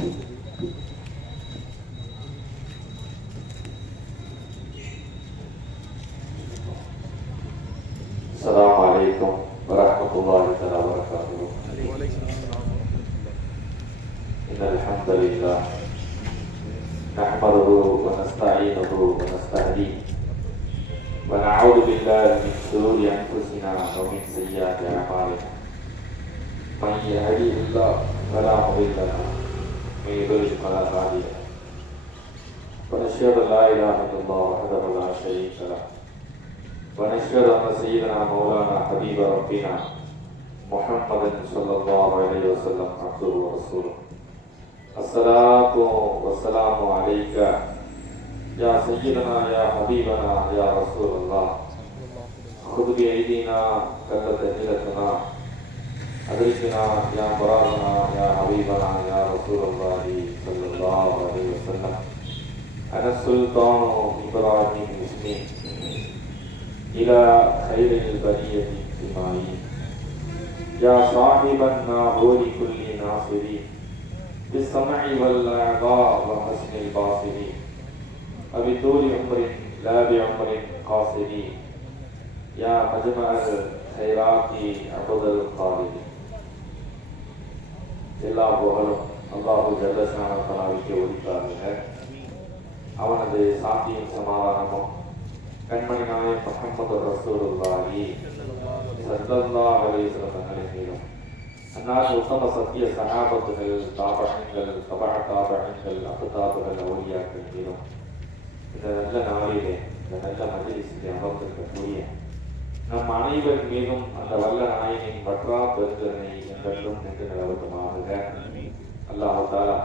السلام عليكم ورحمة الله وبركاته. إن الحمد لله نحمده ونستعينه ونستهديه ونعوذ بالله من شرور أنفسنا ومن سيئات أعمالنا. من يهديه الله فلا مضل له ومن يضلل فلا هادي له. ونشهد أن لا إله إلا الله وحده لا شريك له ونشهد أن سيدنا مولانا حبيب ربنا محمد صلى الله عليه وسلم عبده ورسوله. الصلاة والسلام عليك يا سيدنا يا حبيبنا يا رسول الله. خذ بأيدينا كلت أهلتنا أدركنا يا براءنا يا حبيبنا يا رسول الله صلى الله عليه وسلم. أنا السلطان إبراهيم اسمي إلى خير البرية اجتماعي يا صاحب الناظور كل ناصري بالسمع والأعضاء وحسن الباصر وبطول عمر لا بعمر قاصر يا مجمع الخيرات عبد القادر. எல்லா புகழும் அல்லாஹு ஜல்ல ஷானஹு தஆலாவுக்கே உரித்தாகுக. அவனது சாந்தியும் சமாதானமும் கண்மணி நாயகம் முஹம்மது ரசூலுல்லாஹி ஸல்லல்லாஹு அலைஹி வஸல்லம் மீதும் அன்னார் உத்தம சத்திய சஹாபத்துகள் தாபகங்கள் தபஅ தாபகங்கள் அப்தாபுகள் அவுலியாக்கள் மீதும் இந்த நல்ல நாளிலே இந்த நல்ல மஜ்லிஸிலே அமர்ந்திருக்கக்கூடிய நம் அனைவர் மீதும் அந்த வல்ல நாயனின் வற்றா பெருந்தனை என்றென்றும் நின்று நிலவட்டுமாக. அல்லாஹ் தஆலா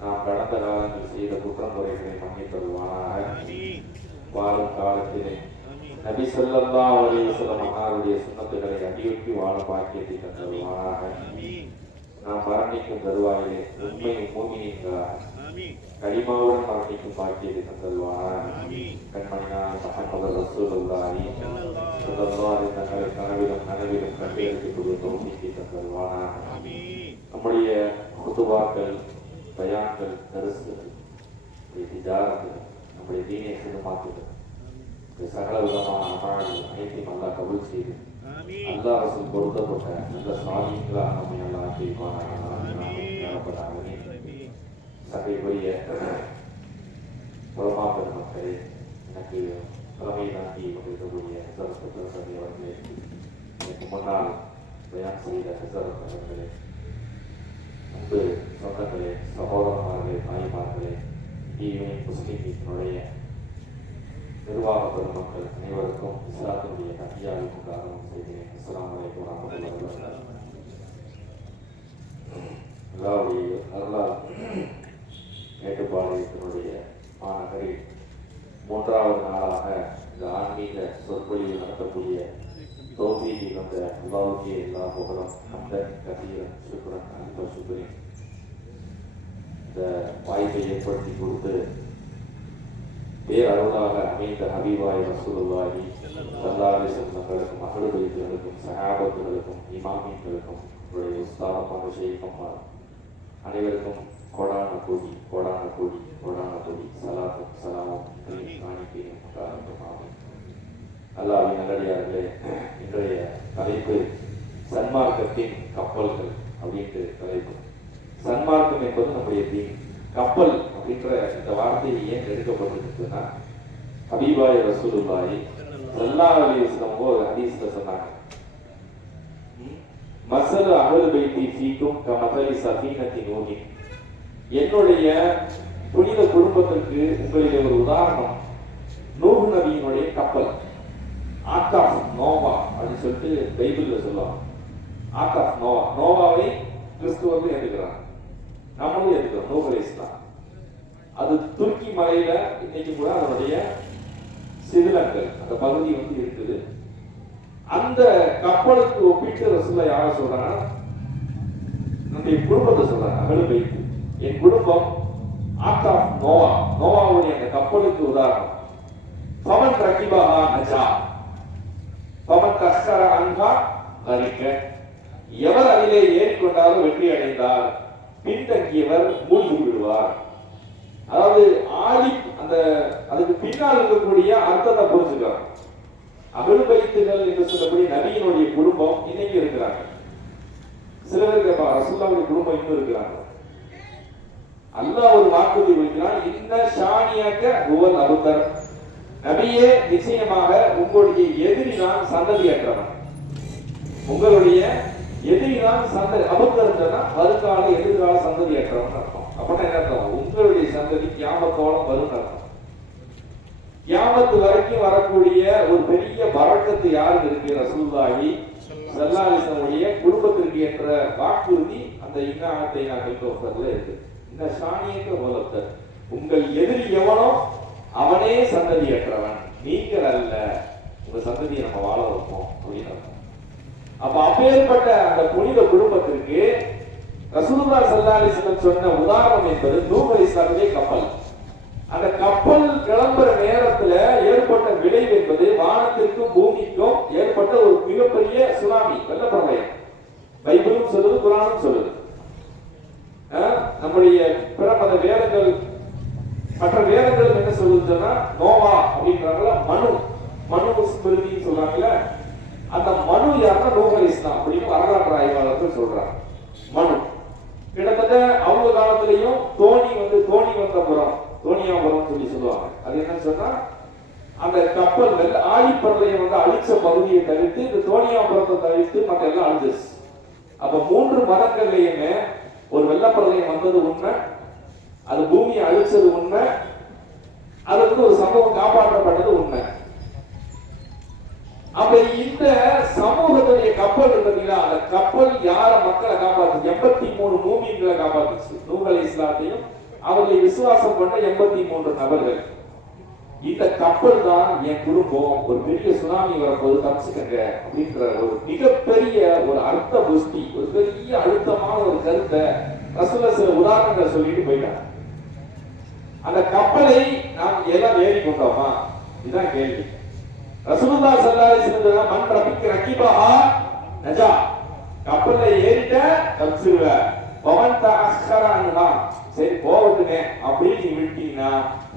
நாம் கடந்த காலங்கள் செய்த குற்றம் குறைகளை மன்னித்தருள்வானாக. வாழும் காலத்திலே நபி ஸல்லல்லாஹு அலைஹி வஸல்லம் அவர்களுடைய சுன்னத்துகளை அடியொற்றி வாழும் பாக்கியத்தை தந்தருள்வானாக. நாம் மரணிக்கும் தருவாயிலே உண்மை மூமினீன்களாக கலிமாவுடன் மரணிக்கும் பாக்கியத்தை தந்தருள்வானாக. கண்மணியான முஹம்மது ரசூலுல்லாஹி ஸல்லல்லாஹு அலைஹி வஸல்லம் கனவிலும் நனவிலும் கண்டெடுக்கக்கூடிய தௌஃபீக்கை தந்தருள்வானாக. நம்முடைய குதுபாக்கள் பயான்கள் தரிசுகள் திஜாரத்துகள் நம்முடைய தீனை சிதமாக்குதல் சகல விதமான அமல்கள் அனைத்தையும் அல்லாஹ் கபூல் செய்து அல்லாஹ் ரசூல் பொருத்தப்பட்ட நல்ல சாதிகளாக நம்மை எல்லாம் ஆக்கியிருப்பாங்க. சகைக்குரிய பரமா பெருமக்களே, எனக்கு தலைமை தாங்கி கொண்டிருக்கக்கூடிய ஹசரத் அவர்களே, எனக்கு முன்னால் பயான் செய்த ஹசரத் அவர்களே, அன்பு சொந்தங்களே, சகோதரமார்களே, தாய்மார்களே, ஈவினிங் முஸ்லிமினுடைய நிர்வாக பெருமக்கள் அனைவருக்கும் இஸ்லாத்தினுடைய தனியாவிற்கு காரணம் செய்கிறேன். அஸ்ஸலாமு அலைக்கும் வரஹ்மத்துல்லாஹி வபரகாத்துஹு. அல்லாஹ்வுடைய அருளால் மேட்டுப்பாளையத்தினுடைய மாநகரில் 3வது நாளாக இந்த ஆன்மீக சொற்பொழிவு நடத்தக்கூடிய தௌஃபீகை வந்த அல்லாஹ்வுக்கே எல்லா புகழும் ஹம்தன் கதீரன் ஷுக்ரன் அல்ஃப ஷுக்ரின். இந்த வாய்ப்பை ஏற்படுத்தி கொடுத்து பேரருளாக அமைந்த ஹபீபாய் ரசூலுல்லாஹி ஸல்லல்லாஹு அலைஹி வஸல்லம் மஹ்லு பைத்துகளுக்கும் சஹாபத்துகளுக்கும் இமாமீன்களுக்கும் உங்களுடைய உஸ்தாதமான ஷேഖന്മാர் அனைவருக்கும் கோடான கோடி கோடான கோடி கோடான கோடி சலாத்தும் சலாமும் காணிக்கையும் காரணமாகும். அல்லாஹ்வின் நல்லடியார்களே, இன்றைய தலைப்பு சன்மார்க்கத்தின் கப்பல்கள் அப்படின்ற தலைப்பு. சன்மார்க்கம் என்பது நம்முடைய தீன். கப்பல் அப்படின்ற இந்த வார்த்தையை ஏன் எடுக்கப்பட்டிருக்குன்னா, ஹபீபாய் ரசூலுல்லாஹி ஸல்லல்லாஹு அலைஹி வஸல்லம் ஒரு ஹதீஸ்ல சொன்னாங்க, மஸல் அஹ்ல் பைத்தி ஃபீக்கும் கமஸலி ஸஃபீனத்தி நூஹ். என்னுடைய புனித குடும்பத்திற்கு உங்களிலே ஒரு உதாரணம் நூஹ் நபியினுடைய கப்பல். ஆர்க் ஆஃப் நோவா அப்படின்னு சொல்லிட்டு பைபிள்ல சொல்லுவாங்க. ஆர்க் ஆஃப் நோவா, நோவாவை கிறிஸ்துவர்கள் ஏற்றுக்கிறாங்க, நம்மளும் ஏற்றுக்கிறோம். நூஹ் அலைஹிஸ்ஸலாம் அது துருக்கி மலையில இன்னைக்கு கூட அதனுடைய சிதிலங்கள் அந்த பகுதி இருக்குது. அந்த கப்பலுக்கு ஒப்பிட்டு ரசூலுல்லாஹ் யாரை சொல்றாங்கன்னா, நம்முடைய குடும்பத்தை சொல்றாங்க. அகல பைத்து, என் குடும்பம் ஆர்க் ஆஃப் நோவா, நோவாவுடைய அந்த கப்பலுக்கு உதாரணம். பவன் ரகிபஹா நஜா பவன் தஸ்ஸர அன்ஹா கரிக்க. எவர் அதிலே ஏறிக்கொண்டாலும் வெற்றி அடைந்தார், பின்தங்கியவர் மூழ்கி விடுவார். அதாவது ஆதி அந்த அதுக்கு பின்னால் இருக்கக்கூடிய அர்த்தத்தை புரிஞ்சுக்கலாம். அகல் பைத்துகள் என்று சொல்லக்கூடிய நபியினுடைய குடும்பம் இன்னைக்கு இருக்கிறாங்க. சில பேருக்கு ரசூலுல்லாஹ்வுடைய குடும்பம் இன்னும் இருக்கிறாங்க. அல்லாஹ் ஒரு வாக்குறுதி கொடுக்கிறான், இன்ன ஷானியக ஹுவல் அபுதர், நபியே நிச்சயமாக உங்களுடைய எதிரி நான் சந்ததியற்றவன். உங்களுடைய எதிரி நான் சந்ததி அபுதர்னா வருங்கால எதிர்கால சந்ததியற்றவன் அர்த்தம். அப்படின்னா என்ன அர்த்தம்? உங்களுடைய சந்ததி கியாமத்தோളം வரும் அர்த்தம். கியாமத்து வரைக்கும் வரக்கூடிய ஒரு பெரிய பரக்கத்து யாருக்கு இருக்கு? ரசூலுல்லாஹி ஸல்லல்லாஹு அலைஹி வஸல்லம் குடும்பத்திற்கு என்ற வாக்குறுதி அந்த இன்னாத்தை நாங்கள் தோற்றத்துல இருக்கு. இந்த சாணியக்க உலகத்தர், உங்கள் எதிரி எவனோ அவனே சந்ததியற்றவன், நீங்கள் அல்ல, உங்க சந்ததியை நம்ம வாழ வைப்போம் அப்படின்னு. அப்ப அப்பேற்பட்ட அந்த புனித குடும்பத்திற்கு ரசூலுல்லாஹி ஸல்லல்லாஹு அலைஹி வஸல்லம் சொன்ன உதாரணம் என்பது நூஹ் அலைஹிஸ்ஸலாமுடைய கப்பல். அந்த கப்பல் கிளம்புற நேரத்துல ஏற்பட்ட விளைவு என்பது வானத்திற்கும் பூமிக்கும் ஏற்பட்ட ஒரு மிகப்பெரிய சுனாமி, வெள்ளப்பிரளயம். பைபிளும் சொல்லுது, குர்ஆனும் சொல்லுது. நம்முடைய பிற மத வேதங்கள், மற்ற வேதங்கள் என்ன சொல்லுதுன்னா நோவா அப்படின்றாங்கள, மனு ஸ்மிருதின்னு சொல்றாங்கல்ல, அந்த மனு யாருன்னா நூஹ் அலைஹிஸ்ஸலாம் அப்படின்னு வரலாற்று ஆய்வாளர்கள் சொல்றாங்க. மனு கிட்டத்தட்ட அவங்க காலத்திலையும் தோணி வந்தபுரம், தோணியாபுரம் சொல்லி சொல்லுவாங்க. அது என்ன சொன்னா அந்த கப்பல்கள் ஆழிப்பரலையை அழிச்ச பகுதியை தவிர்த்து இந்த தோணியாபுரத்தை தவிர்த்து மற்ற எல்லாம் அழிஞ்சிருச்சு. அப்ப 3 மதங்கள்லயுமே ஒரு வெள்ளப்பிரளயம் வந்தது உண்மை, அது பூமியை அழிச்சது உண்மை, அது ஒரு சமூகம் காப்பாற்றப்பட்டது உண்மை. அப்ப இந்த சமூகத்துடைய கப்பல் பார்த்தீங்களா, அந்த கப்பல் யார மக்களை காப்பாத்துச்சு? 83 மூமின்களை காப்பாத்துச்சு. நூஹ் அலைஹிஸ்ஸலாத்தையும் அவர்களை விசுவாசம் கொண்ட 83 நபர்கள். இந்த கப்பல் தான் என் குடும்பம், ஒரு பெரிய சுனாமி வரப்போது தப்பிச்சுக்கங்க அப்படின்ற ஒரு மிகப்பெரிய ஒரு அர்த்த புஷ்டி, ஒரு பெரிய அழுத்தமான ஒரு கருத்தை ரசூலுல்லாஹ் சில உதாரணங்களை சொல்லிட்டு போயிட்டாங்க. அந்த கப்பலை நாம் எல்லாம் ஏறி கொண்டோமா? இதுதான் கேள்வி. ரசூலுல்லாஹ் ஸல்லல்லாஹு அலைஹி வஸல்லம் மன் ரகிபஹா நஜா, கப்பல்ல ஏறிட்ட தப்பிச்சுடுவ, வமன் தஅஸ்ஸர அன்ஹா, சரி போவதுமே அப்படின்னு நீ விட்டீங்கன்னா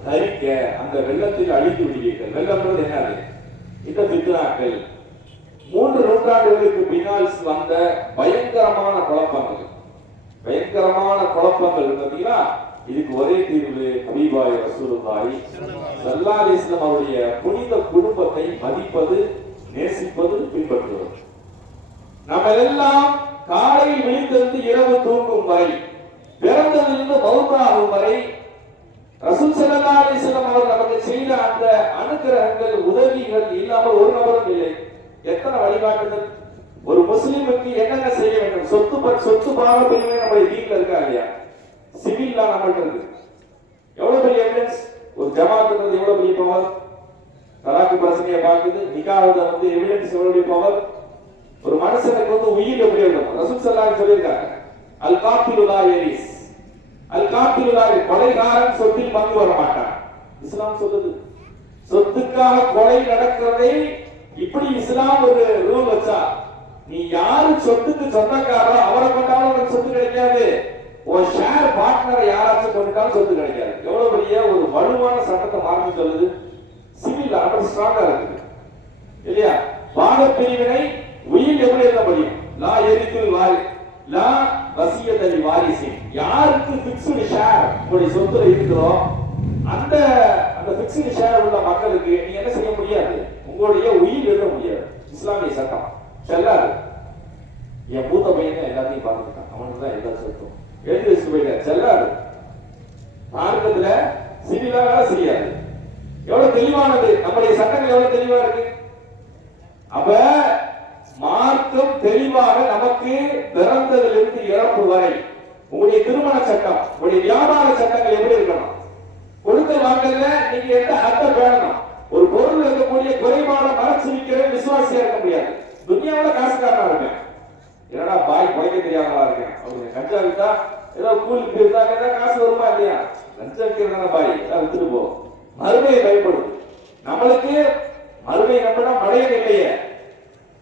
தரிக்க அந்த வெள்ளத்தில் அழித்து விடுவீர்கள். வெள்ளம்ன்றது என்னது? இந்த பித்னாக்கள் 3 நூற்றாண்டுகளுக்கு பின்னால் வந்த பயங்கரமான குழப்பங்கள் பார்த்தீங்களா? இதுக்கு ஒரே தீர்வு ஹபீபாய் ரசூலுல்லாஹி ஸல்லல்லாஹு அலைஹி வஸல்லம் அவருடைய புனித குடும்பத்தை மதிப்பது, நேசிப்பது, பின்பற்றுவது. நம்ம எல்லாம் காலையில் விழித்திருந்து இரவு தூங்கும் வரை, பிறந்ததிலிருந்து மௌத்தாகும் வரை ரசூல் ஸல்லல்லாஹு அலைஹி வஸல்லம் அவர்கள் நமக்கு செய்த அந்த அனுகிரகங்கள், உதவிகள் இல்லாமல் ஒரு நபரும் இல்லை. எத்தனை வழிகாட்டுதல்! ஒரு முஸ்லிமுக்கு என்னென்ன செய்ய வேண்டும்? சொத்து பாக பிரிவினை நம்முடைய வீட்டில் இருக்கா இல்லையா? சிவில் லா நம்மள்ட்ட இருக்கு. எவ்வளவு பெரிய எவிடன்ஸ்! ஒரு ஜமாத்துக்கு எவ்வளவு பெரிய பவர்! தலாக்கு பிரச்சனையை பார்க்குது, நிகாஹ் எவிடன்ஸ் எவ்வளவு பெரிய பவர்! ஒரு மனுஷனுக்கு உயிர் எப்படி இருக்கும்? ரசூல் ஸல்லல்லாஹு அலைஹி சொல்லியிருக்காங்க, அல் காத்திலு லா யரிஸ், அல் காத்திலு லா யரிஸ், கொலைகாரன் சொத்தில் பங்கு வர மாட்டான். இஸ்லாம் சொல்லுது. சொத்துக்காக கொலை நடக்கிறதை இப்படி இஸ்லாம் ஒரு ரூல் வச்சா, நீ யாரு சொத்துக்கு சொந்தக்காரோ அவரை கொண்டாலும் உனக்கு சொத்து கிடைக்காது, ஒரு ஷேர் பார்ட்னரை யாராச்சும் கொண்டாலும் சொத்து கிடைக்காது. எவ்வளவு பெரிய ஒரு வலுவான சட்டத்தை மாற்றி சொல்லுது. சிவில் அப்படி ஸ்ட்ராங்கா இருக்குது இல்லையா? வாத பிரிவினை உயிர் எப்படி இருக்க முடியும்? லா எரித்துல் வாரி லா வசியத்தலி வாரிசி, யாருக்கு பிக்ஸ்டு ஷேர் உங்களுடைய சொத்துல இருக்குதோ அந்த பிக்ஸ்டு ஷேர் உள்ள மக்களுக்கு நீங்க என்ன செய்ய முடியாது? உங்களுடைய உயிர் எழுத முடியாது. இஸ்லாமிய சட்டம் செல்லாது. என் மூத்த பையன் எல்லாத்தையும் பார்த்துட்டான், அவனுக்கு தான் எல்லா சொத்தும் எழுதி வச்சு போயிட்டார், செல்லாது. மார்க்கத்துல சிவிலா வேலை செய்யாது. எவ்வளவு தெளிவானது நம்முடைய சட்டங்கள், எவ்வளவு தெளிவா இருக்கு. அப்ப மார்க்கம் தெளிவாக நமக்கு பிறந்ததிலிருந்து இறப்பு வரை உங்களுடைய திருமண சட்டம், உங்களுடைய வியாபார சட்டங்கள் எப்படி இருக்கணும்? கொடுக்க வாங்கல நீங்க எந்த அர்த்தம் வேணும்? ஒரு பொருள் இருக்கக்கூடிய குறைபாட மறைச்சு விற்கிற விசுவாசியா இருக்க முடியாது. துனியாவோட காசுக்காரனா இருக்கேன், என்னடா பாய் குறைக்க தெரியாதவா இருக்கேன் அப்படின்னு கஞ்சா வித்தா ஏதோ கூலிக்கு போயிருந்தாங்க, ஏதாவது காசு வருமா இல்லையா? லஞ்சம் வைக்கிறதான பாய், ஏதாவது வித்துட்டு போ. மறுமையை பயன்படுது. நம்மளுக்கு மறுமை நம்பினா மழையன் இல்லையே,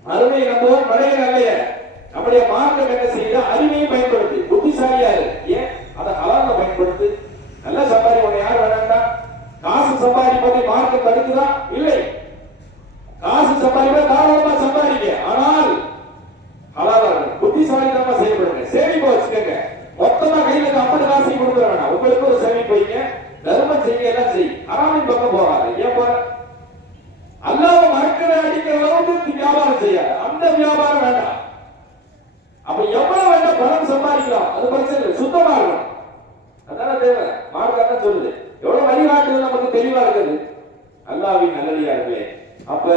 மறுமை நம்புவோம் மழையன் இல்லையே. நம்முடைய மார்க்கம் என்ன செய்யுது? அறிவையும் பயன்படுத்தி புத்திசாலியாரு. ஏன் இருக்குதா? இல்லை. காசு சம்பாதிக்க தாராளமா சம்பாதிக்க, ஆனால் ஹலாலா இருக்கணும். புத்திசாலித்தனமா செயல்படுங்க. சேமிப்பு வச்சுக்கங்க. மொத்தமா கையில 50 காசையும் கொடுத்துட வேணாம். உங்களுக்கு ஒரு சேமிப்பு வைங்க, தர்மம் செய்ய, எல்லாம் செய். ஹராமின் பக்கம் போகாது. ஏன் போற? அல்லாஹ் மறக்கிற அடிக்கிற அளவுக்கு வியாபாரம் செய்யாது. அந்த வியாபாரம் வேண்டாம். அப்ப எவ்வளவு வேண்டாம் பணம் சம்பாதிக்கலாம், அது பிரச்சனை இல்லை. சுத்தமா இருக்கணும். அதான தேவை. மார்க்கம் சொல்லுது. எவ்வளவு வழிகாட்டுதல் நமக்கு தெளிவா இருக்குது. அல்லாஹ்வின் நல்லடியார்களே, அப்ப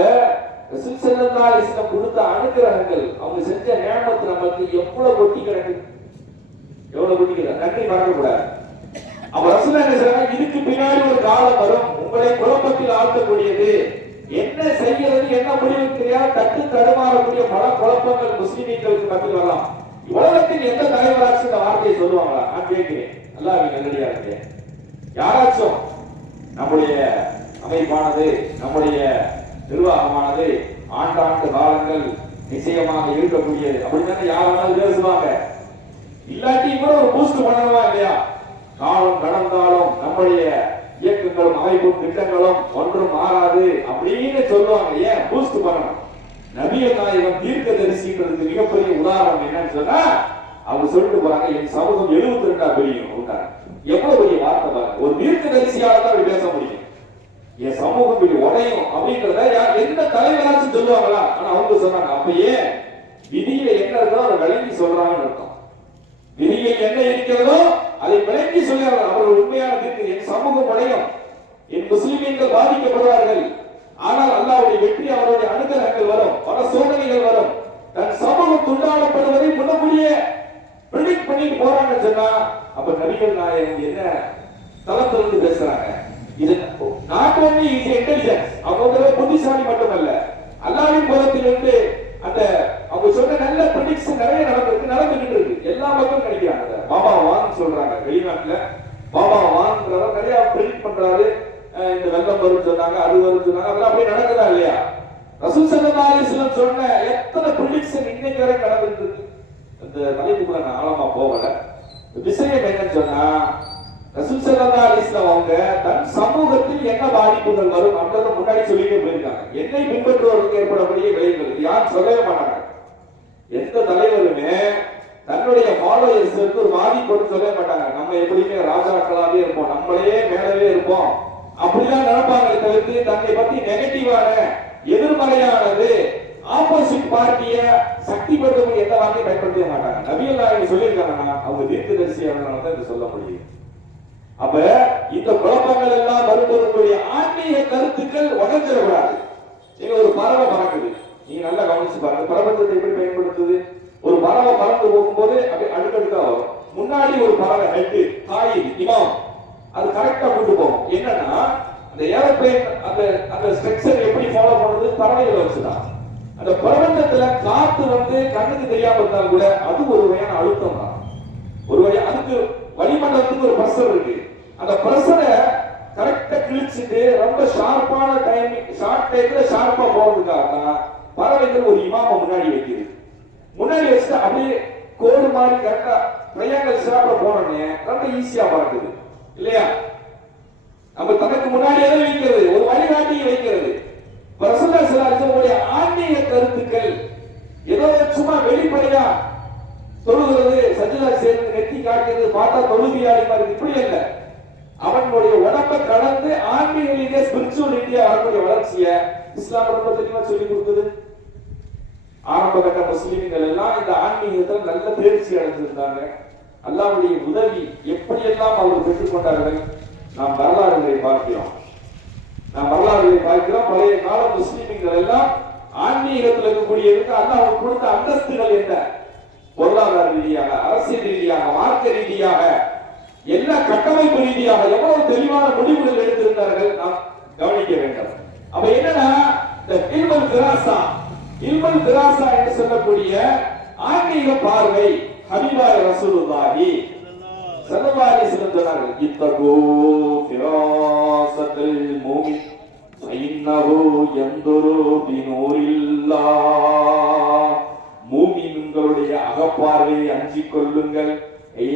ரசூல் ஸல்லல்லாஹு அலைஹி வஸல்லம் கொடுத்த அனுகிரகங்கள், அவங்க செஞ்ச நியமத் நமக்கு எவ்வளவு கொட்டி கிடக்கு, எவ்வளவு கொட்டி கிடக்கு. நன்றி மறக்க கூடாது. அப்ப ரசூல் என்ன சொல்றாங்க? இதுக்கு பின்னாடி ஒரு காலம் வரும், உங்களை குழப்பத்தில் ஆழ்த்தக்கூடியது. என்ன செய்யறது, என்ன முடிவு தெரியாது தட்டு தடுமாறக்கூடிய பல குழப்பங்கள் முஸ்லிம்களுக்கு மத்தியில் வரலாம். உலகத்தின் எந்த தலைவராட்சி இந்த வார்த்தையை சொல்லுவாங்களா? நான் கேட்கிறேன். அல்லாஹ்வின் நல்லடியார்களே, யாராச்சும் நம்முடைய அமைப்பானது, நம்முடைய நிர்வாகமானது ஆண்டாண்டு காலங்கள் நிச்சயமாக இருக்கக்கூடியது அப்படின்னு யாராவது பேசுவாங்க. இல்லாட்டி கூட ஒரு பூஸ்ட் பண்ணணுமா இல்லையா? காலம் கடந்தாலும் நம்முடைய இயக்கங்களும் அமைப்பும் திட்டங்களும் ஒன்றும் மாறாது அப்படின்னு சொல்லுவாங்க. ஏன் பூஸ்ட் பண்ணணும்? நபிகள் நாயகம் தீர்க்கதரிசின்றதுக்கு மிகப்பெரிய உதாரணம் என்னன்னு சொன்னா, அவங்க சொல்லிட்டு போறாங்க, என் சமூகம் 72 பிரியும். எவ்வளவு பெரிய வார்த்தை பாருங்க. ஒரு தீர்க்கதரிசியால தான் பேச முடியும். என் சமூகம் இப்படி உடையும் அப்படின்றத எந்த தலைவராச்சும் சொல்லுவாங்களா? ஆனா அவங்க சொன்னாங்க. அப்பயே விதியில என்ன இருக்கோ அதை விளங்கி சொல்றாங்கன்னு அர்த்தம். விதியில் என்ன இருக்கிறதோ அதை விளங்கி சொல்லுவாங்க. அவர்கள் உண்மையான தீர்க்கு. என் சமூகம் உடையும், என் முஸ்லிம்கள் பாதிக்கப்படுவார்கள், ஆனால் அல்லாஹ்வுடைய வெற்றி, அவருடைய அனுகிரகங்கள் வரும், பல சோதனைகள் வரும். தன் சமூகம் துண்டாடப்படுவதை முன்னக்கூடியே பிரெடிக்ட் பண்ணிட்டு போறாங்கன்னு சொன்னா, அப்ப நபிகள் நாயகம் என்ன தளத்திலிருந்து பேசுறாங்க? இது நாட் ஒன்லி இஸ் இன்டெலிஜென்ஸ், அவங்க புத்திசாலி மட்டுமல்ல, அல்லாஹ்வின் புறத்திலிருந்து அந்த அவங்க சொன்ன நல்ல பிரெடிக்ஷன் நிறைய நடந்துட்டு இருக்கு. எல்லா மக்களும் கிடைக்கிறாங்க. பாபா வான்னு சொல்றாங்க வெளிநாட்டுல. பாபா வான்றவர் நிறைய பிரெடிக்ட் பண்றாரு. இந்த வெள்ளம் வரும் சொன்னாங்க, அது வரும் சொன்னாங்க. அதெல்லாம் அப்படியே நடக்குதா இல்லையா? ரசூல் ஸல்லல்லாஹு அலைஹி வஸல்லம் சொன்ன எத்தனை பிரெடிக்ஷன் இன்னைக்கு வரை நடந்துட்டு இருக்கு. இந்த தலைப்புக்குள்ள நான் ஆழமா போகல. விஷயம் என்னன்னு சொன்னா, ரசூல் ஸல்லல்லாஹு அலைஹி வஸல்லம் அவங்க தன் சமூகத்தில் என்ன பாதிப்புகள் வரும் அப்படின்றத முன்னாடி சொல்லிட்டே போயிருக்காங்க. என்னை பின்பற்றுவதற்கு ஏற்படக்கூடிய விளைவுகள் யாரும் சொல்லவே மாட்டாங்க. எந்த தலைவருமே தன்னுடைய ஃபாலோயர்ஸுக்கு ஒரு பாதிப்பு சொல்லவே மாட்டாங்க. நம்ம எப்படியுமே ராஜாக்களாவே இருப்போம், நம்மளே மேலவே இருப்போம் அப்படிதான் நினைப்பாங்க. தவிர்த்து தன்னை பத்தி நெகட்டிவான, எதிர்மறையானது, ஆப்போசிட் பார்ட்டிய சக்தி படுத்தக்கூடிய எந்த வார்த்தையும் பயன்படுத்த மாட்டாங்க. நபிகள் நாயகம் சொல்லியிருக்காங்கன்னா அவங்க தீர்க்கதரிசியானவங்க தான் இதை சொல்ல முடியும். அப்ப இந்த குழப்பங்கள் எல்லாம் வரும்போது ஆன்மீக கருத்துக்கள் உடஞ்சிடக்கூடாது. நீங்க ஒரு பறவை பறக்குது, நீங்க நல்லா கவனிச்சு பாருங்க. பிரபஞ்சத்தை எப்படி பயன்படுத்துது? ஒரு பறவை பறந்து போகும்போது அப்படியே அடுக்கடுக்கா வரும். முன்னாடி ஒரு பறவை ஹெட் தாய் இமாம் அது கரெக்டா கொண்டு போகும். என்னன்னா அந்த ஏரோப்ளேன் அந்த அந்த ஸ்ட்ரக்சர் எப்படி ஃபாலோ பண்ணுது? பறவைகளை வச்சுதான். அந்த பிரபஞ்சத்துல காத்து கண்ணுக்கு தெரியாம இருந்தாலும் கூட அது ஒரு வகையான அழுத்தம் தான். ஒரு வகை அதுக்கு வளிமண்டலத்துக்கு ஒரு பிரஷர் இருக்கு. அந்த பிரஷரை கரெக்டா கிழிச்சிட்டு ரொம்ப ஷார்ப்பான டைமிங், ஷார்ட் டைம்ல ஷார்ப்பா போறதுக்காக தான் பறவைகள் ஒரு இமாம முன்னாடி வைக்குது. முன்னாடி வச்சுட்டு அப்படியே கோடு மாதிரி கரெக்டா ட்ரையாங்கல் ஷாப்ல போனோடனே ரொம்ப ஈஸியா பறக்குது இல்லையா? நம்ம தனக்கு முன்னாடி எதை வைக்கிறது? ஒரு வழிகாட்டியை வைக்கிறது. ஆன்மீக கருத்துக்கள் ஏதோ சும்மா வெளிப்படையா தொழுகிறது, சஜிதா செய்யறது, நெத்தி காட்டுறது, பார்த்தா தொழுதியாடி மாதிரி இப்படி அல்ல. அவனுடைய உடம்பை கடந்து ஆன்மீக ரீதியா, ஸ்பிரிச்சுவல் ரீதியா வரக்கூடிய வளர்ச்சியை இஸ்லாம் ரொம்ப தெளிவா சொல்லி கொடுக்குது. ஆரம்ப கட்ட முஸ்லிம்கள் எல்லாம் இந்த ஆன்மீகத்தில் நல்ல தேர்ச்சி அடைஞ்சிருந்தாங்க. அல்லாஹ்வுடைய உதவி எப்படியெல்லாம் அவர்கள் பெற்றுக்கொண்டார்கள் நாம் வரலாறுகளை பார்க்கிறோம். பழைய கால முஸ்லிம்கள் எல்லாம் ஆன்மீகத்தில் இருக்கக்கூடியவருக்கு அல்லாஹ் கொடுத்த அந்தஸ்துகள் என்ன? பொருளாதார ரீதியாக, அரசியல் ரீதியாக, மார்க்க ரீதியாக, எல்லா கட்டமைப்பு ரீதியாக எவ்வளவு தெளிவான முடிவுகள் எடுத்திருந்தார்கள் நாம் கவனிக்க வேண்டும். அப்ப என்னன்னா இந்த இல்முல் ஃபிராசா என்று சொல்லக்கூடிய ஆன்மீக பார்வை ஹபீபாய் ரசூலுல்லாஹி ஸல்லல்லாஹு அலைஹி வஸல்லம் சொன்னார்கள், இத்தகூ ஃபிராசத்துல் மூமின் ஃபஇன்னஹு யன்துரு பினூரில்லாஹ். மூமின்களுடைய அகப்பார்வையை அஞ்சிக் கொள்ளுங்கள்.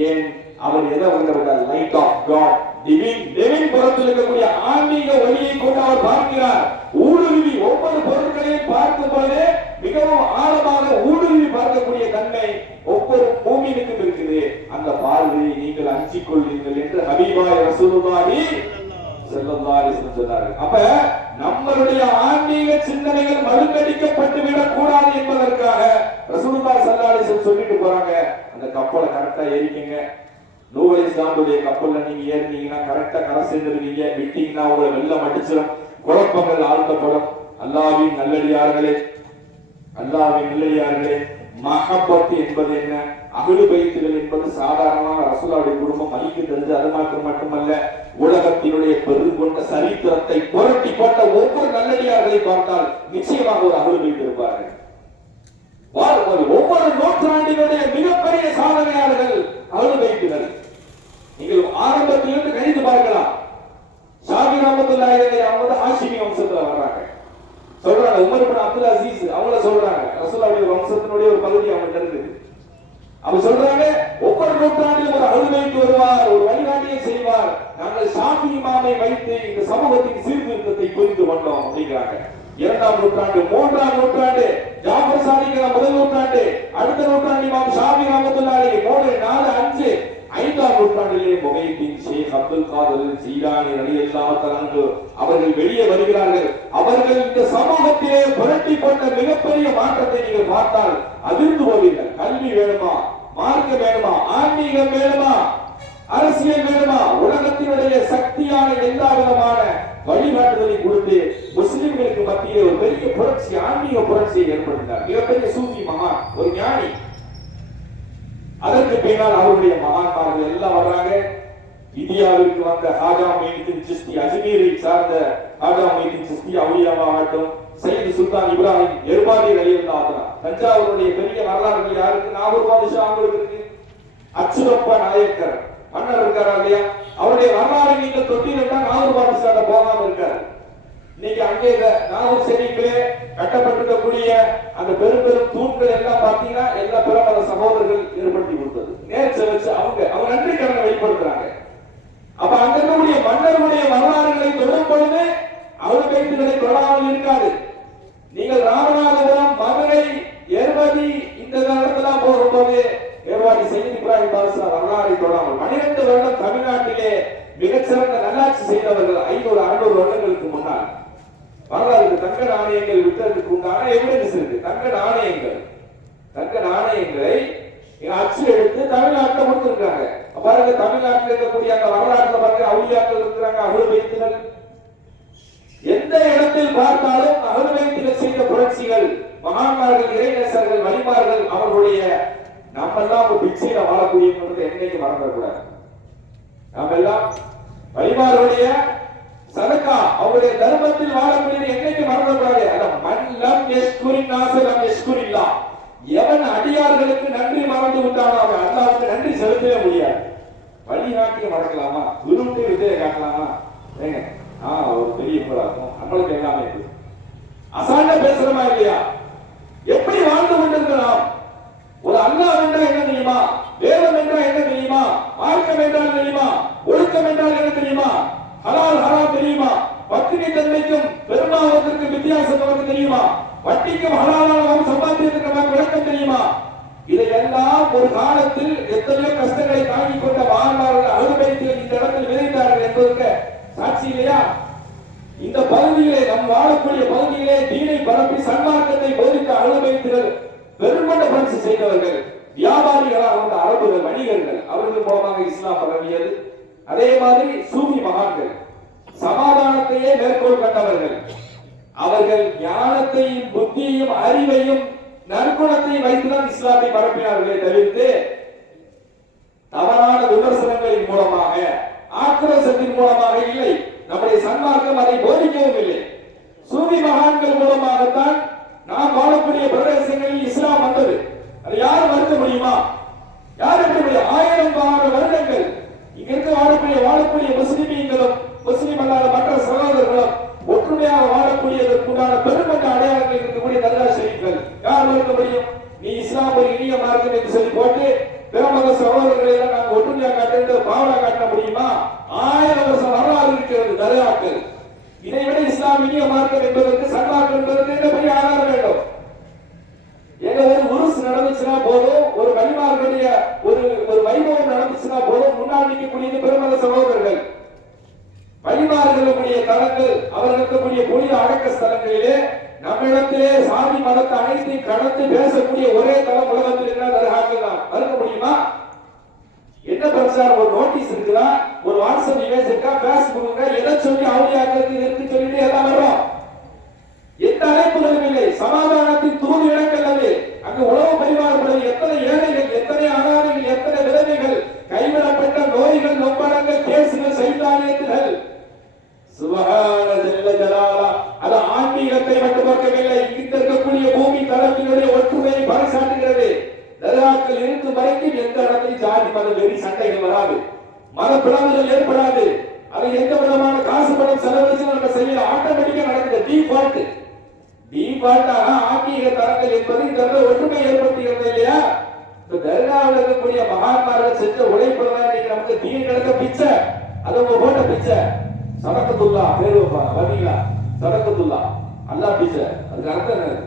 ஏன்? அவர் எதை வந்தவர்? லைட் ஆஃப் காட், டெவின் புறத்தில் இருக்கக்கூடிய ஆன்மீக வழியை கொண்டு அவர் பார்க்கிறார். ஊடுருவி ஒவ்வொரு பொருட்களையும் பார்க்கும் போதே மிகவும் ஆழமாக ஊடுருவி பார்க்கக்கூடிய தன்மை ஒவ்வொரு மூமினுக்கும் இருக்குது. அந்த பார்வை நீங்கள் அஞ்சிக் கொள்வீர்கள் என்று ஹபீபாய் ரசூலுல்லாஹி ஸல்லல்லாஹு அலைஹி வஸல்லம் சொன்னார்கள். அப்ப நம்மளுடைய ஆன்மீக சிந்தனைகள் மழுங்கடிக்கப்பட்டு விடக் கூடாது என்பதற்காக ரசூலுல்லாஹி ஸல்லல்லாஹு அலைஹி வஸல்லம் சொல்லிட்டு போறாங்க, அந்த கப்பலை கரெக்டா ஏறிக்கங்க. நூஹ் அலைஹிஸ்ஸலாமுடைய கப்பல்ல நீங்க ஏறினீங்கன்னா கரெக்டா கரை சேர்ந்துருவீங்க. விட்டீங்கன்னா உங்களை வெள்ளம் அடிச்சிடும், குழப்பங்கள் ஆழ்த்தப்படும். அல்லாஹ்வின் நல்லடியார்களே, அல்லாஹ்வின் நல்லடியார்களே, மஹப்பத் என்பது என்ன? அஹ்லு பைத்துகள் என்பது சாதாரணமாக ரசூலுல்லாஹ்வுடைய குடும்பம் அழிக்க தெரிஞ்சு அது மட்டுமல்ல, உலகத்தினுடைய பெருங்கொண்ட சரித்திரத்தை புரட்டி போட்ட ஒவ்வொரு நல்லடியார்களை பார்த்தால் நிச்சயமாக ஒரு அஹ்லு பைத் இருப்பார்கள். ஒவ்வொரு நூற்றாண்டினுடைய மிகப்பெரிய சாதனையாளர்கள் அஹ்லு பைத்துகள். நீங்கள் ஆரம்பத்திலிருந்து கணித்து பார்க்கலாம். ஷாஃபி ரஹ்மத்துல்லாஹி அலைஹி அவங்க ஹாஷிமி வம்சத்துல வர்றாங்க. சொல்றாங்க உமர் இப்னு அப்துல் அசீஸ் அவங்கள சொல்றாங்க ரசூலுல்லாஹ்வுடைய வம்சத்தினுடைய ஒரு பகுதி அவங்க இருக்குது. அவங்க சொல்றாங்க ஒவ்வொரு நூற்றாண்டிலும் ஒரு அஹ்லு பைத் வருவார், ஒரு வழிகாட்டியை செய்வார். நாங்கள் ஷாஃபி இமாமை வைத்து இந்த சமூகத்தின் சீர்திருத்தத்தை புரிந்து கொண்டோம் அப்படிங்கிறாங்க. 2ஆம் நூற்றாண்டு, 3ஆம் நூற்றாண்டு ஜாஃபர் சாதிக் முதல் நூற்றாண்டு, அடுத்த நூற்றாண்டு இமாம் ஷாஃபி ரஹ்மத்துல்லாஹி அலைஹி 3, 4, 5, 5ஆம் நூற்றாண்டிலே முஹைதீன் ஷேக் அப்துல் காதர் ஜீலானி ரலியல்லாஹு தஆலா அவர்கள் வெளியே வருகிறார்கள். அவர்கள் இந்த சமூகத்திலே புரட்டி போட்ட மிகப்பெரிய மாற்றத்தை நீங்கள் பார்த்தால் அதிர்ந்து போவீர்கள். கல்வி வேணுமா, மார்க்கம் வேணுமா, ஆன்மீகம் வேணுமா, அரசியல் வேணுமா, உலகத்தினுடைய சக்தியான எல்லா விதமான வழிகாட்டுதலை கொடுத்து முஸ்லிம்களுக்கு மத்தியிலே ஒரு பெரிய புரட்சி, ஆன்மீக புரட்சியை ஏற்படுத்தினார். மிகப்பெரிய சூஃபி மகான், ஒரு ஞானி. அதற்கு பின்னால் அவருடைய மகான்மார்கள் எல்லாம் வர்றாங்க. இந்தியாவிற்கு வந்த ஹாஜா மொய்னுதீன் சிஸ்தி, அஜ்மீரை சார்ந்த ஹாஜா மொய்னுதீன் சிஸ்தி அவுலியாவாகட்டும், சையது சுல்தான் இப்ராஹிம் எர்பாடி ரலியல்லாஹு தஆலா, தஞ்சாவூருடைய பெரிய வரலாறுகள் யாருக்கு? நாகூர் பாதுஷா அவங்களுக்கு இருக்கு. அச்சுரப்ப நாயக்கர் மன்னர் இருக்காரா இல்லையா? அவருடைய வரலாறு நீங்கள் தொட்டிருந்தா நாகூர் பாதுஷாட்ட போகாம இருக்காரு. இன்னைக்கு அங்கே நாகூர் ஷெரீஃபிலே கட்டப்பட்டிருக்கக்கூடிய அந்த பெரும் பெரும் தூண்கள் எல்லாம் பாத்தீங்கன்னா எல்லா பிறமத சகோதரர்கள் ஏற்படுத்தி கொடுத்தது. நேர்ச்சை வச்சு அவங்க நன்றி கடனை வெளிப்படுத்துறாங்க. அப்ப அங்க இருக்கக்கூடிய மன்னர்களுடைய வரலாறுகளை தொடரும் பொழுது அஹ்லு பைத்துகளை தொடாமல் இருக்காது. நீங்கள் ராமநாதபுரம், மதுரை, ஏர்வாடி இந்த இடத்துல போகும்போது ஏர்வாடி சையது இப்ராஹிம் பாதுஷா வரலாறை தொடாமல் 12 வருடம் தமிழ்நாட்டிலே மிகச்சிறந்த நல்லாட்சி செய்தவர்கள் 500-600 வருடங்களுக்கு முன்னால் வரலாறு தங்க நாணயங்கள் விட்டதற்கு உண்டான எவிடன்ஸ் இருக்கு. தங்க நாணயங்களை அச்சு எடுத்து தமிழ்நாட்டில் கொடுத்திருக்காங்க. பாருங்க, தமிழ்நாட்டில் இருக்கக்கூடிய அந்த வரலாற்றுல பாருங்க, அவுலியாக்கள் இருக்கிறாங்க, அஹ்லு பைத்துகள். எந்த இடத்தில் பார்த்தாலும் அஹ்லு பைத்துகள் செய்த புரட்சிகள், மகான்மார்கள், இறைநேசர்கள், வலிமார்கள், அவர்களுடைய நம்ம எல்லாம் ஒரு பிச்சையில வாழக்கூடியவங்க என்னைக்கு மறந்துடக்கூடாது. நம்ம எல்லாம் வலிமார்களுடைய சதகா, அவருடைய தர்மத்தில் வாழக்கூடிய என்னைக்கு மறந்துடக்கூடாது. மன்லம் யஷ்குரின் நாஸலம் யஷ்குரில்லா, எவன் அடியார்களுக்கு நன்றி மறந்து விட்டானோ அவன் அல்லாஹ்வுக்கு நன்றி செலுத்தவே முடியாது. வழிகாட்டிய மறக்கலாமா, குருவுக்கு வித்தையை காட்டலாமா? ஒரு பெரிய போராட்டம் நம்மளுக்கு எல்லாமே இருக்கு. அசாண்ட பேசுறமா இல்லையா? எப்படி வாழ்ந்து கொண்டிருக்கலாம்? ஒரு அல்லாஹ் என்றால் என்ன தெரியுமா? வேதம் என்றால் என்ன தெரியுமா? மார்க்கம் என்றால் தெரியுமா? ஒழுக்கம் என்றால் என்ன தெரியுமா? ஹலால் ஹராம் தெரியுமா? பத்தினி தன்மைக்கும் பெருமாவதற்கும் வித்தியாசம் நமக்கு தெரியுமா? வட்டிக்கும் ஹலாலான சம்பாத்தியத்துக்கு நமக்கு விளக்கம் தெரியுமா? இதையெல்லாம் ஒரு காலத்தில் எத்தனையோ கஷ்டங்களை தாங்கிக் கொண்ட வாழ்வார்கள் அஹ்லு பைத்துகள் இந்த இடத்தில் விதைத்தார்கள் என்பதற்கு சாட்சி இல்லையா? இந்த பகுதியிலே, நம் வாழக்கூடிய பகுதியிலே தீனை பரப்பி சன்மார்க்கத்தை போதித்த அஹ்லு பைத்துகள் பெருங்கொண்ட புரட்சி செய்தவர்கள். வியாபாரிகளாக வந்த அரபுகள், வணிகர்கள், அவர்கள் மூலமாக இஸ்லாம் பரவியது. அதே மாதிரி சூஃபி மகான்கள் சமாதானத்தையே மேற்கோள் கண்டவர்கள். அவர்கள் ஞானத்தையும் புத்தியையும் அறிவையும் நற்குணத்தையும் வைத்துதான் இஸ்லாத்தை பரப்பினார்களே தவிர்த்து தவறான விமர்சனங்களின் மூலமாக, ஆக்ரோஷத்தின் மூலமாக இல்லை. நம்முடைய சன்மார்க்கம் அதை போதிக்கவும் இல்லை. சூஃபி மகான்கள் மூலமாகத்தான் நாம் வாழக்கூடிய பிரதேசங்களில் இஸ்லாம் வந்தது. அதை யார் மறுக்க முடியுமா? யார் இருக்க முடியும்? 1000 வருடங்கள் இங்கிருந்து வாழக்கூடிய முஸ்லிமீன்களும் முஸ்லிம் அல்லாத மற்ற சகோதரர்களும் ஒற்றுமையாக வாழக்கூடியதற்குண்டான பெருமட்ட அடையாளங்கள் இருக்கக்கூடிய தர்கா ஷரீஃப்கள் யார் மறுக்க முடியும்? நீ இஸ்லாம் ஒரு இனிய மார்க்கம் என்று சொல்லி போட்டு பிறமத சகோதரர்களை எல்லாம் நாங்கள் ஒற்றுமையாக காட்டு பாவலா காட்ட முடியுமா? 1000 இருக்கிறது தர்காக்கள். இதை விட இஸ்லாமிய மார்க்கம் என்பதற்கு சல்லாக்கள் என்பதற்கு என்ன பெரிய ஆதாரம் வேண்டும்? எங்க ஒரு உருசு நடந்துச்சுன்னா போதும், ஒரு வழிமார்களுடைய ஒரு வைபவம் நடந்துச்சுன்னா போதும், முன்னாடி நிற்கக்கூடிய பெருமத சகோதரர்கள் வழிமார்களுடைய தலங்கள், அவர் இருக்கக்கூடிய புனித அடக்க ஸ்தலங்களிலே நம்மிடத்திலே சாதி மதத்தை அனைத்தையும் கடந்து பேசக்கூடிய ஒரே தலம் உலகத்தில் இருக்கிற தர்காக்கள் தான். மறுக்க முடியுமா? என்ன பிரச்சாரம்? ஒரு நோட்டீஸ் இருக்குதா, ஒரு வாட்ஸ்அப் இமேஜ் இருக்கா, பேஸ்புக் எதை சொல்லி அவுளியாக்களுக்கு இருக்கு சொல்லிட்டு எல்லாம் வரும். எந்த அழைப்புகளும் இல்லை. சமாதானத்தின் தூது இடங்கள் அது. அங்கு உணவு பரிமாறப்படுவது எத்தனை ஏழைகள், எத்தனை அனாதைகள், எத்தனை விதவைகள், கைவிடப்பட்ட நோய்கள், நொம்பளங்கள், கேசுகள், சைத்தானியத்துகள். சுபஹான ஜல்ல ஜலாலா. அது ஆன்மீகத்தை மட்டும் பார்க்கவில்லை, இங்கு இருக்கக்கூடிய பூமி தளத்தினுடைய ஒற்றுமையை பறைசாட்டுகிறது. தர்காக்கள் இருக்கும் வரைக்கும் எந்த இடத்திலும் ஜாதி மத வெறி சண்டைகள் வராது, மத பிளவுகள் ஏற்படாது. அது எந்த விதமான காசு பணம் செலவழிச்சு நம்ம செய்யல, ஆட்டோமேட்டிக்கா நடக்குது. டிஃபால்ட்டாக ஆன்மீக தரங்கள் என்பது இந்த ஒற்றுமை ஏற்படுத்துகிறது இல்லையா? தர்காவில் இருக்கக்கூடிய மகான்மார்கள் செஞ்ச உழைப்புதான் இன்னைக்கு நமக்கு தீன் கிடக்க பிச்சை. அது உங்க போட்ட பிச்சை. சதக்கத்துல்லா பேரு பாத்தீங்களா? சதக்கத்துல்லா அல்லாஹ் பிச்சை. அதுக்கு அர்த்தம் என்ன?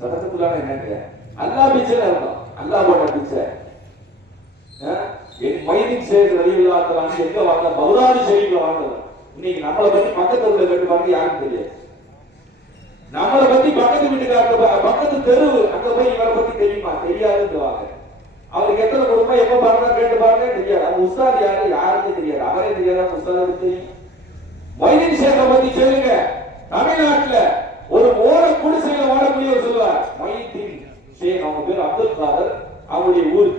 சதக்கத்துல்லா என்னங்க? அல்லாஹ் பிச்சை அர்த்தம். அல்லாஹ் போட்ட பிச்சை. என் மைதீன் ஷேக் ரலியல்லாஹு தஆலா எங்க வாங்க? பௌதாதி ஷரீஃப்ல வாங்குறது. இன்னைக்கு நம்மளை பத்தி பக்கத்து ஊர்ல கேட்டு பாருங்க, யாருக்கும் தெரியாது. நம்மளை பத்தி பக்கத்து வீட்டுக்கார பக்கத்து தெரு அங்க போய் இவரை பத்தி தெரியுமா? தெரியாதுன்னு வாங்க. அவருக்கு எத்தனை குடும்பம் எப்ப பாருங்க கேட்டு பாருங்க, தெரியாது. அவங்க உஸ்தாத் யாரு யாருன்னு தெரியாது. அவரே தெரியாது, உஸ்தாத் தெரியும். மைதீன் ஷேக்கை பத்தி சொல்லுங்க. தமிழ்நாட்டுல ஒரு ஓர குடிசையில வாழக்கூடியவர் சொல்லுவார், மைதீன் ஷேக். அவங்க பேர் அப்துல் காதர். அவங்களுடைய ஊர்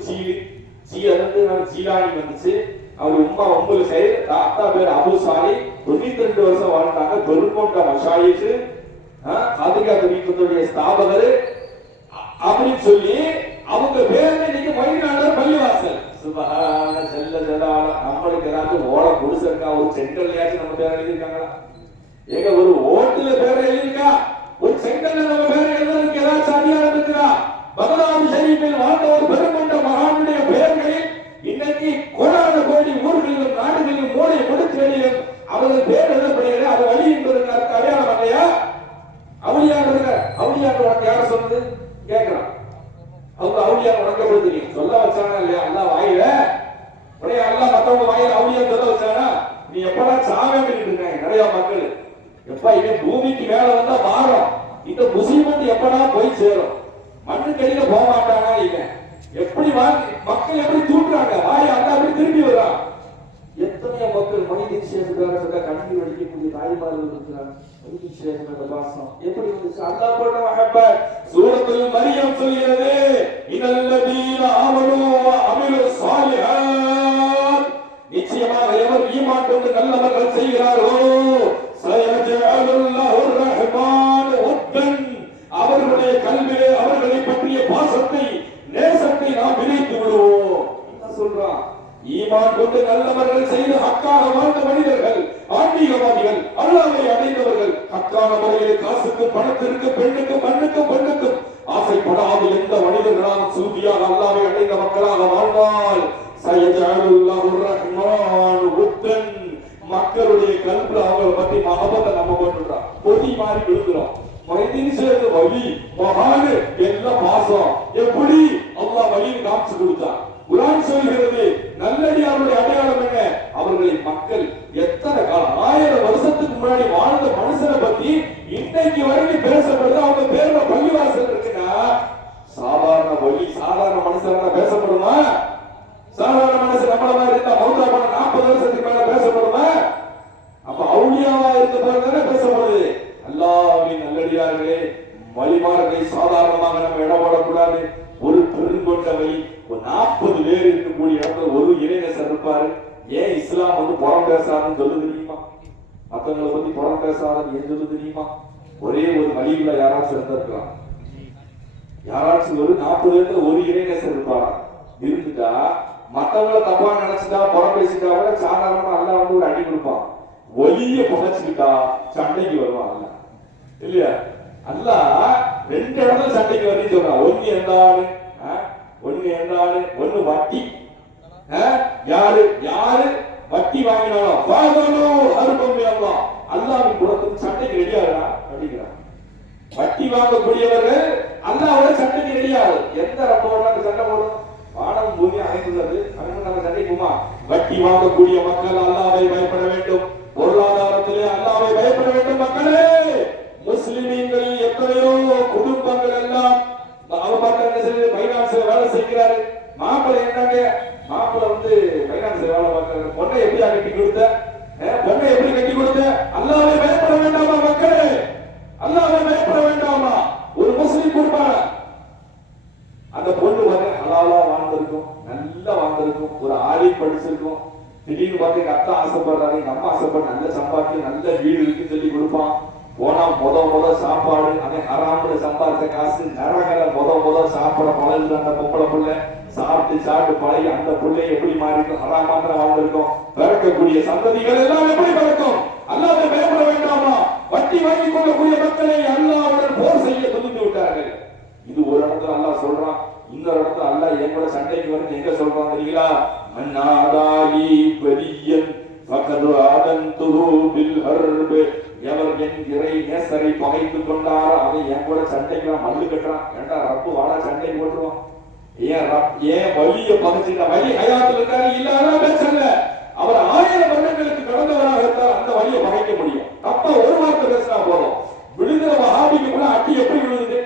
ஜீலானி வந்துச்சு. அவருடைய உம்மா உம்முல் கைர், தாத்தா பேர் அபு சாலி. 92 வருஷம் வாழ்ந்தாங்க. பெருங்கொண்ட மஷாயிக், காதிகா தரீகத்துடைய ஸ்தாபகர் அப்படின்னு சொல்லி அவங்க பேர்ல இன்னைக்கு மைனாளர் பள்ளிவாசல். சுபஹான ஜல்ல ஜலால. நம்மளுக்கு ஏதாச்சும் ஓட குடிசைக்கா, ஒரு செங்கல்லையாச்சும் நம்ம பேர் எழுதியிருக்காங்களா? எங்க ஒரு ஓட்டுல பேர் எழுதியிருக்கா? ஒரு செங்கல்ல நம்ம பேர் எழுதுறதுக்கு ஏதாச்சும் அதிகாரம் இருக்குதா? பகதாது ஷரீஃபில் வாழ்ந்த ஒரு பெருங்கொண்ட மகானுடைய பெயர்களில் இன்னைக்கு கோடான கோடி ஊர்களிலும் நாடுகளிலும் மூளை கொடுக்கலிலும் அவர்கள் பேர் எழுதப்படுகிறது. அது வழி என்பதற்கு அடையாளம் இல்லையா? அவுளியாக உனக்கு யார சொன்னது கேட்கிறான். அவங்க அவுளியா உனக்கு தெரியும் சொல்ல வச்சானா இல்லையா? அல்லாஹ் வாயில உடைய அல்லாஹ் மத்தவங்க வாயில அவுளியா சொல்ல வச்சானா? நீ எப்படா சாவே பண்ணிட்டு இருக்காங்க நிறைய மக்கள். எப்ப இவன் பூமிக்கு மேல வந்தா மாறும், இந்த முசீபத் எப்படா போய் சேரும்? மண்ணுக்கடியில போக மாட்டானா? இவன் எப்படி மக்கள் எப்படி தூண்டுறாங்க? வாய் அல்லாஹ் அப்படி திரும்பி வர்றான். எத்தனையோ மக்கள் மைதீன் ஷேக்குக்காக சொல்ல கண்ணீர் வடிக்கக்கூடிய தாய்மார்கள் இருக்கிறாங்க. மைதீன் ஷேக் மேல பாசம் எப்படி வந்துச்சு? அல்லாஹ் போட்ட மஹப்பத். சூரத்துல் மரியம் சொல்கிறது, இன்னல்லதீன ஆமனூ வ அமிலு ஸாலிஹாத். நிச்சயமாக எவர் ஈமான் கொண்டு நல்லவர்கள் செய்கிறார்களோ, சயஜஅலுல்லாஹு ரஹ்மான் உத்தன். அவர்களுடைய கல்விலே அவர்களை பற்றிய பாசத்தை, நேசத்தை நாம் விரித்து விடுவோம். என்ன சொல்றான்? ஈமான் கொண்டு நல்லவர்கள் செய்து ஹக்காக வாழ்ந்த மனிதர்கள், ஆன்மீகவாதிகள், அல்லாஹ்வை அடைந்தவர்கள், ஹக்கான முறையில் காசுக்கும் பணத்திற்கும் பெண்ணுக்கும் மண்ணுக்கும் பெண்ணுக்கும் ஆசைப்படாத எந்த மனிதர்களால் சூதியாக அல்லாஹ்வை அடைந்த மக்களாக வாழ்ந்தால் சயஜஅலுல்லாஹு ரஹ்மான் உத்தன். மக்களுடைய கல்வில அவங்களை பத்தி மஹபத்தை நம்ம போட்டுறோம், பொதி மாதிரி விழுந்துரும். மைதீன் ஷேக் வலி மகானு எல்லாம் பாசம். எப்படி அல்லாஹ் வலியை காமிச்சு கொடுத்தான். குர்ஆன் சொல்கிறது, நல்லடியாருடைய அடையாளம் என்ன? அவர்களை மக்கள் எத்தனை காலம் 1000 வருஷத்துக்கு முன்னாடி வாழ்ந்த மனுஷனை பத்தி இன்னைக்கு வரைக்கும் பேசப்படுது. அவங்க பேர்ல பள்ளிவாசல் இருக்குன்னா சாதாரண வழி சாதாரண மனுஷனா பேசப்படுமா? சாதாரண மனுஷன் நம்மள மாதிரி இருந்தா மௌத்தா போன 40 வருஷத்துக்கு மேல பேசப்படுமா? அப்ப அவுலியாவா இருக்க போறதானே பேசப்படுது. அல்லாஹ்வின் நல்லடியார்களே, வழிமார்களை சாதாரணமாக நம்ம இடப்படக்கூடாது. ஒரு பெருங்கொண்ட வழி, ஒரு 40 பேர் இருக்கக்கூடிய இடத்துல ஒரு இறைநேசர் இருப்பாரு. ஏன் இஸ்லாம் வந்து புறம் பேசாதுன்னு சொல்லு தெரியுமா? மத்தவங்களை பத்தி புறம் பேசாதுன்னு ஏன் சொல்லு தெரியுமா? ஒரே ஒரு வழியில யாராச்சும் இருந்திருக்கலாம். யாராச்சும் ஒரு 40 பேர்ல ஒரு இறைநேசர் இருப்பாரா? இருந்துட்டா மத்தவங்களை தப்பா நினைச்சுட்டா புறம் பேசிட்டா கூட சாதாரணமா அல்லாஹ் வந்து ஒரு அடி கொடுப்பான். ஒலிய புகைச்சுக்கிட்டா சண்டைக்கு வருவான் இல்லையா? அல்லாஹ் 2 இடத்துல சண்டைக்கு வருன்னு சொல்றான். ஒன்னு எந்தானு ஒன்னு வட்டி. யாரு வட்டி வாங்கினாலும் அல்லாவின் குலத்துக்கு சண்டைக்கு ரெடியாகிறா அப்படிங்கிறான். வட்டி வாங்கக்கூடியவர்கள் அல்லாவோட சண்டைக்கு ரெடியாகும். எந்த ரப்போட சண்டை போடும்? வானம் பூமி அமைந்துள்ளது, நம்ம சண்டை போமா? வட்டி வாங்கக்கூடிய மக்கள் அல்லாவை பயப்பட வேண்டும். பொருளாதாரத்திலே அல்லாவை பயப்பட வேண்டும். மக்களே, முஸ்லிம்கள் எத்தனையோ குடும்பங்கள் எல்லாம் பைனான்ஸ்ல வேலை செய்கிறாரு. மாப்பிள்ளை என்னங்க, மாப்பிள்ளை பைனான்ஸ்ல வேலை பார்க்கிறாரு. பொண்ணை எப்படி கட்டி கொடுத்த? பொண்ணை எப்படி கட்டி கொடுத்த? அல்லாவை பயப்பட வேண்டாமா மக்களே? அல்லாவை பயப்பட வேண்டாமா? ஒரு முஸ்லிம் கொடுப்பாங்க, அந்த பொண்ணு ஹலாலா வாழ்ந்திருக்கும், நல்லா வாழ்ந்திருக்கும், ஒரு ஆளி படிச்சிருக்கும். திடீர்னு பார்த்து எங்க அத்தா ஆசைப்படுறாரு, எங்க அம்மா ஆசைப்பட நல்ல சம்பாதிச்சு நல்ல வீடு இருக்குன்னு சொல்லி கொடுப்பான். போனா முத சாப்பாடு, அவன் ஹராமுல சம்பாதிச்ச காசு நரகல முத சாப்பிட பழகுது. அந்த பொம்பளை பிள்ளை சாப்பிட்டு பழகி அந்த பிள்ளை எப்படி மாறிக்கும்? ஹராமாத்திர வாழ்ந்திருக்கும். பிறக்கக்கூடிய சந்ததிகள் எல்லாம் எப்படி பிறக்கும்? அல்லாஹ்வை பயப்பட வேண்டாமா? வட்டி வாங்கி கொள்ளக்கூடிய மக்களை அல்லாஹ்வுடன் போர் செய்ய துணிந்து விட்டார்கள். இது ஒரு இடத்துல அல்லாஹ் சொல்றான். இன்னொரு இடத்துல அல்லாஹ் என் கூட சண்டைக்கு வந்து எங்க சொல்றான் தெரியுங்களா? மன்னாதாலி பரியன் ஃபகது ஆதன்துஹு பில் ஹர்ப். எவர் என் இறை நேசரை பகைத்து கொண்டாரோ அவன் என் கூட சண்டைக்கு மல்லு கட்டுறான். ஏண்டா ரப்பு வாடா சண்டைக்கு போட்டுருவான். ஏன் வலிய பகைச்சுட்டா? வலி ஹயாத்துல இருக்காரு, இல்லாத பேசல. அவர் 1000 வருடங்களுக்கு கடந்தவராக இருந்தால் அந்த வலியை பகைக்க முடியும். தப்பா ஒரு வார்த்தை பேசினா போதும். விழுகிற வஹாபிக்கு கூட அட்டி எப்படி விழுகுது?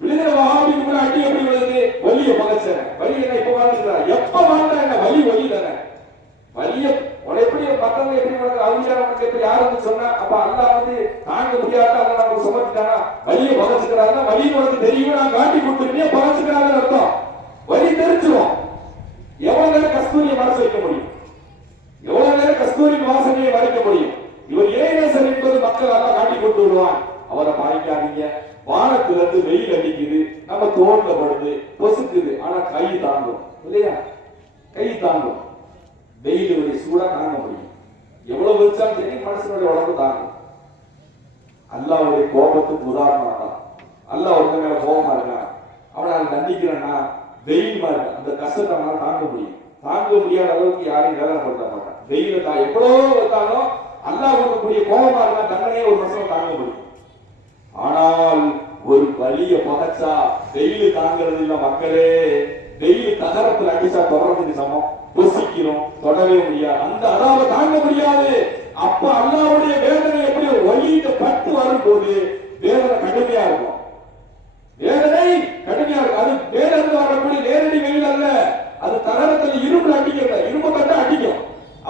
விழுகிற வஹாபிக்கு கூட அட்டி எப்படி விழுகுது? வலிய பகைச்சேன். வலி என்ன இப்ப வாழ்ந்துட்டா? எப்ப வாழ்ந்தா என்ன? வலி தானே. வலிய எப்படி மத்தவங்க எப்படி அவியாரனுக்கு எப்படி யாருன்னு சொன்னா, அப்ப அல்லாஹ் தாங்க முடியாத அல்லாஹ் நமக்கு சுமத்திட்டானா வலிய பகைச்சுக்கிறாங்க. வலி உனக்கு தெரியும், நான் காட்டி கொடுத்துருக்கேன், பகைச்சுக்கிறாங்கன்னு அர்த்தம். வலி தெரிஞ்சிடும். எவ்வளவு நேரம் கஸ்தூரியை மறைச்சு வைக்க முடியும்? எவ்வளவு நேரம் கஸ்தூரிக்கு வாசனையை மறைக்க முடியும்? இவர் இறைநேசர் என்பது மக்கள் எல்லாம் காட்டி கொண்டு விடுவான். அவரை பாய்க்காதீங்க. வானத்துல இருந்து வெயில் அடிக்குது, நம்ம தோல்ல படுது, பொசுக்குது, ஆனா கை தாங்கும் இல்லையா? கை தாங்கும். வெயிலுடைய சூடா தாங்க முடியும். எவ்வளவு வச்சாலும் சரி மனுஷனுடைய உடம்பு தாங்கும். அல்லாஹ்வுடைய கோபத்துக்கு உதாரணம் தான். அல்லாஹ் ஒருத்தன் மேல கோபமா இருக்கான், அவனை தண்டிக்கிறேன்னா வெயில் மாதிரி அந்த கஷ்டத்தை அவனால தாங்க முடியும். தாங்க முடியாத அளவுக்கு யாரையும் வேதனைப்படுத்த மாட்டான். வெயில தான் எவ்வளவோ வந்தாலும் அல்லாஹ் கொடுக்கக்கூடிய கோபமா இருந்தா தண்டனையே ஒரு மனுஷன் தாங்க முடியும். ஆனால் ஒரு வலிய பகைச்சா வெயில் தாங்கிறது இல்ல மக்களே. வெயில் தகரத்தில் அடிச்சா தொடர்றதுக்கு சமம். பொசிக்கிறோம், தொடவே முடியாது. அந்த அதாவை தாங்க முடியாது. அப்ப அல்லாஹ்வுடைய வேதனை எப்படி வலியிட்டு பட்டு வரும்போது வேதனை கடுமையா இருக்கும். வேதனை கடுமையா இருக்கும். அது வேதனை வரக்கூடிய நேரடி வெயில் அல்ல, அது தகரத்தில் இரும்பு அடிக்கிறது. இரும்பு கட்ட அடிக்கும்,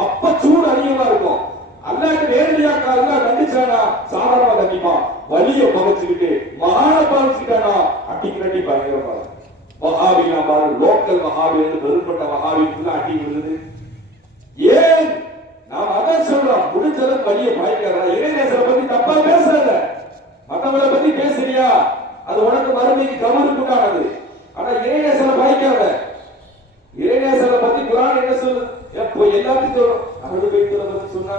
அப்ப சூடு அதிகமா இருக்கும். அல்லாஹ் நேரடியா அல்லாஹ் கண்டிச்சானா சாதாரணமா கண்டிப்பான். வலிய பகைச்சுக்கிட்டு மகான பகைச்சுட்டானா அடிக்கிறடி பயங்கரமா இருக்கும். வஹாபிலாம் பாரு, லோக்கல் வஹாபி பெரும்பட்ட வஹாபிக்குள்ள அடி விழுது. ஏன் நாம் அதான் சொல்றோம், முடிஞ்சதை வலிய பாய்க்கிறா. இறைநேசரை பத்தி தப்பா பேசுறத, மத்தவங்களை பத்தி பேசுறியா அது உனக்கு மறுமைக்கு கவருக்குண்டானது. ஆனா இறைநேசரை பாய்க்காத. இறைநேசரை பத்தி குர்ஆன் என்ன சொல்லுது? எப்போ எல்லாத்தையும் சொல்றோம். அழுது வைக்கிறத பத்தி சொன்னா,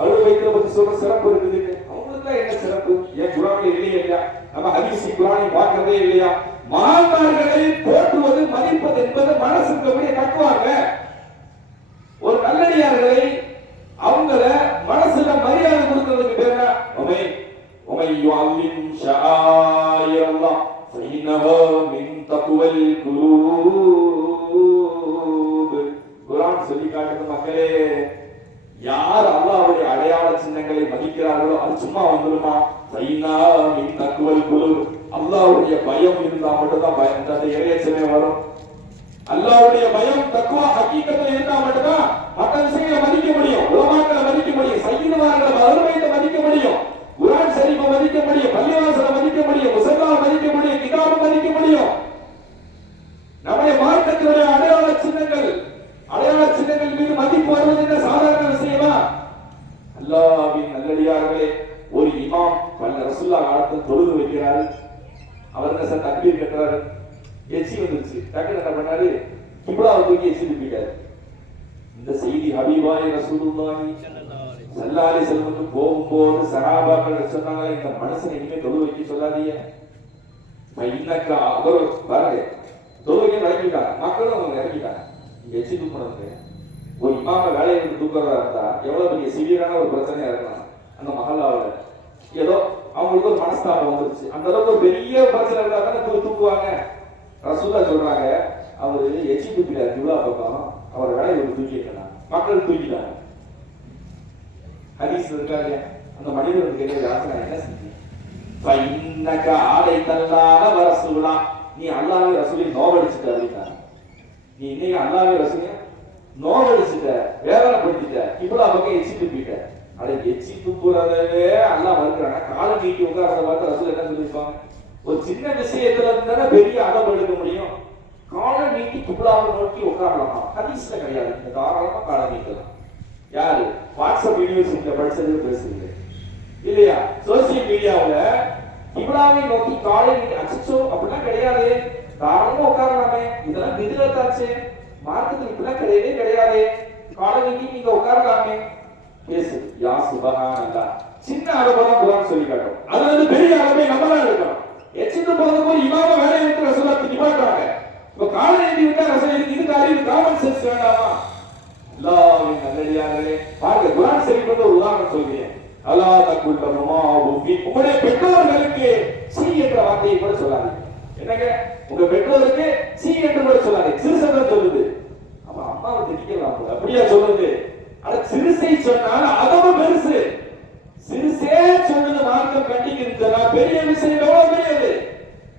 அழுது வைக்கிறத பத்தி சொல்ற சிறப்பு இருக்குது. அவங்களுக்கு என்ன சிறப்பு? ஏன் குர்ஆன்ல இல்லையா? நம்ம ஹதீஸ் குர்ஆனை பார்க்கறதே இல்லையா? மகான்மார்களை போற்றுவது மதிப்பது என்பது மனசுக்கு அப்படியே கட்டுவாங்க. ஒரு நல்லடியார்களை அவங்கள மனசுல மரியாதை கொடுக்கிறதுக்கு பேர் என்ன? உமை யுஅல்லிம் ஷஆயிர் அல்லாஹ் ஃபஇன்னஹா மின் தக்வல் குலூப். குர்ஆன் சொல்லி காட்டுது மக்களே, யார் அல்லாஹ்வுடைய அடையாள சின்னங்களை மதிக்கிறார்களோ அது சும்மா வந்துருமா? ஃபஇன்னா மின் தக்வல் குலூப். அல்லாஹ்வுடைய பயம் இருந்தா மட்டும்தான் பயம் அந்த இறையச்சமே வரும். அல்லாஹ்வுடைய பயம் தக்வா ஹகீகத்துல இருந்தா மட்டும்தான் மற்ற விஷயங்களை மதிக்க முடியும். உலமாக்களை மதிக்க முடியும், சையதுமார்களை அருமையை மதிக்க முடியும், குர்ஆன் ஷரீஃபை மதிக்க முடியும், பள்ளிவாசலை மதிக்க முடியும், முஸல்லாவை மதிக்க முடியும், கிதாபை மதிக்க முடியும். நம்முடைய மார்க்கத்தினுடைய அடையாள சின்னங்கள் மீது மதிப்பு வருவது என்ன சாதாரண விஷயமா? அல்லாஹ்வின் நல்லடியார்களே, ஒரு இமாம் ரசூலுல்லாஹ் காலத்துல தொழுது வைக்கிறாரு. அவர் என்ன சார் தக்பீர் கட்டுறாரு, எச்சி வந்துருச்சு. டக்குனு என்ன பண்ணாரு? கிப்லாவை தூக்கி எச்சி துப்பிட்டாரு. இந்த செய்தி ஹபீபாய் ரசூலுல்லாஹி ஸல்லல்லாஹு அலைஹி வஸல்லம் போகும்போது சஹாபாக்கள் சொன்னாங்க, இந்த மனுஷனை இனிமே தொழு வைக்க சொல்லாதீங்க. இன்னக்கா அவர் பாருங்க தொழுகையை நடக்கிட்டாங்க, மக்களும் இறக்கிட்டாங்க. எச்சி துப்புனது ஒரு இமாம வேலையை விட்டு தூக்குறதா இருந்தா எவ்வளவு பெரிய சிவியரான ஒரு பிரச்சனையா இருக்கலாம் அந்த மஹல்லாவில். ஏதோ அவங்களுக்கு ஒரு மனஸ்தாபம் வந்துருச்சு, அந்த அளவுக்கு ஒரு பெரிய பிரச்சனை இருந்தா தானே போய் தூக்குவாங்க. ரசூலா சொல்றாங்க, அவரு எச்சி தூக்கிட்டார் ஜுலா பக்கம், அவர் வேலையை விட்டு தூக்கிட்டாங்க, மக்கள் தூக்கிட்டாங்க. ஹதீஸ் இருக்காங்க, அந்த மனிதனுக்கு கேட்க என்ன செஞ்சு ஆடை தல்லாத ரசூலா, நீ அல்லாஹ்வை ரசூலை நோவடிச்சுட்ட அப்படின்னா, நீ இன்னைக்கு அல்லாஹ்வை ரசூலை நோவடிச்சுட்ட, வேதனைப்படுத்திட்ட, கிப்லா பக்கம் எச்சி துப்பிட்ட. அட எச்சி துப்புறதவே அல்லாஹ் மறுக்கிறாங்க. காலை நீட்டி உட்கார்றத பார்த்து ரசூல் என்ன சொல்லியிருப்பாங்க? ஒரு சின்ன விஷயத்துல இருந்தானே பெரிய அளவு எடுக்க முடியும். காலை நீட்டி கிப்லாவை நோக்கி உட்காரலாமா? ஹதீஸ்ல கிடையாது. இந்த தாராளமா காலை நீட்டலாம். யாரு வாட்ஸ்அப் யூனிவர்சிட்டியில படிச்சது பேசுறீங்க இல்லையா? சோசியல் மீடியாவுல கிப்லாவை நோக்கி காலை நீட்டி அச்சோ அப்படிலாம் கிடையாது, தாராளமா உட்காரலாமே, இதெல்லாம் விதிலத்தாச்சு, மார்க்கத்துக்கு இப்படிலாம் கிடையவே கிடையாது, காலை நீட்டி நீங்க உட்காரலாமே பேசு. யா சுபஹானல்லாஹ். சின்ன அளவுதான் குர்ஆன் சொல்லி காட்டும், அது வந்து பெரிய அளவை நம்ம தான் எடுக்கணும். எச்சிட்டு போறதுக்கு ஒரு இமாம வேலையை விட்டு ரசூலா நிப்பாட்டுறாங்க. இப்ப காலை நீட்டி விட்டா ரசூல் இதுக்கு அறிவு காமன் சென்ஸ் வேண்டாமா? அல்லாஹ்வின் நல்லடியார்களே, பாருங்க குர்ஆன் ஷரீஃப்ல ஒரு உதாரணம் சொல்றேன். அலா தக்குல் லஹுமா உஃபி, உங்களுடைய பெற்றோர்களுக்கு சீ என்ற வார்த்தையை கூட சொல்லாதீங்க. என்னங்க, உங்க பெற்றோருக்கு சீ என்று கூட சொல்லாதீங்க. சிறுசை சொல்லுது, அப்ப அம்மாவை திட்டிக்கலாம் அப்படியா சொல்லுது? அது சிறுசை சொன்னால் அதவும் பெருசு. சிறுசே சொல்லுது மார்க்கம் கண்டிக்கிறதுனா பெரிய விஷயம் எவ்வளவு பெரியது.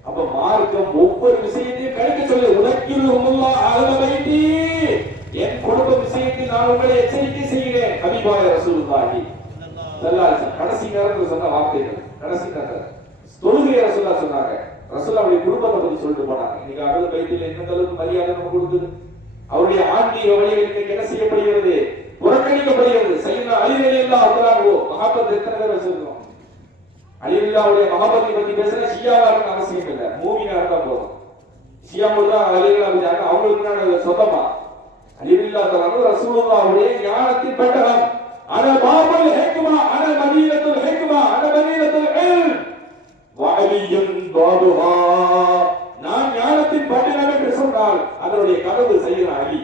அப்ப மார்க்கம் ஒவ்வொரு விஷயத்தையும் கணிக்க சொல்லு. உதக்கிருல்லாஹ் அலா பைத்தி, என் குடும்ப விஷயத்தில் நான் உங்களை எச்சரிக்கை செய்கிறேன். ஹபீபாய ரசூலுல்லாஹி ஸல்லல்லாஹு அலைஹி வஸல்லம் கடைசி நேரத்தில் சொன்ன வார்த்தைகள். கடைசி நேரத்தில் தொழுகையை ரசூலா சொன்னாங்க. ரசூலுல்லாஹ்வுடைய குடும்பத்தை பத்தி சொல்லிட்டு போனாங்க. இன்னைக்கு அகல் பைத்தில் எந்த அளவுக்கு மரியாதை நம்ம கொடுக்குது, அவருடைய ஆன்மீக வழிகள் இன்னைக்கு என்ன செய்யப்படுகிறது? புறக்கணிக்கப்படுகிறது. சையதுனா அலி ரலியல்லாஹு அன்ஹு மஹப்பத் எத்தனை பேர் வச்சிருக்கோம்? அலி ரலியல்லாஹுடைய மஹப்பத்தை பத்தி பேசுற ஷியாவா இருக்க அவசியம் இல்லை, மூமினா இருந்தா போதும். ஷியா முல்லா அலி ரலியல்லாஹு அவங்களுக்கு நான் சொந்தமா அலி ரலியல்லாஹு அன்ஹு ரசூலுல்லாஹ்வுடைய ஞானத்தின் பெட்டகம். அன பாபுல் ஹிக்மா, அன மதீனத்துல் ஹிக்மா, அன மதீனத்துல் இல்ம் வ அலியுன் பாபுஹா. நான் ஞானத்தின் பட்டணம் என்று சொன்னால் அதனுடைய கதவு சையதுனா அலி.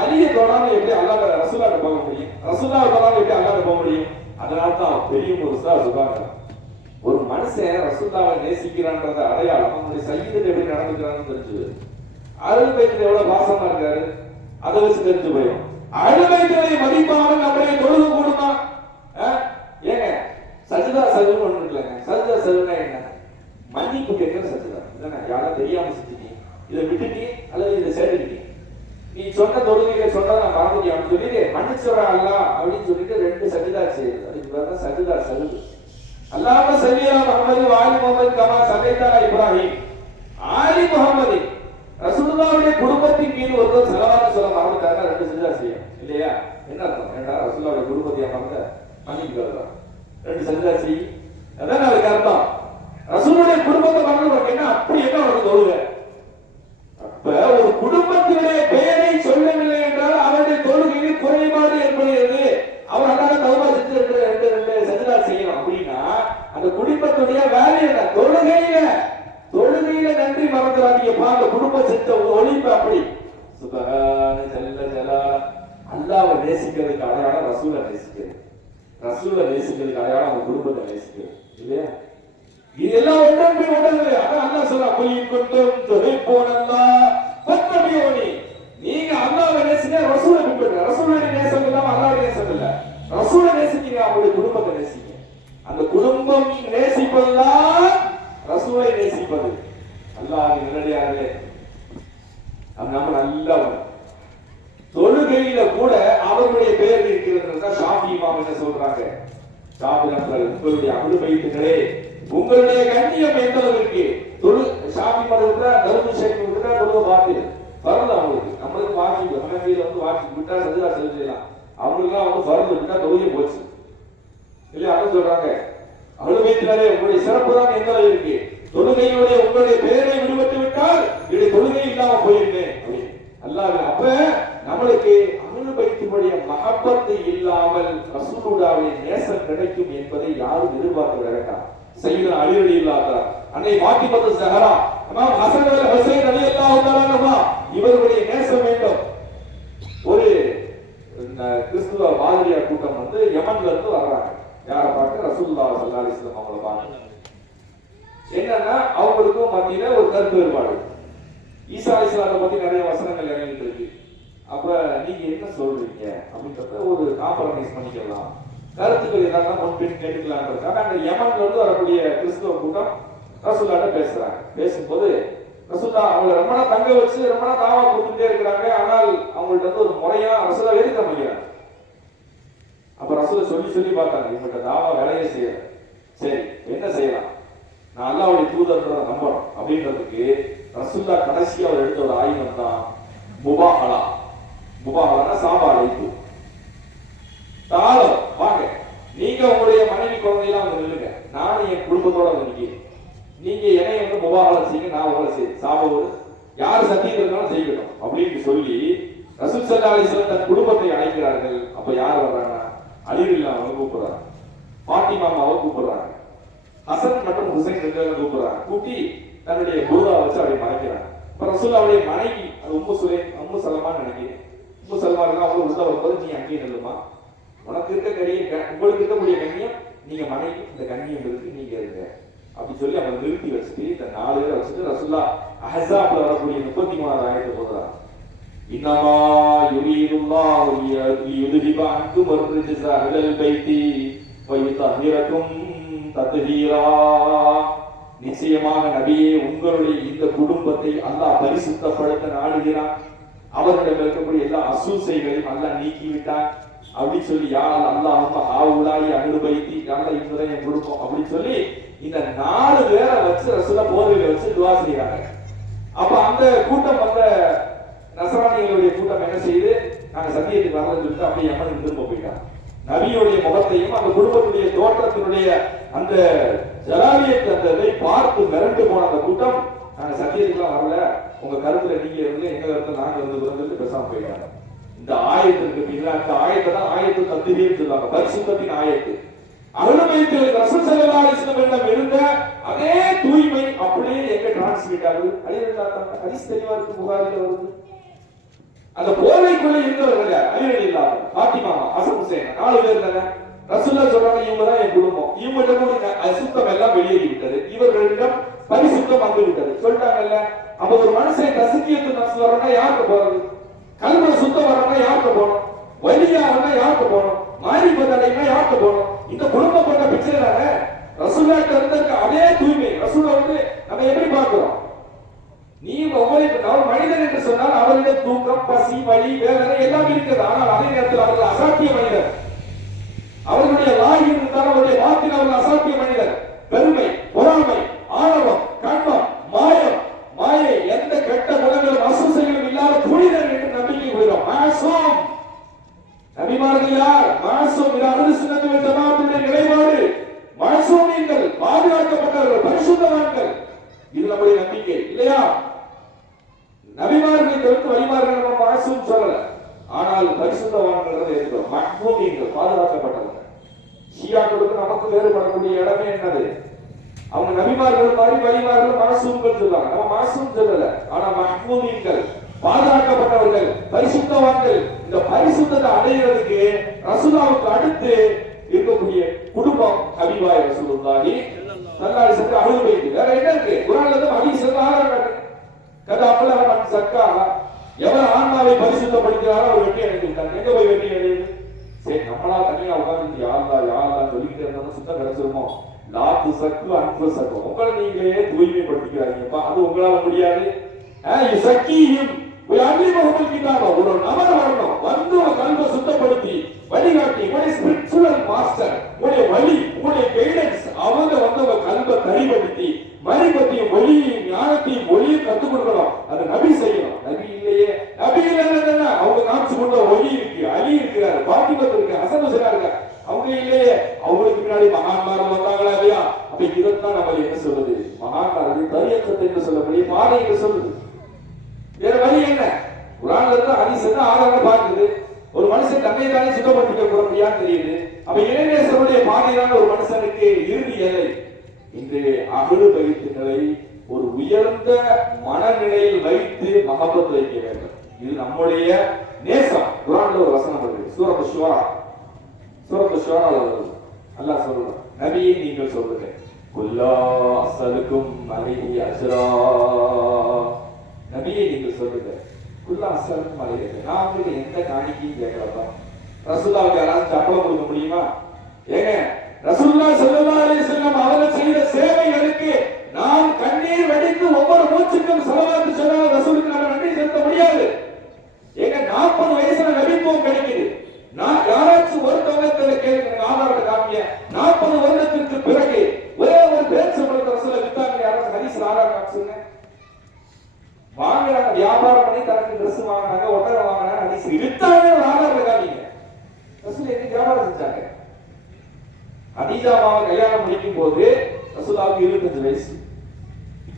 அலியை தொடாம எப்படி அல்லாஹ் ரசூலாட்ட போக முடியும்? ரசூலாவை தொடாம எப்படி அல்லாஹ்ட்ட போக முடியும்? அதனால தான் பெரிய ஒரு சொல்றாங்க, ஒரு மனுஷன் ரசூலாவை நேசிக்கிறான்றத அடையாளம் அவனுடைய சையதுக்கு எப்படி நடந்துக்கிறான்னு தெரிஞ்சது. அருள் பைத்துல எவ்வளவு பாசமா இருக்காரு அதை வச்சு தெரிஞ்சு போயிடும். அழுவைகளை மதிப்பாமல் நம்மளே தொழுது கூடுமா? ஏங்க சஜிதா சஜுன்னு ஒண்ணு இருக்குல்லங்க. சஜிதா சஜுன்னா என்ன? மன்னிப்பு கேட்கிற சஜிதா. இல்லைன்னா யாரும் தெரியாம செஞ்சுட்டீங்க, இதை விட்டுட்டீங்க அல்லது இதை சேர்த்துட்டீங்க, நீ சொன்ன தொழுகையில சொன்னா நான் மறந்துட்டேன் அப்படின்னு சொல்லிட்டு மன்னிச்சுறா அல்லா அப்படின்னு சொல்லிட்டு 2 சஜிதா செய்யுது. அதுக்கு சஜிதா சஜுது. அல்லாஹ்வும்ம ஸல்லி அலா முஹம்மது வ ஆலி முஹம்மது கமா ஸல்லைத அலா இப்ராஹிம். ஆலி முஹம்மது ரசூலுல்லாஹ்வுடைய குடும்பத்தின் மீது ஒருவர் ஸலவாத் சொல்ல மறந்துட்டாங்க, 2 சஜிதா செய்யும் இல்லையா? என்ன அர்த்தம்? ஏண்டா ரசூலுல்லாஹ்வுடைய குடும்பத்தை மறந்த மன்னிக்கிறதா 2 சஜிதா செய், அதான் அதுக்கு அர்த்தம். ரசூலுடைய குடும்பத்தை மறந்து என்ன அப்படி என்ன உனக்கு தொழுகை? அப்ப ஒரு குடும்பத்தினுடைய பெயரை சொல்லவில்லை என்றால் அவருடைய தொழுகையில் குறைபாடு ஏற்படுகிறது. அவர் அதனால தௌபா செஞ்சு 2 சஜிதா செய்யணும் அப்படின்னா அந்த குடும்பத்துடைய வேலை என்ன? தொழுகையில நன்றி மறந்துடாதீங்கப்பா. அந்த குடும்பம் செஞ்ச ஒளிப்பு அப்படி சுபஹான ஜல்ல ஜலால. அல்லாஹ்வை நேசிக்கிறதுக்கு அடையாளம் ரசூலை நேசிக்கிறது, ரசூலை நேசிக்கிறதுக்கு அடையாளம் அவங்க குடும்பத்தை நேசிக்கிறது இல்லையா? இதெல்லாம் ஒன்றே உடனே அதான் அல்லாஹ் சொல்றா, குல் குன்தும் துஹிப்பூனல்லாஹ் ஃபத்தபியூனி. நீங்க அல்லாஹ்வை நேசிங்க, ரசூலை பின்பற்றுங்க. ரசூலுடைய நேசம் இல்லாம அல்லாஹ்வுடைய நேசம் இல்ல. ரசூலை நேசிங்க, அவங்களுடைய குடும்பத்தை நேசிங்க. அந்த குடும்பம் நேசிப்பதுதான் ரசூலை நேசிப்பது. அல்லாஹ்வின் நல்லடியார்களே, நம்ம நல்லா தொழுகையில கூட அவருடைய பெயர் இருக்கிறது. ஷாஃபி இமாம் என்ன சொல்றாங்க? ஷாஃபி நபர்கள், உங்களுடைய அஹ்லு பைத்துகளே, உங்களுடைய கண்ணியம் எந்த அளவுக்கு ஷாஃபி மதத்துல தர்ம ஷேக் விட்டா தொழுவ பாத்திரம் ஃபர்து அவங்களுக்கு. நம்மளுக்கு வாஜிப், ஹனஃபியில வந்து வாஜிப் விட்டா சஜதா செய்யலாம், அவங்களுக்குலாம் வந்து ஃபர்து விட்டா தொழுகை போச்சு இல்லையா? அவங்க சொல்றாங்க அஹ்லு பைத்துகளே, உங்களுடைய சிறப்பு தான் எந்த அளவு இருக்கு, தொழுகையுடைய உங்களுடைய பெயரை விடுபட்டு விட்டால் இது தொழுகை இல்லாம போயிருந்தேன் அப்படின்னு அல்லாஹ். அப்ப நம்மளுக்கு அஹ்லு பைத்துடைய மஹப்பத் இல்லாமல் ரசூலுல்லாஹ்வுடைய நேசம் கிடைக்கும் என்பதை யாரும் எதிர்பார்க்க வேண்டாம். சையதுனா அலி ரலியல்லாஹு அன்ஹு, அன்னை ஃபாத்திமா ஸஹரா, இமாம் ஹஸன் வல் ஹுசைன் ரலியல்லாஹு தஆலா இவர்களுடைய நேசம் வேண்டும். ஒரு கிறிஸ்துவ பாதிரியார் கூட்டம் வந்து யமன்ல இருந்து வர்றாங்க. யாரை பார்க்க? ரசூலுல்லாஹி ஸல்லல்லாஹு அலைஹி வஸல்லம் அவங்கள பார்க்க. என்னன்னா அவங்களுக்கும் மத்தியில ஒரு கருத்து வேறுபாடு. ஈசா அலைஹிஸ்ஸலாத்தை பத்தி நிறைய வசனங்கள் இறங்கிட்டு இருக்கு. அப்ப நீங்க என்ன சொல்றீங்க அப்படின்றத ஒரு காம்ப்ரமைஸ் பண்ணிக்கலாம், கருத்துக்கள் ஏதாவது முன்பின் கேட்டுக்கலான்றதுக்காக அந்த யமன்ல இருந்து வரக்கூடிய கிறிஸ்துவ கூட்டம் ரசூலுல்லாஹ்ட்ட பேசுறாங்க. பேசும்போது ரசூலுல்லாஹ் அவங்களை ரொம்ப நாள் தங்க வச்சு ரொம்ப நாள் தாவா கொடுத்துட்டே இருக்கிறாங்க. ஆனால் அவங்கள்ட்ட வந்து ஒரு முறையா ரசூலுல்லாஹ் எதிர்க்க முடியாது. அப்ப ரசூலுல்லாஹ் சொல்லி பார்த்தாங்க, இவங்கள்ட்ட தாவா வேலையே செய்யல, சரி என்ன செய்யலாம், நான் அல்லாஹ்வுடைய தூதர்ன்றதை நம்புறோம் அப்படின்றதுக்கு ரசூலுல்லாஹ் கடைசியா அவர் எடுத்த ஒரு ஆயுதம் தான் முபாஹலா. முபாஹலானா சாபா அழைப்பு. தாளம் வாங்க, நீங்க உங்களுடைய மனைவி குழந்தையெல்லாம் வந்து நில்லுங்க, நானும் என் குடும்பத்தோட வந்து நிற்கிறேன், நீங்க என்னை வந்து முபாஹலா செய்யுங்க, நான் உங்களை செய்ய சாபம் யார் சத்தியம் இருந்தாலும் செய்யணும் அப்படின்னு சொல்லி ரசூல் ஸல்லல்லாஹு அலைஹி வஸல்லம் தன் குடும்பத்தை அழைக்கிறார்கள். அப்ப யார் வர்றாங்க? அலி ரலியல்லாஹு அன்ஹு கூப்பிடுறாங்க, ஃபாத்திமாவை கூப்பிடுறாங்க, ஹசன் மற்றும் ஹுசைன் ரெண்டு பேரும் கூப்பிடுறாங்க. கூட்டி தன்னுடைய குருதா வச்சு அப்படி மறைக்கிறாங்க. இப்ப ரசூலுல்லாஹ்வுடைய மனைவி அது உம்மு சலமா நினைக்கிறேன். உம்மு சலமா இருக்கா, அவங்க உள்ள வரும்போது நீ அங்கேயே நில்லுமா, உனக்கு இருக்க உங்களுக்கு இருக்கக்கூடிய கண்ணியம், நீங்க மனைவி இந்த கண்ணியம் இருக்கு, நீங்க இருங்க அப்படி சொல்லி அவங்க நிறுத்தி வச்சுட்டு இந்த 4 பேரை வச்சுட்டு ரசூலுல்லாஹ் அஹ்ஸாப்ல வரக்கூடிய 33வது ஆயத்தை போடுறாங்க. இன்னமா யுரீதுல்லாஹு லியுذஹிப அன்கும் அர்-ரிஜ்ஸ அஹ்லல் பைத்தி வ யுதஹிரகும் தத்ஹீரா. நிச்சயமாக நபியே, உங்களுடைய இந்த குடும்பத்தை அல்லாஹ் பரிசுத்தப்படுத்த நாடுகிறான், அவர்களிடம் இருக்கக்கூடிய எல்லா அசூசைகளையும் அல்லாஹ் நீக்கிவிட்டான் அப்படின்னு சொல்லி யார் அல்லாஹ் ஆவுலாயி அனுபவித்தி யாரெல்லாம் இவங்க என் குடும்பம் அப்படின்னு சொல்லி இந்த 4 பேரை வச்சு ரசூலுல்லாஹ் போர்வையில வச்சு துஆ செய்யறாங்க. அப்ப அந்த கூட்டம் வந்த நசரானிகளுடைய கூட்டம் என்ன செய்யுது, நாங்க சத்தியத்துக்கு வரலன்னு சொல்லிட்டு அப்படியே யமனுக்கு திரும்ப போயிட்டாங்க. நபியுடைய முகத்தையும் அந்த குடும்பத்துடைய தோற்றத்தினுடைய அந்த ஜலாலியத்தை அந்த இதை பார்த்து மிரண்டு போன அந்த கூட்டம், நாங்க சத்தியத்துக்குலாம் வரல, உங்க கருத்துல நீங்க இருந்து எங்க கருத்துல நாங்க இருந்து பேசாம போயிட்டாங்க. இந்த ஆயத்திற்கு பின்னால் அந்த ஆயத்தை தான் ஆயத்து தத்ஹீர் சொல்றாங்க, பரிசுத்தத்தின் ஆயத்து. அஹ்லுல் பைத்தில் ரசூல் ஸல்லல்லாஹு அலைஹி வஸல்லம் இருந்த அதே தூய்மை அப்படியே எங்க டிரான்ஸ்மிட் ஆகுது. ஹதீஸ் தெளிவா இருக்கு, புகாரில வருது. அந்த போர்வைக்குள்ள இருந்தவர்கள் அலி ரலியல்லாஹு அன்ஹு, ஃபாத்திமா, ஹசன், ஹுசைன் 4 பேர் தானே. ரசூலுல்லாஹ் சொல்றாங்க, இவங்க தான் என் குடும்பம், இவங்க அசுத்தம் எல்லாம் வெளியேறி விட்டது, இவர்களிடம் பரிசுத்தம் வந்து விட்டது சொல்லிட்டாங்கல்ல. அப்ப ஒரு மனுஷன் தஸ்கியத்து நஃப்ஸ் வரணும்னா யாருக்கு போறது, கல்வ சுத்தம் வரணும்னா யாருக்கு போகணும், வலியா வரணும்னா யாருக்கு போகணும், மாரிபத் அடையணும்னா யாருக்கு போகணும், இந்த குடும்பம் போட்ட பிக்சர் தானே. ரசூலுல்லாஹ் இருந்த அதே தூய்மை ரசூலுல்லாஹ் வந்து நம்ம எப்படி பார்க்கிறோம், நீ ஒரு மனிதன் என்று சொன்னால் அவருடைய தூக்கம், பசி, வலி, வேதனை எல்லாம் இருக்கிறது. ஆனால் அதே நேரத்தில் அவர்கள் அசாத்திய மனிதர், அவர்களுடைய வாய் இருந்தால் அவருடைய வாக்கில் அவர்கள் அசாத்திய மனிதர். பெருமை, பொறாமை, ஆணவம், கண்மம், மாயை எந்த கெட்ட குணங்களும் அசுசைகளும் இல்லாத புனிதர் என்று நம்பிக்கை கொள்கிறோம். மாசூம் நபிமார்கள் யார்? மாசூம் இது அஹ்லுஸ் சுன்னத் வல் ஜமாஅத்துடைய நிலைப்பாடு. மாசூமீன்கள், பாதுகாக்கப்பட்டவர்கள், பரிசுத்தவான்கள், இது நம்முடைய நம்பிக்கை இல்லையா? நபிமார்களை தவிர்த்து வழிமார்கள் நம்ம மாசூம் சொல்லல, ஆனால் பரிசுத்தவான்கள் இருக்கிறோம். மஹ்மூமீன்கள், பாதுகாக்கப்பட்டவர்கள். ஷியாக்களுக்கு நமக்கு வேறுபடக்கூடிய இடமே என்னது, அவங்க நபிமார்கள் மாதிரி வழிமார்கள் மாசூம்கள் சொல்றாங்க, நம்ம மாசூம் சொல்லல. ஆனா மஹ்மூமீன்கள், பாதுகாக்கப்பட்டவர்கள், பரிசுத்தவான்கள். இந்த பரிசுத்தத்தை அடைகிறதுக்கு ரசூலுல்லாஹ்வுக்கு அடுத்து இருக்கக்கூடிய குடும்பம் ஹபீபாய் ரசூலுல்லாஹி ஸல்லல்லாஹு அலைஹி வஸல்லம் அஹ்லுல் பைத். வேற என்ன இருக்கு? குர்ஆன்ல தான் ஹதீஸ் ஆதாரம் இருக்கு. கதா அப்லஹ மன் ஸக்கா, எவர் ஆன்மாவை பரிசுத்தப்படுத்துகிறாரோ அவர் வெற்றி அடைந்துட்டார். எங்க போய் வெற்றி அடையுது? சரி, நம்மளா தனியா உட்கார்ந்து யா அல்லாஹ் சொல்லிக்கிட்டே இருந்தா சுத்தம் கிடைச்சிருமோ? லா துஸக்கு அன்ஃபுஸக்கு, உங்களை நீங்களே தூய்மைப்படுத்திக்கிறாங்கப்பா, அது உங்களால முடியாது. யுஸக்கீஹிம் வயஅல்லிமுஹுல் கிதாப, ஒரு நபர் வரணும், வந்து உங்க கல்வை சுத்தப்படுத்தி வழிகாட்டி, உங்களுடைய ஸ்பிரிச்சுவல் மாஸ்டர், உங்களுடைய வழி, உங்களுடைய கைடன்ஸ், அவங்க வந்து உங்க கல்வை தரிபடுத்தி மரிபத்தையும் ஒளியையும் ஞானத்தையும் ஒளியும் கற்றுக் கொடுக்கணும். அது நபி செய்யணும். நபி இல்லையே, நபி இல்லைன்னா அவங்க காமிச்சு கொண்ட ஒளி இருக்கு, அலி இருக்கிறார், பாத்திமத் இருக்கு, ஹசன் ஹுசைன் இருக்கார், அவங்க இல்லையே. அவங்களுக்கு பின்னாடி மகான்மார்கள் வந்தாங்களா இல்லையா? அப்ப இதைத்தான் நம்ம என்ன சொல்றது, மகான்மார்கள் தரியக்கத்தை என்று சொல்லக்கூடிய பாதை என்று சொல்லுது. வேற வழி என்ன? குர்ஆன்ல இருந்து ஹதீஸ் இருந்து ஆதாரம் பார்க்குது. ஒரு மனுஷன் தன்னை தானே சுத்தப்படுத்திக்க கூட முடியாது தெரியுது. அப்ப இறைநேசருடைய பாதைதான் ஒரு மனுஷனுக்கு இறுதி எல்லை. இன்று அஹ்லுல் பைத்தினரை ஒரு உயர்ந்த மனநிலையில் வைத்து மஹப்பத் வைக்க வேண்டும். இது நம்முடைய நேசம். குர்ஆன்ல ஒரு வசனம் இருக்கு, சூரத்து ஷுஆரா. சூரத்து ஷுஆரால வருது. அல்லாஹ் சொல்றான், நபியே நீங்கள் சொல்லுங்க, குல்லா அஸ்அலுக்கும் அலைஹி அஜ்ரா. நபியே நீங்கள் சொல்லுங்க, குல்லா அஸ்அலுக்கும் அலைஹி அஜ்ரா. நான் உங்களுக்கு எந்த காணிக்கையும் கேட்கலப்பா. ரசூலுல்லாஹ்வுக்கு யாராவது சம்பளம் கொடுக்க முடியுமா? ஏங்க, ரசூலுல்லாஹ் ஸல்லல்லாஹு அலைஹி வஸல்லம் அவர்கள் செய்த சேவைகளுக்கு நாம் கண்ணீர் வடித்து ஒவ்வொரு மூச்சுக்கும் ஸலவாத் சொன்னால் ரசூலுக்கு நாம நன்றி செலுத்த முடியாது. ஏங்க, 40 வயசுல நபித்துவம் கிடைக்குது. நான் யாராச்சும் ஒருத்தவங்க கேளுங்க, ஆதாரத்தை காமிங்க. 40 வருடத்திற்கு பிறகு ஒரே ஒரு பேச்சம்பளத்தை ரசூலை வித்தாங்க. யாராச்சும் ஹதீஸ்ல ஆதாரம் காமிச்சுங்க. வாங்குறாங்க, வியாபாரம் பண்ணி தனக்கு ட்ரெஸ் வாங்கினாங்க, ஒட்டகம் வாங்கினாங்க, ஹதீஸ் வித்தாங்க. ஒரு ஆதாரத்தை காமிங்க. ரசூல் என்ன வியாபாரம் செஞ்சாங்க? ஹதீஜாவை கல்யாணம் முடிக்கும் போது ரசூலுல்லாஹ்வுக்கு 25 வயசு.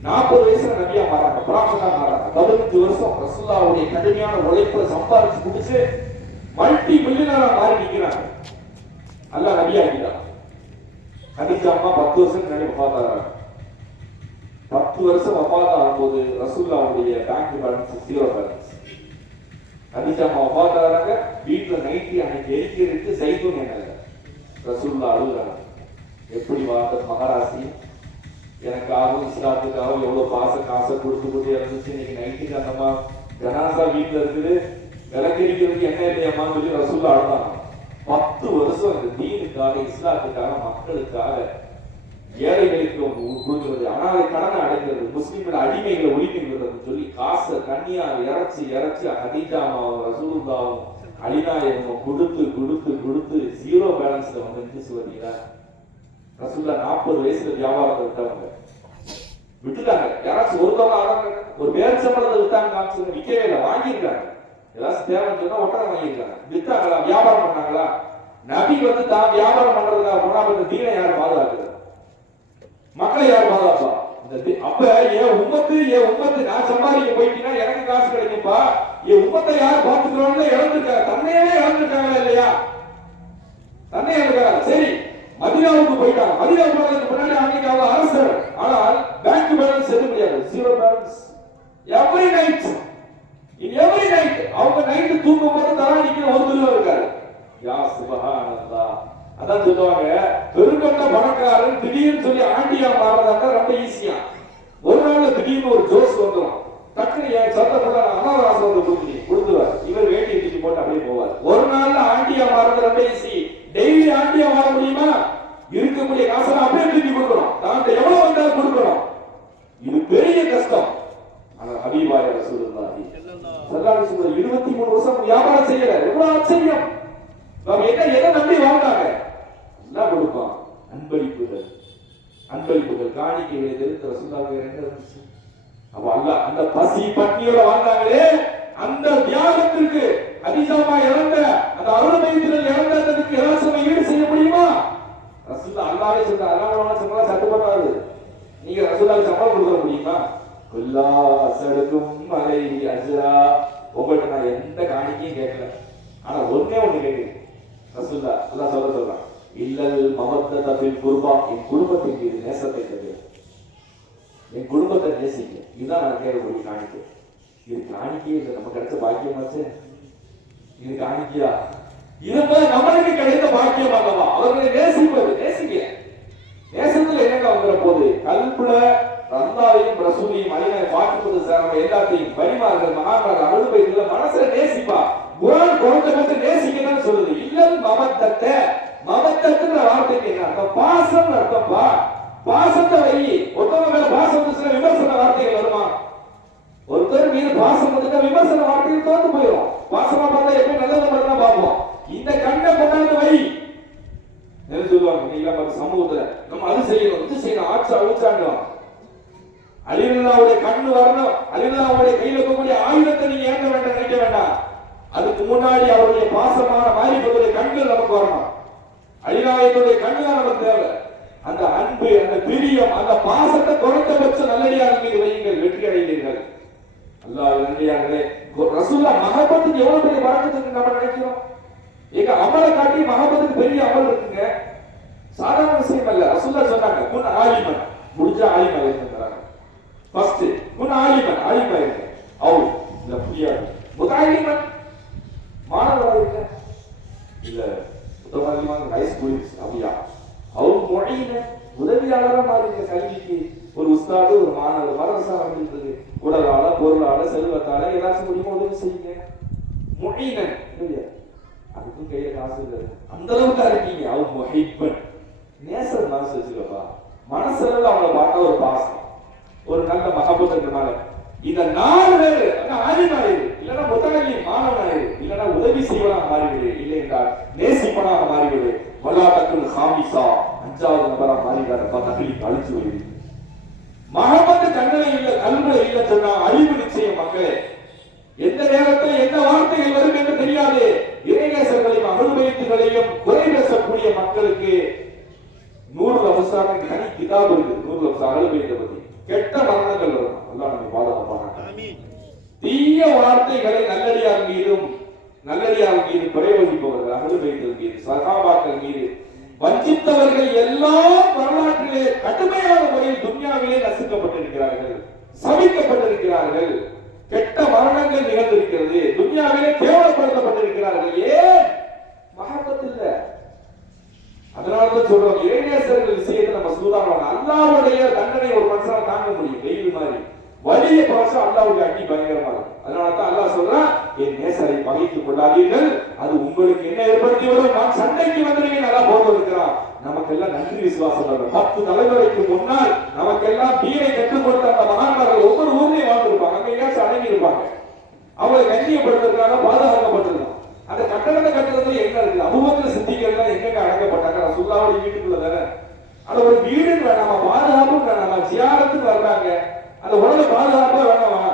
40 வயசுல நபியா மாறாங்க, ப்ராஃபட்டா மாறாங்க. 15 வருஷம் ரசூலுல்லாஹ்வுடைய கடுமையான உழைப்பை சம்பாதிச்சு குடிச்சு மல்டி மில்லியனரா மாறி நிக்கிறாங்க. அல்லாஹ் நபியா ஆக்கிட்டான். ஹதீஜா அம்மா 10 வருஷம் முன்னாடி வஃபாத் ஆறாங்க. 10 வருஷம் வஃபாத் ஆகும்போது ரசூலுல்லாஹ்வுடைய பேங்க் பேலன்ஸ் 0 பேலன்ஸ். ஹதீஜா அம்மா வஃபாத் ஆறாங்க. வீட்டுல நைட்டி அன்னைக்கு எரிக்கிறதுக்கு சைத்தூன் எண்ணெய். ரசூலுல்லாஹ் அழுகுறாங்க, எப்படி வாழ்ந்த மகாராசி, எனக்காகவும் இஸ்லாத்துக்காகவும் எவ்வளவு காசை கொடுத்து இருந்துச்சு. இன்னைக்கு நைட்டுக்கு அந்தம்மா ஜனாசா வீட்டுல இருக்குது, விளக்கெரிக்கிறதுக்கு என்ன இல்லையம்மா சொல்லி ரசூலுல்லாஹ் அழுதாங்க. 10 வருஷம் இந்த தீனுக்காக, இஸ்லாத்துக்காக, மக்களுக்காக, ஏழைகளுக்கு கொடுக்கிறது, அனாதை கடனை அடைக்கிறது, முஸ்லிம்கள் அடிமைகளை ஒழித்து விடுறது சொல்லி காசை கண்ணியா இறைச்சி ஹதீஜாவும் ரசூலுல்லாஹும் அலிநாயகம் கொடுத்து 0 பேலன்ஸ்ல வந்து சொல்றீங்களா? ரசூலுல்லாஹ் 40 வயசுல வியாபாரத்தை விட்டுட்டாங்க. யாராச்சும் ஒருத்தவங்க ஒரு பேரிச்சம்பழத்தை வித்தாங்க காமிச்சு, விற்கவே இல்லை, வாங்கியிருக்காங்க. ஏதாச்சும் தேவைன்னு சொன்னா ஒட்டகம் வாங்கியிருக்காங்க. வித்தாங்களா? வியாபாரம் பண்ணாங்களா? நபி வந்து தான் வியாபாரம் பண்றதுக்காக போனா இந்த தீனை யார் பாதுகாக்கிறது? மக்களை யார் பாதுகாப்பா? அப்ப என் உம்மத்து நான் சம்பாதிக்க போயிட்டீங்கன்னா எனக்கு காசு கிடைக்கும்பா. என் உம்மத்தை யார் பார்த்துக்கிறோம்னு இழந்திருக்காங்க, தன்னையே இழந்திருக்காங்களா இல்லையா? தன்னை இழந்திருக்காங்க. சரி, மதீனாவுக்கு போயிட்டாங்க. மதீனா போனதுக்கு பின்னாடி அன்னைக்கு அவங்க அரசர், ஆனால் பேங்க் பேலன்ஸ் எதுவும் முடியாது, 0 பேலன்ஸ். எவ்ரி நைட் அவங்க நைட்டு தூங்கும் போது தராணிக்கு ஒரு துருவம் இருக்காரு. யா சுப்ஹானல்லாஹ். அதான் சொல்லுவாங்க, பெருங்கொண்ட பணக்காரன் திடீர்னு சொல்லி ஆண்டியா மாறதா ரொம்ப ஈஸியா. ஒரு நாள்ல திடீர்னு ஒரு ஜோஸ் வந்துடும், டக்குனு என் சத்தத்துல அனாவராசம் வந்து கொடுத்துவார். இவர் வேட்டியை தூக்கி போட்டு அப்படியே போவார். ஒரு நாள்ல ஆண்டியா மாறது ரொம்ப ஈஸி. டெய்லி ஆண்டியா மாற முடியுமா? இருக்கக்கூடிய காசை அப்படியே தூக்கி கொடுக்கணும், தான் எவ்வளவு வந்தாலும் கொடுக்கணும். இது பெரிய கஷ்டம். ஆனா ஹபீபாய ரசூலுல்லாஹி ஸல்லல்லாஹு அலைஹி வஸல்லம் 23 வருஷம் வியாபாரம் செய்யல. எவ்வளவு ஆச்சரியம்! எதை நம்பி வாழ்ந்தாங்க? எல்லாம் கொடுப்பான். அன்பளிப்புகள் காணிக்கைகளை எதிர்த்து ரசூலுல்லாஹி என்ன இருந்துச்சு? அப்ப அல்லாஹ் அந்த பசி பட்டினியோட வாழ்ந்தாங்களே, அந்த தியாகத்திற்கு ஹதீஜாமா இறந்த அந்த அருள்மையத்தில் இறந்ததற்கு ஏதாச்சும் ஈடு செய்ய முடியுமா? ரசூலுல்லாஹ் அல்லாஹ்வே சொல்றார், அல்லாஹ்வோட சம்பளம் சட்டுப்படாது. நீங்க ரசூலுல்லாஹ் சம்பளம் கொடுக்க முடியுமா? குல்லா அஸ்அலுக்கும் அலைஹி அஜ்ரா. உங்கள்ட்ட நான் எந்த காணிக்கையும் கேட்கல, ஆனா ஒண்ணே கேட்கிறேன். ரசூலுல்லாஹ் அல்லாஹ் சொல்றான், இல்லல் மவத்தத ஃபில் குர்பா. என் குடும்பத்தின் மீது நேசத்தை தவிர, என் குடும்பத்தை நேசிக்க, இதுதான் நான் கேட்கக்கூடிய காணிக்கை. இது காணிக்கையே இல்லை, நமக்கு கிடைச்ச பாக்கியமாச்சு. இது காணிக்கையா? இது நம்மளுக்கு கிடைத்த பாக்கியம் அல்லவா? அவர்களை நேசிக்க. நேசத்துல என்னங்க வந்துற போது கல்புல அல்லாஹ்வையும் ரசூலையும் மனிதனை பார்க்கும்போது நம்ம எல்லாத்தையும் பரிமாறுகள் மகான்கள் அழுதுபைத்துல மனசுல நேசிப்பா. குர்ஆன் குறைந்தபட்சம் நேசிக்கதான் சொல்லுது. இல்லல் மவத்தத்துன்ற வார்த்தைக்கு என்ன அர்த்தம்? பாசம் அர்த்தம்ப்பா. பாசத்தை வை. ஒருத்தவங்க மேல பாசம் வந்துச்சுன்னா விமர்சன வார்த்தைகள் வருமா? ஒருத்தர் மீது பாசம் வந்துட்டா விமர்சன வார்த்தைகள் தோத்து போயிடும். பாசமா பார்த்தா எப்பயும் நல்லதை மட்டும் தான் பார்ப்போம். இந்த கண்ணை கொண்டாந்து வை என்ன சொல்லுவாங்க, நீங்க சமூகத்துல நம்ம அது செய்யணும், இது செய்யணும், அழிச்சாங்க. அலிலுல்லாவுடைய கண்ணு வரணும், அலிலுல்லாவுடைய கையில் இருக்கக்கூடிய ஆயுதத்தை நீங்க ஏற்க வேண்டாம், நினைக்க வேண்டாம். அதுக்கு முன்னாடி அவருடைய பாசமான மாரிபத்துடைய கண்கள் நமக்கு வரணும். அலிநாயகத்துடைய கண்ணுதான் நமக்கு தேவை. அந்த அன்பு, அந்த பிரியம், அந்த பாசத்தை குறைந்தபட்ச நல்லடியாக மீது வையுங்கள், வெற்றி அடைகிறீர்கள். அல்லாஹ் நல்லடியார்களே, ரசூலுல்லாஹ் மஹப்பத்துக்கு எவ்வளவு பெரிய பரக்கத்துக்கு நம்ம நினைக்கிறோம். எங்க அமலை காட்டி மஹப்பத்துக்கு பெரிய அமல் இருக்குங்க, சாதாரண விஷயம் அல்ல. ரசூலுல்லாஹ் சொன்னாங்க, குன் ஆலிமன், முடிஞ்சா ஆலிமன் இருந்தாங்க. ஃபர்ஸ்ட் குன் ஆலிமன், ஆலிமன் இருக்கு. அவ் இல்ல புரியாது. முதாலிமன், மாணவ செய்யுங்க. முஹீனன் இல்லையா, அதுக்கும் கையில காசு இல்லை, அந்த அளவுக்கு இருக்கீங்க. அவ முஹிப்பன், நேசர் மனசு வச்சுக்கப்பா. மனசுல அவங்கள பார்த்தா ஒரு பாசம், ஒரு நல்ல மகபூத்தனால இந்த 4 பேர் ஆதிமாயிரு, இல்லைன்னா முதலாளி மாணவனாயிரு, இல்லைன்னா உதவி செய்வனாக மாறிவிடு, இல்லை என்றால் நேசிப்பனாக மாறிவிடு. வலாதக்குல் ஹாமிசா, 5வது நபரா மாறிவிடாத தகலி அழிச்சு விடுது. மகபத்து கண்ணனை இல்ல, கல்வில இல்ல சொன்னா அழிவு நிச்சயம். மக்களே, எந்த நேரத்தில் என்ன வார்த்தைகள் வரும் என்று தெரியாது. இறைநேசர்களையும் அகழ்வைத்துகளையும் குறை பேசக்கூடிய மக்களுக்கு 100 அவசான தனி கிதாப் இருக்கு. 100 அகழ்வைத்தை பத்தி கெட்ட மரணங்கள் வரும். அல்லாஹ் நம்மை பாதுகாப்பானாக. தீய வார்த்தைகளை நல்லடியார் மீதும் பிரயோகிப்பவர்கள், அகழ்வைத்தல் மீது, சகாபாக்கள் மீது வஞ்சித்தவர்கள் எல்லாம் வரலாற்றிலே கடுமையான முறையில் துன்யாவிலே நசுக்கப்பட்டிருக்கிறார்கள், சபிக்கப்பட்டிருக்கிறார்கள். கெட்ட மரணங்கள் நிகழ்ந்திருக்கிறது, துன்யாவிலே கேவலப்படுத்தப்பட்டிருக்கிறார்கள். ஏன்? மஹப்பத் இல்ல. அதனாலதான் சொல்றோம், இறைநேசர்கள் விஷயத்தை நம்ம சூதானோம். அல்லாஹ்வுடைய தண்டனை ஒரு மனுஷனால தாங்க முடியும், வெயில் மாதிரி வலிய பாசம் அல்லாஹ்வுடைய அடி பயங்கரமா இருக்கும். அதனாலதான் அல்லாஹ் சொல்றான், என் நேசரை பகைத்துக் கொள்ளாதீர்கள், அது உங்களுக்கு என்ன ஏற்படுத்தி வரும், நான் சண்டைக்கு வந்துடுவேன். நல்லா போக இருக்கிறான். நமக்கெல்லாம் நன்றி விசுவாசம் வரும். 10 தலைமுறைக்கு முன்னால் நமக்கெல்லாம் தீனை கற்றுக் கொடுத்த அந்த மகான்மார்கள் ஒவ்வொரு ஊர்லயும் வாழ்ந்திருப்பாங்க, அங்க எங்கேயாச்சும் அடங்கி இருப்பாங்க. அவங்களை கண்ணியப்படுத்திருக்காங்க, பாதுகாக்கப்பட்டிருக்காங்க. அந்த கட்டடத்தை கட்டுறதுல என்ன இருக்கு? அபூபக்கர் சித்திகர்கள் எங்க அடங்கப்பட்டாங்க? ரசூலுல்லாஹ்வுடைய வீட்டுக்குள்ள தானே. அது ஒரு வீடு வேணாமா, பாதுகாப்பு வேணாமா, ஜியாரத்துக்கு வர்றாங்க, அந்த உலக பாதுகாப்பா வேணாமா?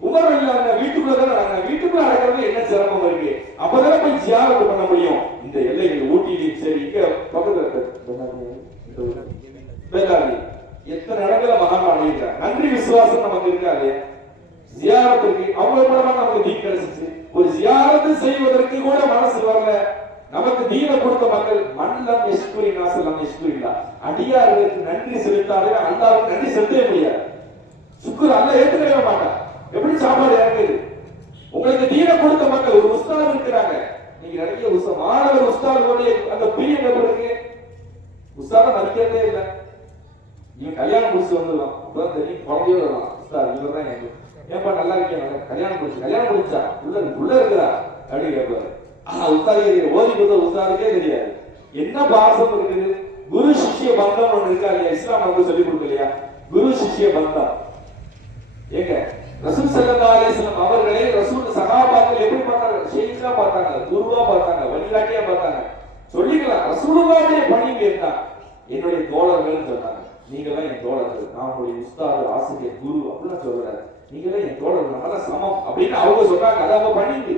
உமர் இல்லாம வீட்டுக்குள்ள தானே, வீட்டுக்குள்ள அடக்கிறது என்ன சிரமம் இருக்கு? அப்பதானே போய் ஜியாரத்து பண்ண முடியும். இந்த எல்லைகள் ஊட்டிலையும் சரி, இங்க பக்கத்துல பெல்லாரி எத்தனை இடங்கள மகான் அடைகிறார். நன்றி விசுவாசம் நமக்கு இருக்காது. ஜியாரத்துக்கு அவங்க மூலமா நமக்கு தீன் கிடைச்சிச்சு. ஒரு ஜியாரத்து செய்வதற்கு கூட மனசு வரல. நமக்கு தீன கொடுத்த மக்கள் மன்னம் யஷ்குரி நாசலம் யஷ்குரில்லா, அடியார்களுக்கு நன்றி செலுத்தாதே அல்லாஹ்வுக்கு நன்றி செலுத்தவே முடியாது. சுக்குர் அல்லாஹ் ஏத்துக்கவே மாட்டான். எப்படி சாப்பாடு இறங்குது? உங்களுக்கு தீன கொடுத்த மக்கள், ஒரு உஸ்தாத் இருக்கிறாங்க, நீங்க நிறைய மாணவர் உஸ்தாதுடைய அந்த பிரியம் எப்படி இருக்கு? உஸ்தாத மதிக்கிறதே இல்லை. நீங்க கல்யாணம் முடிச்சு வந்துடலாம், அப்பதான் தெரியும், குழந்தையோட வரலாம். உஸ்தாத் இவர் தான் எனக்கு ஏன்பா நல்லா இருக்கீங்க, கல்யாணம் முடிச்சா உள்ள இருக்கிறா அப்படின்னு கேட்பாரு. உஸ்தாது ஓதி கொடுத்த உஸ்தாதுக்கே தெரியாது என்ன பாசம் இருக்குது. குரு சிஷ்ய பந்தம் ஒண்ணு இருக்கா இல்லையா? இஸ்லாம் நமக்கு சொல்லிக் கொடுக்கலையா குரு சிஷ்ய பந்தம்? ஏங்க, ரசூல் ஸல்லல்லாஹு அலைஹி வஸல்லம் அவர்களை ரசூல் சஹாபாக்கள் எப்படி பார்த்தாங்க? ஷேഖா பார்த்தாங்க, குருவா பார்த்தாங்க, வழிகாட்டியா பார்த்தாங்க. சொல்லிக்கலாம், ரசூலுல்லாஹ்வுடைய பணிவு என்ன? என்னுடைய தோழர்கள் சொன்னாங்க. நீங்களாம் என் தோழர்கள், நான் உங்களுடைய உஸ்தாது, ஆசிரியர், குரு அப்படிலாம் சொல்றாரு. நீங்களே என் தோழர்கள், நம்மளாம் சமம் அப்படின்னு அவங்க சொன்னாங்க. அதை அவங்க பண்ணிட்டு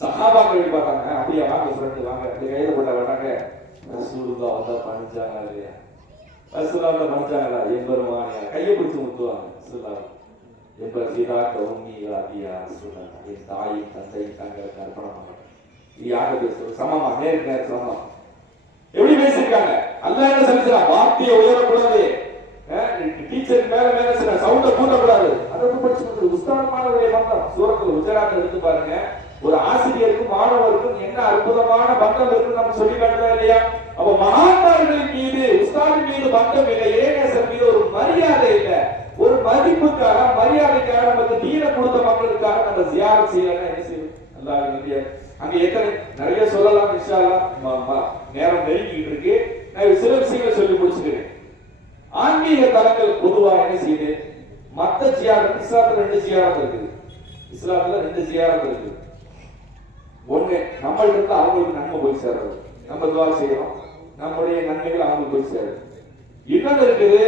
சஹாபாக்கள் பார்த்தாங்க. அப்படியே வாங்க ஃப்ரெண்டு வாங்க, அப்படி கையில போட்ட வராங்க. ரசூலுல்லாஹ் வந்தா பணிச்சாங்க இல்லையா? ரசூலுல்லாஹ் பணிச்சாங்களா? எம்பெருமானியா கையை பிடிச்சு முத்துவாங்க. ரசூலுல்லாஹ் எம்பர் சீதா கவுமி ஆதியா ரசூலுல்லாஹ், என் தாய் தந்தை தங்களுக்கு அர்ப்பணமாக. இது யாரை பேசுறது? சமமா, நேருக்கு நேர் சமம். எப்படி பேசிருக்காங்க? அல்லாஹ் என்ன சொல்லிக்கிறான்? வார்த்தையை உயரக்கூடாது, டீச்சர் மேல மேல சவுண்ட கூட்டக்கூடாது. அதை படிச்சு உஸ்தாத் மாணவருடைய பந்தம் சூரத்துல குஜராத் எடுத்து பாருங்க. ஒரு ஆசிரியருக்கும் மாணவருக்கும் என்ன அற்புதமான பந்தம் இருக்குன்னு நம்ம சொல்லி காட்டுறோம் இல்லையா? அப்ப மகான்மார்களின் மீது, உஸ்தாதின் மீது பந்தம் இல்லை, இறைநேசர் மீது ஒரு மரியாதை இல்லை. ஒரு மதிப்புக்காக, மரியாதைக்காக, நமக்கு தீன கொடுத்த மக்களுக்காக நம்ம ஜியாரத் செய்யலாம். என்ன செய்யும்? அல்லாஹ் அங்க எத்தனை நிறைய சொல்லலாம். இன்ஷா அல்லாஹ் நேரம் நெருங்கிட்டு இருக்கு. நான் சில விஷயங்களை சொல்லி முடிச்சுக்கிறேன். ஆன்மீக தலங்கள் பொதுவாக என்ன செய்யுது? மத்த ஜியாரத், இஸ்லாத்துல 2 ஜியாரத் இருக்குது. இஸ்லாத்துல 2 ஜியாரத் இருக்கு. ஒண்ணு, நம்மள்ட்ட இருந்து அவங்களுக்கு நன்மை போய் சேர்றது, நம்ம துவா செய்யறோம், நம்முடைய நன்மைகள் அவங்களுக்கு போய் சேருது. இன்னொன்று இருக்குது,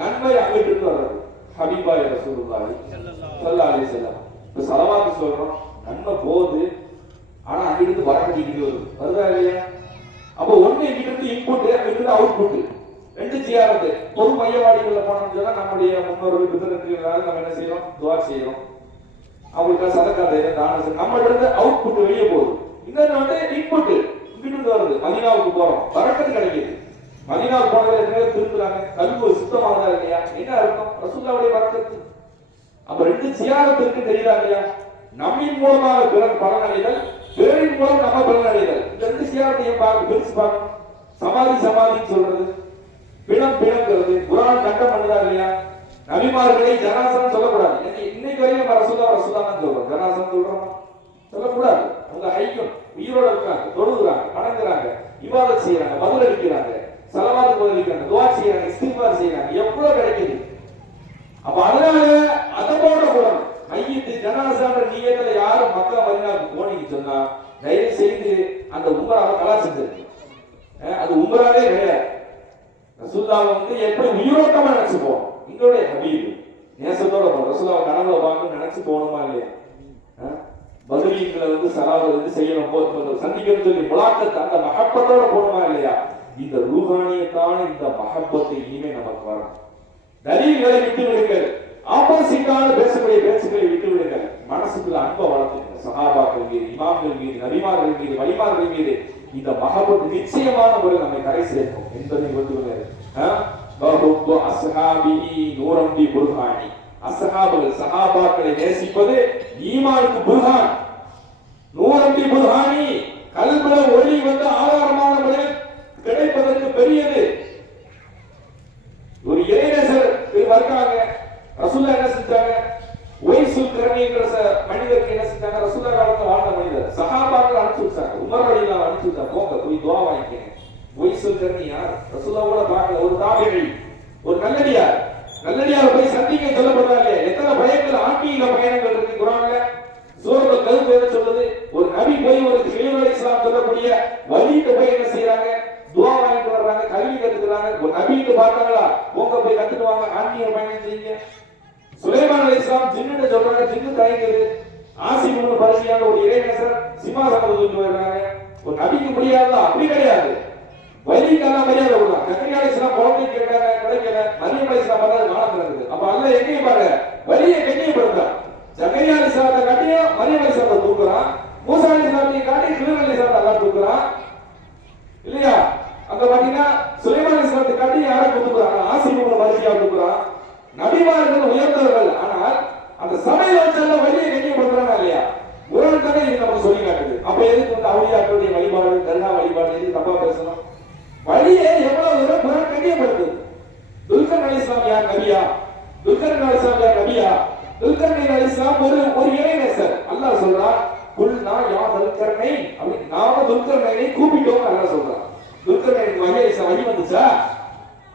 நன்மை அங்கிட்டு இருந்து வர்றது. ஹபீபாய் ரசூலுல்லாஹி ஸல்லல்லாஹு அலைஹி வஸல்லம் இப்ப ஸலவாத் சொல்றோம், நன்மை போகுது, ஆனா அங்கிட்டு இருந்து வரக்கட்டிட்டு வருதா இல்லையா? அப்ப ஒண்ணு இங்கிட்டு இருந்து இன்புட், அங்கிட்டு இருந்து அவுட்புட். 2 ஜியாரத். பொது மையவாடிகள்ல போனோம்னு சொன்னா நம்முடைய முன்னோர்கள் பிதர்களுக்காக நம்ம என்ன செய்யறோம்? துவா செய்யறோம், அவங்களுக்கு சதக்கா செய்யறோம், தானம் செய்யறோம். நம்ம இருந்து அவுட்புட் வெளியே போகுது. இன்னொன்று இன்புட் இங்கிட்டு இருந்து வருது. மதீனாவுக்கு போறோம், வரக்கத்து கிடைக்குது. மதீனாவுக்கு போனதுல திரும்புறாங்க, கல்வி சுத்தமானதா இல்லையா? என்ன அர்த்தம்? ரசூலுல்லாஹ்வுடைய வரக்கத்து. அப்ப 2 ஜியாரத் இருக்கு, தெரியுதா இல்லையா? நம்மின் மூலமாக பிறர் பலனடைதல், பிறரின் மூலம் நம்ம பலனடைதல். இந்த 2 ஜியாரத்தையும் பிரிச்சு பார்க்கணும். சமாதின்னு சொல்றது, பிணங்கிறது குர்ஆன் கண்டம் பண்ணுதா இல்லையா? நபிமார்களை ஜனாசான்னு சொல்லக்கூடாது. இன்னைக்கு வரையும் ரசூலா ரசூலா தான் சொல்றோம். ஜனாசான்னு சொல்றோம் சொல்லக்கூடாது. அவங்க ஐக்கியம் உயிரோட இருக்காங்க, தொழுகிறாங்க, வணங்குறாங்க, இபாதத் செய்யறாங்க, பதில் அளிக்கிறாங்க, சலவாத்துக்கு பதிலளிக்கிறாங்க, துவா செய்யறாங்க, இஸ்திக்பார் செய்யறாங்க. எவ்வளவு கிடைக்குது. அப்ப அதனால அதை போட கூடாது. மையத்து ஜனாசான்ற நியத்துல யாரும் மக்கா மதீனாவுக்கு போனீங்கன்னு சொன்னா தயவு செய்து அந்த உம்ராவை கலாச்சிருக்கு. அது உம்ராவே கிடையாது. ரசூலுல்லாஹ் எப்படி உயிரோட்டமா நினைச்சுப்போம். எங்களுடைய ஹபீப் நேசத்தோட போறோம். ரசூலுல்லாஹ் கனவுல பார்க்கணும்னு நினைச்சு போகணுமா இல்லையா? பதிலீங்களை சலாவது செய்யணும், போது சந்திக்கணும்னு சொல்லி முலாக்கத்தை அந்த மஹப்பத்தோட போகணுமா இல்லையா? இந்த ரூஹானியத்தான இந்த மஹப்பத்தை இனிமே நமக்கு வரணும். தலீல்களை விட்டு விடுங்கள், ஆப்போசிட்டான பேசக்கூடிய பேச்சுக்களை விட்டு விடுங்கள். மனசுக்குள்ள அன்பை வளர்த்துங்க. சஹாபாக்கள் மீது, இமாம்கள் மீது, நபிமார்கள் மீது, வலிமார்கள் மீது இந்த மஹப்பத் நிச்சயமான முறையில் நம்மை கரை சேர்க்கும் என்பதை விட்டுவிடுங்கள். அஸ்ஹாபுகள் சஹாபாக்களை நேசிப்பது ஈமானுக்கு புர்ஹான், நூரம்பி புர்ஹானி, கல்புல ஒளி ஆதாரமான முறையில் கிடைப்பதற்கு பெரியது. ஒரு இறைநேசர் வருகிறாங்க. ரசூலுல்லாஹ் என்ன செஞ்சாங்க? ஒய்சுல் கர்ணிங்கிற மனிதருக்கு என்ன செஞ்சாங்க? ரசூலுல்லாஹ் காலத்துல வாழ்ந்த மனிதர் சஹாபாக்கள் அனுப்பிச்சு வச்சாங்க. உமர் ரலியல்லாஹு அனுப்பிச்சு வச்சாங்க, போங்க போய் துஆ வாங்கிக்கங்க. ஒய்சுல் கர்ணி யார்? ரசூலுல்லாஹோட பார்க்கல, ஒரு தாபிஈ, ஒரு நல்லடியார். நல்லடியார் போய் சந்திக்க சொல்லப்படுறாங்க. எத்தனை பயங்கள் ஆன்மீக பயணங்கள் இருக்கு குர்ஆன்ல. சூரத்துல் கஹ்ஃப் என்ன சொல்லுது? ஒரு நபி போய் ஒரு ஹிலர் அலைஹிஸ்ஸலாம் சொல்லக்கூடிய வலிக்கு போய் என்ன செய்யறாங்க? துஆ வாங்கிட்டு வர்றாங்க, கல்வி கத்துக்கிறாங்க. ஒரு நபின்னு பார்த்தாங்களா? போங்க போய் கத்துட்டு வாங்க, ஆன்மீக பயணம் செய்யுங்க. சுலைமான் அலைஹிஸ்ஸலாம் ஜின்னு சொல்றாங்க, ஜின்னு தயங்குது. ஆசிம் இப்னு பர்ஷியான ஒரு இறைநேசர் சிம்மாசனத்துக்கு வர்றாங்க. ஒரு நபிக்கு முடியாதா? அப்படி கிடையாது. வலிக்கெல்லாம் மரியாதை கொடுக்கலாம். ஜக்கரியா அலைஹிஸ்ஸலாம் குழந்தை கேட்டாங்க, கிடைக்கல. மரியம் அலைஹிஸ்ஸலாம் பார்த்தா வானம் திறக்குது. அப்ப அல்லாஹ் எங்கேயும் பாருங்க வலியை கண்ணியப்படுத்துறான். ஜக்கரியா அலைஹிஸ்ஸலாத்தை காட்டியும் மரியம் அலைஹிஸ்ஸலாத்தை தூக்குறான். மூசா அலைஹிஸ்ஸலாத்தை காட்டி ஹிலர் அலைஹிஸ்ஸலாத்தை அல்லாஹ் தூக்குறான் இல்லையா? அங்க பாத்தீங்கன்னா சுலைமான் அலைஹிஸ்ஸலாத்தை காட்டி யாரை தூக்குறாங்க? ஆசிம் இப்னு பர்ஷியா தூக்குறான். நபிமார்கள் உயர்ந்தவர்கள். ஆனால் அந்த சபையில வச்சால வலியை கண்ணியப்படுத்துறாங்க இல்லையா? குர்ஆன் தானே இது நமக்கு சொல்லி காட்டுது. அப்ப எதுக்கு அவுலியாக்களுடைய வழிபாடு, தர்கா வழிபாடு எதுக்கு தப்பா பேசணும்? வழியை எவ்வளவு தூரம் குர்ஆன் கண்ணியப்படுத்துது. துல்கர்னைன் அலைஹிஸ்ஸலாம் யார்? நபியா? துல்கர்னைன் அலைஹிஸ்ஸலாம் யார்? நபியா? துல்கர்னைன் அலைஹிஸ்ஸலாம் ஒரு இறைநேசர். அல்லாஹ் சொல்றான், குல்னா யா துல்கர்னைன், அப்படி நாம துல்கர்னைனை கூப்பிட்டோம் அல்லாஹ் சொல்றான். துல்கர்னைன் வஹி வந்துச்சா?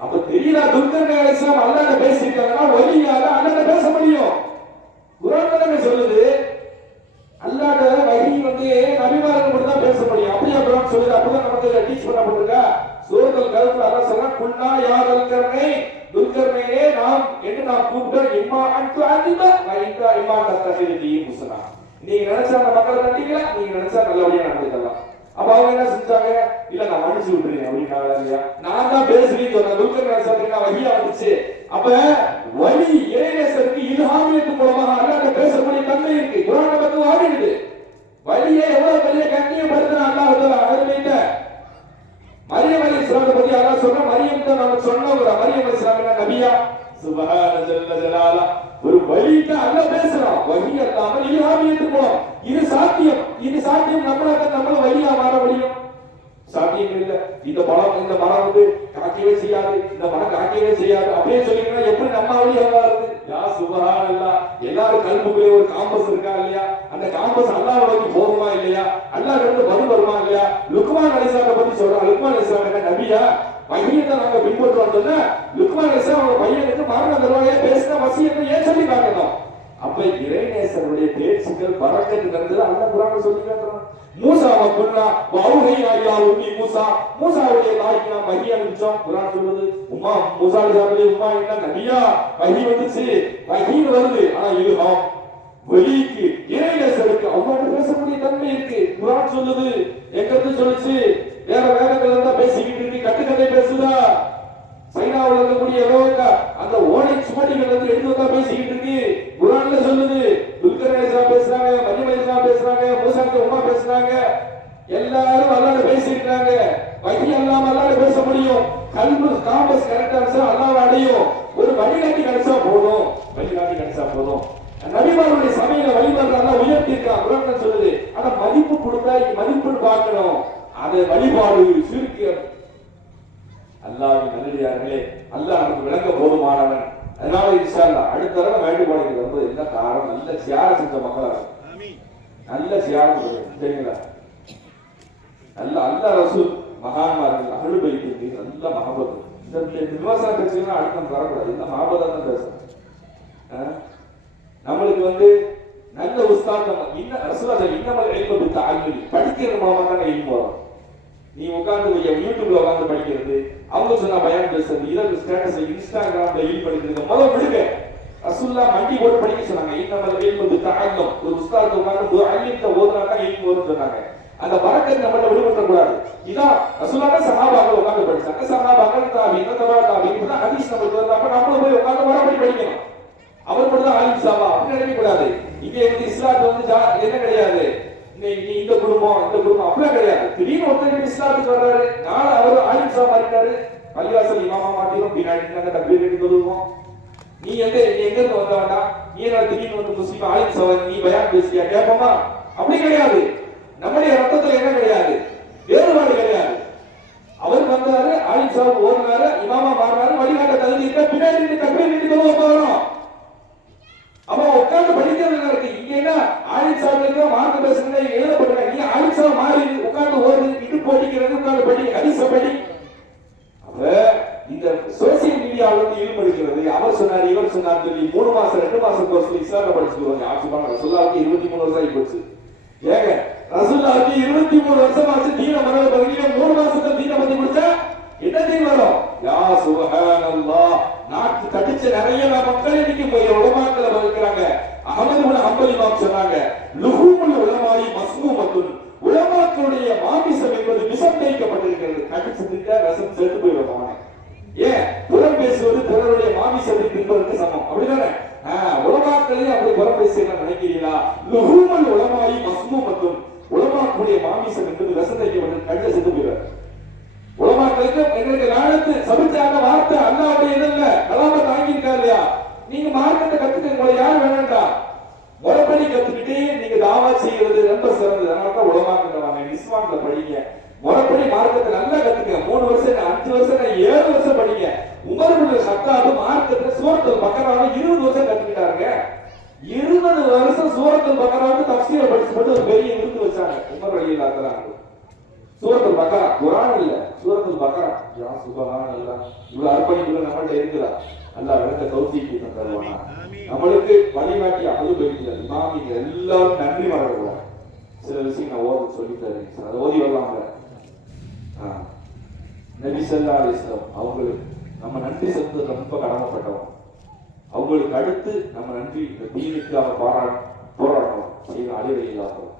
அப்ப தெரியல துல்கர்னைன் அலைஹிஸ்ஸலாம் அல்லாஹ்ட்ட பேசிட்டாங்கன்னா வலியால அல்லாஹ்ட்ட பேச முடியும். குர்ஆன் தானே சொல்லுது. அல்லாஹ்ட்ட வஹி நபிமார்களுக்கு மட்டும் தான் பேச முடியும். அப்படியே குர்ஆன் சொல்லுது. அப்பதான் நமக்கு டீச் பண்ணப்பட்டிருக்கா. சூரத்துல் கஹ்ஃப்ல அல்லாஹ் சொல்றான், குல்னா யா துல்கர்னைன், துல்கர்னைனே நாம் என்று நாம் கூப்பிட்டோம். இம்மா அன்து அதிப வ இம்மா தத்தஹிதி முஸ்னா. நீங்க நினைச்சா அந்த மக்களை தட்டிக்கலாம், நீங்க நினைச்சா நல்லபடியா நடந்துக்கலாம். அப்ப அவங்க என்ன செஞ்சாங்க? இல்ல நான் மன்னிச்சு விட்டுறேன் அப்படின்னாங்க இல்லையா? நான் தான் பேசுறேன்னு சொன்னேன். துல்கர்னைன் சொல்றீங்க வஹியா வந்துச்சு. அப்ப வலி இறைநேசருக்கு இல்ஹாமியத்து மூலமாக அல்லாஹ் பேசக்கூடிய தன்மை இருக்கு. குர்ஆன் நமக்கு வாடிடுது. வலியை எவ்வளவு பெரிய கண்ணியப்படுத்தின அல்லாஹ் தஆலா அருமையில மரியம் அலைஹிஸ்ஸலாம் பத்தி அல்லாஹ் சொல்ற மரியம் தான் நம்ம சொன்னோம். மரியம் அலைஹிஸ்ஸலாம் நபியா? சுப்ஹான ஜல்ல ஜலாலா. ஒரு வலியிட்ட அல்லாஹ் பேசுறான். வஹி அல்லாம இல்ஹாமியத்து மூலம் இது சாத்தியம். இது சாத்தியம் நம்மள வலியா மாற முடியும்? சாத்தியம் இல்ல. இந்த மரம் காக்கவே செய்யாது, இந்த மரம் காக்கவே செய்யாது அப்படியே சொல்லிங்கன்னா எப்படி நம்ம வழியா வருது? யா சுப்ஹானல்லாஹ். எல்லாரும் கல்புக்குள்ளே ஒரு காம்பஸ் இருக்கா இல்லையா? அந்த காம்பஸ் அல்லாஹ்வை நோக்கி போகுமா இல்லையா? அல்லாஹ் இருந்து பதில் வருமா இல்லையா? லுக்மான் அலைஹிஸ்ஸலாத்தை பத்தி சொல்றான். லுக்மான் அலைஹிஸ்ஸலாம் என்ன நபியா? வஹியத்தை நாங்க பின்பற்றுவோம் சொன்னா லுக்மான் அலைஹிஸ்ஸலாம் அவங்க பையனுக்கு மரண தருவாயை பேசின வசியத்தை ஏன் சொல்லி காட்டணும்? அப்ப இறைநேசருடைய பேச்சுக்கள் பரக்கத்து நடந்தது அல்லாஹ் குர்ஆன்ல சொல்லி காட்டுறான். மூசாவை குல்லா வௌஹைனா இலா உம்மி மூசா, மூசாவுடைய தாய்க்கு நாம் வஹி அனுப்பிச்சோம். குர்ஆன் சொல்லுது உம்மா மூசா அலைஹிஸ்ஸலாமுடைய உம்மா என்ன நபியா? வஹி வந்துச்சு. வஹி வருது. ஆனா இல்ஹாம் வலிக்கு இறைநேசருக்கு அல்லாஹ்ட்ட பேசக்கூடிய தன்மை இருக்கு. குர்ஆன் சொல்லுது. எங்கத்து சொல்லுச்சு? வேற வேதங்கள் இருந்தா பேசிக்கிட்டு இருக்கு, கட்டுக்கதை பேசுதா? சைனாவுல இருக்கக்கூடிய அந்த ஓலை சுவடிகள் எடுத்து வந்தா பேசிக்கிட்டு இருக்கு. குர்ஆன்ல சொல்லுது. துல்கர்னைன் அலைஹிஸ்ஸலாம் பேசுறாங்க, மரியம் அலைஹிஸ்ஸலாம் பேசுறாங்க, மூசாவுடைய உம்மா பேசுறாங்க. எல்லாரும் அல்லாஹ்ட்ட பேசிட்டாங்க. வஹி அல்லாம அல்லாஹ்ட்ட பேச முடியும். கல்பு காம்பஸ் கரெக்டா இருந்தா அல்லாஹ்வை அடையும். ஒரு வழிகாட்டி கிடைச்சா போதும். வழிகாட்டி கிடைச்சா போதும். நபிமார்களுடைய சபையில வழிபாடு அல்லாஹ் உயர்த்தி இருக்கான். குர்ஆன் சொல்லுது. ஆனா மதிப்பு கொடுத்தா மதிப்பு பார்க்கணும். அது வழிபாடு ஷிர்க். அல்லாஹ்வின் நல்லடியார்களே, அல்லாஹ் நமக்கு விளங்க போதுமானவன். அதனால இன்ஷா அல்லாஹ் அடுத்த தடவை வேண்டுபாடுகள் வரும்போது என்ன காரணம், நல்ல தியாகம் செஞ்ச மக்களா இருக்கும், நல்ல தியாகம் சரிங்களா, நல்ல அல்ல ரசூல் மகான்மார்கள் அகழு பைத்திற்கு நல்ல மகபத். இந்த விமர்சன பேச்சுன்னா அழுத்தம் தரக்கூடாது, இந்த மகபதா தான் பேசணும். நம்மளுக்கு நல்ல உஸ்தாதம் இன்னமல் இல்மு தஅல்லுமி, படிக்கிற மூலமா தான் இல்மு வரும். நீ உட்கார்ந்து யூடியூப்ல உட்கார்ந்து படிக்கிறது, அவங்க சொன்னா பயான் பேசுறது, இதற்கு ஸ்டேட்டஸ் இன்ஸ்டாகிராம்ல ஈல் படிக்கிறது முதல்ல விடுங்க. ரசூலுல்லாஹ் மண்டி போட்டு படிக்க சொன்னாங்க. இன்னமல் இல்மு தஅல்லும், ஒரு உஸ்தாத் உட்கார்ந்து ஒரு அலிம்த ஓதுனா தான் இல்மு வரும்னு சொன்னாங்க. அந்த வரக்கத் நம்மள விடுபட கூடாது. இதான் ரசூலுல்லாஹ் சஹாபாக்கள் உட்கார்ந்து படிச்சாங்க. சஹாபாக்கள் தாபீன் தபா தாபீன் இப்ப ஹதீஸ் நமக்கு வருது. அப்ப நம்மள போய் உட்கார்ந்து வரபடி படிக்கணும். அவர் மட்டும் தான் ஆலிம் சாவா அப்படி நினைக்க கூடாது. இங்க இஸ்லாத்துல என்ன கிடையாது, நீ இந்த குடும்பம் அப்படியே கிடையாது. திடீர்னு ஒருத்தர் இஸ்லாத்துக்கு வர்றாரு, நாளை அவர் ஆலிம் சாவா இருக்காரு, பள்ளிவாசல் இமாமா மாட்டிரும், பின்னாடி நாங்க தக்பீர் கட்டி சொல்லுவோம். நீ எங்க இருந்து வந்த வேண்டாம், நீ என்ன திடீர்னு முஸ்லீம் ஆலிம் சாவா நீ பயான் பேசியா கேட்போமா? அப்படி கிடையாது. நம்முடைய ரத்தத்துல என்ன கிடையாது, வேறுபாடு கிடையாது. அவர் வந்தாரு, ஆலிம் சாவா ஓடுனாரு, இமாமா மாறினாரு, வழிகாட்ட தகுதி இருக்க, பின்னாடி தக்பீர் கட்டி சொல்லுவோம் போறோம். அப்ப உட்கார்ந்து படிக்கிறது இருக்கு. இங்க என்ன ஆலிம் சாவுக்கு மார்க்க பேசுறதை எழுதப்பட்டிருக்காங்க. நீ ஆலிம் சாவு மாறி உட்கார்ந்து ஓடு, இது படிக்கிறது, உட்கார்ந்து படி, ஹதீஸ படி. அப்ப இந்த சோசியல் மீடியாவுல ஈடுபடுகிறது. அவர் சொன்னார், இவர் சொன்னார் சொல்லி 3 மாசம் 2 மாசம் கோர்ஸ்ல இஸ்லாம படிச்சுக்குவாங்க. ஆட்சிப்பாங்க. ரசூலுல்லாஹ்க்கு 23 வருஷம் ஆகி போச்சு. ஏங்க ரசூலுல்லாஹ்க்கு 23 வருஷம் ஆச்சு. தீன மரபு பகுதியில 3 மாசத்துல தீன பத்தி முடிச்சா என்ன தீன் வரும்? யா சுப்ஹானல்லாஹ். நாட்டு தடிச்ச நிறைய மக்கள் இன்னைக்கு உலமாக்களை வகுக்கிறாங்க. அஹ்மது இப்னு ஹம்பல் இமாம் சொன்னாங்க, லுஹூமுல் உலமாஇ மஸ்மூமத்துன், உலமாக்களுடைய மாமிசம் என்பது விஷம் தேய்க்கப்பட்டிருக்கிறது. கடிச்சு திட்டா விஷம் செத்து போயிடுவாங்க. ஏன் புறம் பேசுவது பிறருடைய மாமிசத்தை தின்பதற்கு சமம், அப்படிதானே? உலமாக்களையும் அப்படி புறம் பேசுறீங்க நினைக்கிறீங்களா? லுஹூமுல் உலமாஇ மஸ்மூமத்துன், உலமாக்களுடைய மாமிசம் என்பது விஷம் தேய்க்கப்பட்டு கடிச்சு செத்து போயிடுவாங்க. உலமாக்களுக்கு எங்களுக்கு நாளத்து சபிச்சாங்க வார்த்தை அல்லாவுடைய இல்ல, கலாம தாங்கியிருக்கா இல்லையா? நீங்க மார்க்கத்தை கத்துக்க உங்களை யார் வேணாண்டா, முறைப்படி கத்துக்கிட்டு நீங்க தாவா செய்யறது ரொம்ப சிறந்தது. அதனால உலமாக்குறாங்க, இஸ்லாம்ல படிங்க, முறைப்படி மார்க்கத்தை நல்லா கத்துக்க. 3 வருஷம் 5 வருஷம் 7 வருஷம் படிங்க. உமருடைய சத்தாது மார்க்கத்தை சூரத்துல் பக்கராவை 20 வருஷம் கத்துக்கிட்டாருங்க. 20 வருஷம் சூரத்துல் பக்கராவுக்கு தஃசீரை படிச்சு போட்டு ஒரு பெரிய விருது வச்சாங்க உமர் ரலியல்லாஹு அன்ஹு. சூரத்துல் பக்கரா குர்ஆன் இல்ல, சூரத்துல் பக்கரா. யா சுப்ஹானல்லாஹ். இவ்வளவு அர்ப்பணிப்பு நம்மள்ட்ட இருக்குதா? அல்லாஹ் விளக்க தௌஃபீக் தருவானா. நம்மளுக்கு வழிகாட்டி அஹ்லு பைத்ல இமாமிங்க எல்லாரும் நன்றி மறக்கக்கூடாது. சில விஷயம் நான் ஓதி சொல்லி தரேன், அதை ஓதி வரலாம்ல. நபி ஸல்லல்லாஹு அலைஹி வஸல்லம் அவங்களுக்கு நம்ம நன்றி செலுத்த ரொம்ப கடமைப்பட்டோம். அவங்களுக்கு அடுத்து நம்ம நன்றி இந்த தீனுக்காக போராடணும் செய்யணும். அலி ரலியல்லாஹு அன்ஹு,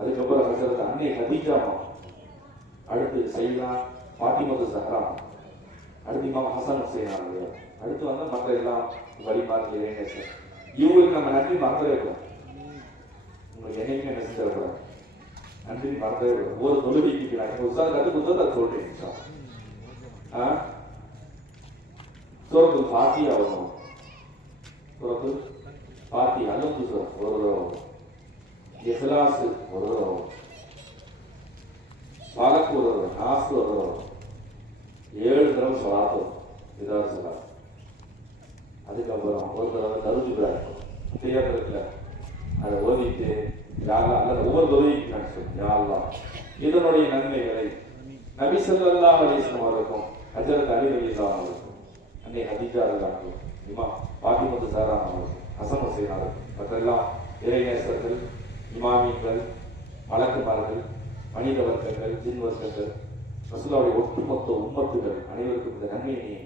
அதுக்கப்புறம் ஹஜ்ரத் அன்னை கதீஜா, அடுத்து சையதா ஃபாத்திமா ஸஹ்ரா, அடுத்து இமாம் ஹசன் ஹுசைன் அவர்கள், அடுத்து வந்தா மற்ற எல்லாம் வழிமாறு இளைஞர்கள். இவங்களுக்கு நம்ம நன்றி மறந்துடவே கூடாது. உங்களுக்கு என்னைக்குமே என்ன செஞ்சிடக்கூடாது, நன்றி மறந்துடவே கூடாது. ஒரு தொழுகைக்கு நான் உஸ்தாத் கற்றுக் கொடுத்தது அதை சொல்றேன். சூரத்துல் ஃபாத்திஹா வரும், சூரத்துல் ஃபாத்திஹா அல்ஹம்து சூரா ஒரு தடவை, இஹ்லாஸ் ஒரு தடவை, பாலக்கு ஒரு தடவை, நாஸ் ஒரு தடவை, 7 தடவை ஸலாத் வரும், இதார் ஸலாத். அதுக்கப்புறம் ஒரு தடவை தருஜ் இப்ராஹிம் தெரியாததுல அதை ஓதிட்டு யாரெல்லாம் அல்லது ஒவ்வொரு தொழுகைக்கு நான் சொல்றேன், யா அல்லாஹ் இதனுடைய நன்மைகளை நபி ஸல்லல்லாஹு அலைஹி வஸல்லம் அவர்களுக்கும் ஹஜ்ரத் அலி ரலியல்லாஹு அன்ஹுக்கும் அன்னை ஹதீஜா ரலியல்லாஹு அன்ஹா இமாம் ஃபாத்திமா ஸஹ்ரா அவர்களுக்கும் ஹசன் ஹுசைன் அவர்களுக்கும் மற்றெல்லாம் இறைநேசர்கள், இமாமிகள், மலக்குமார்கள், மனித வர்க்கங்கள், ஜின் வர்க்கங்கள், ரசூலுல்லாஹ்வுடைய ஒட்டுமொத்த உம்மத்துகள் அனைவருக்கும் இந்த நன்மையை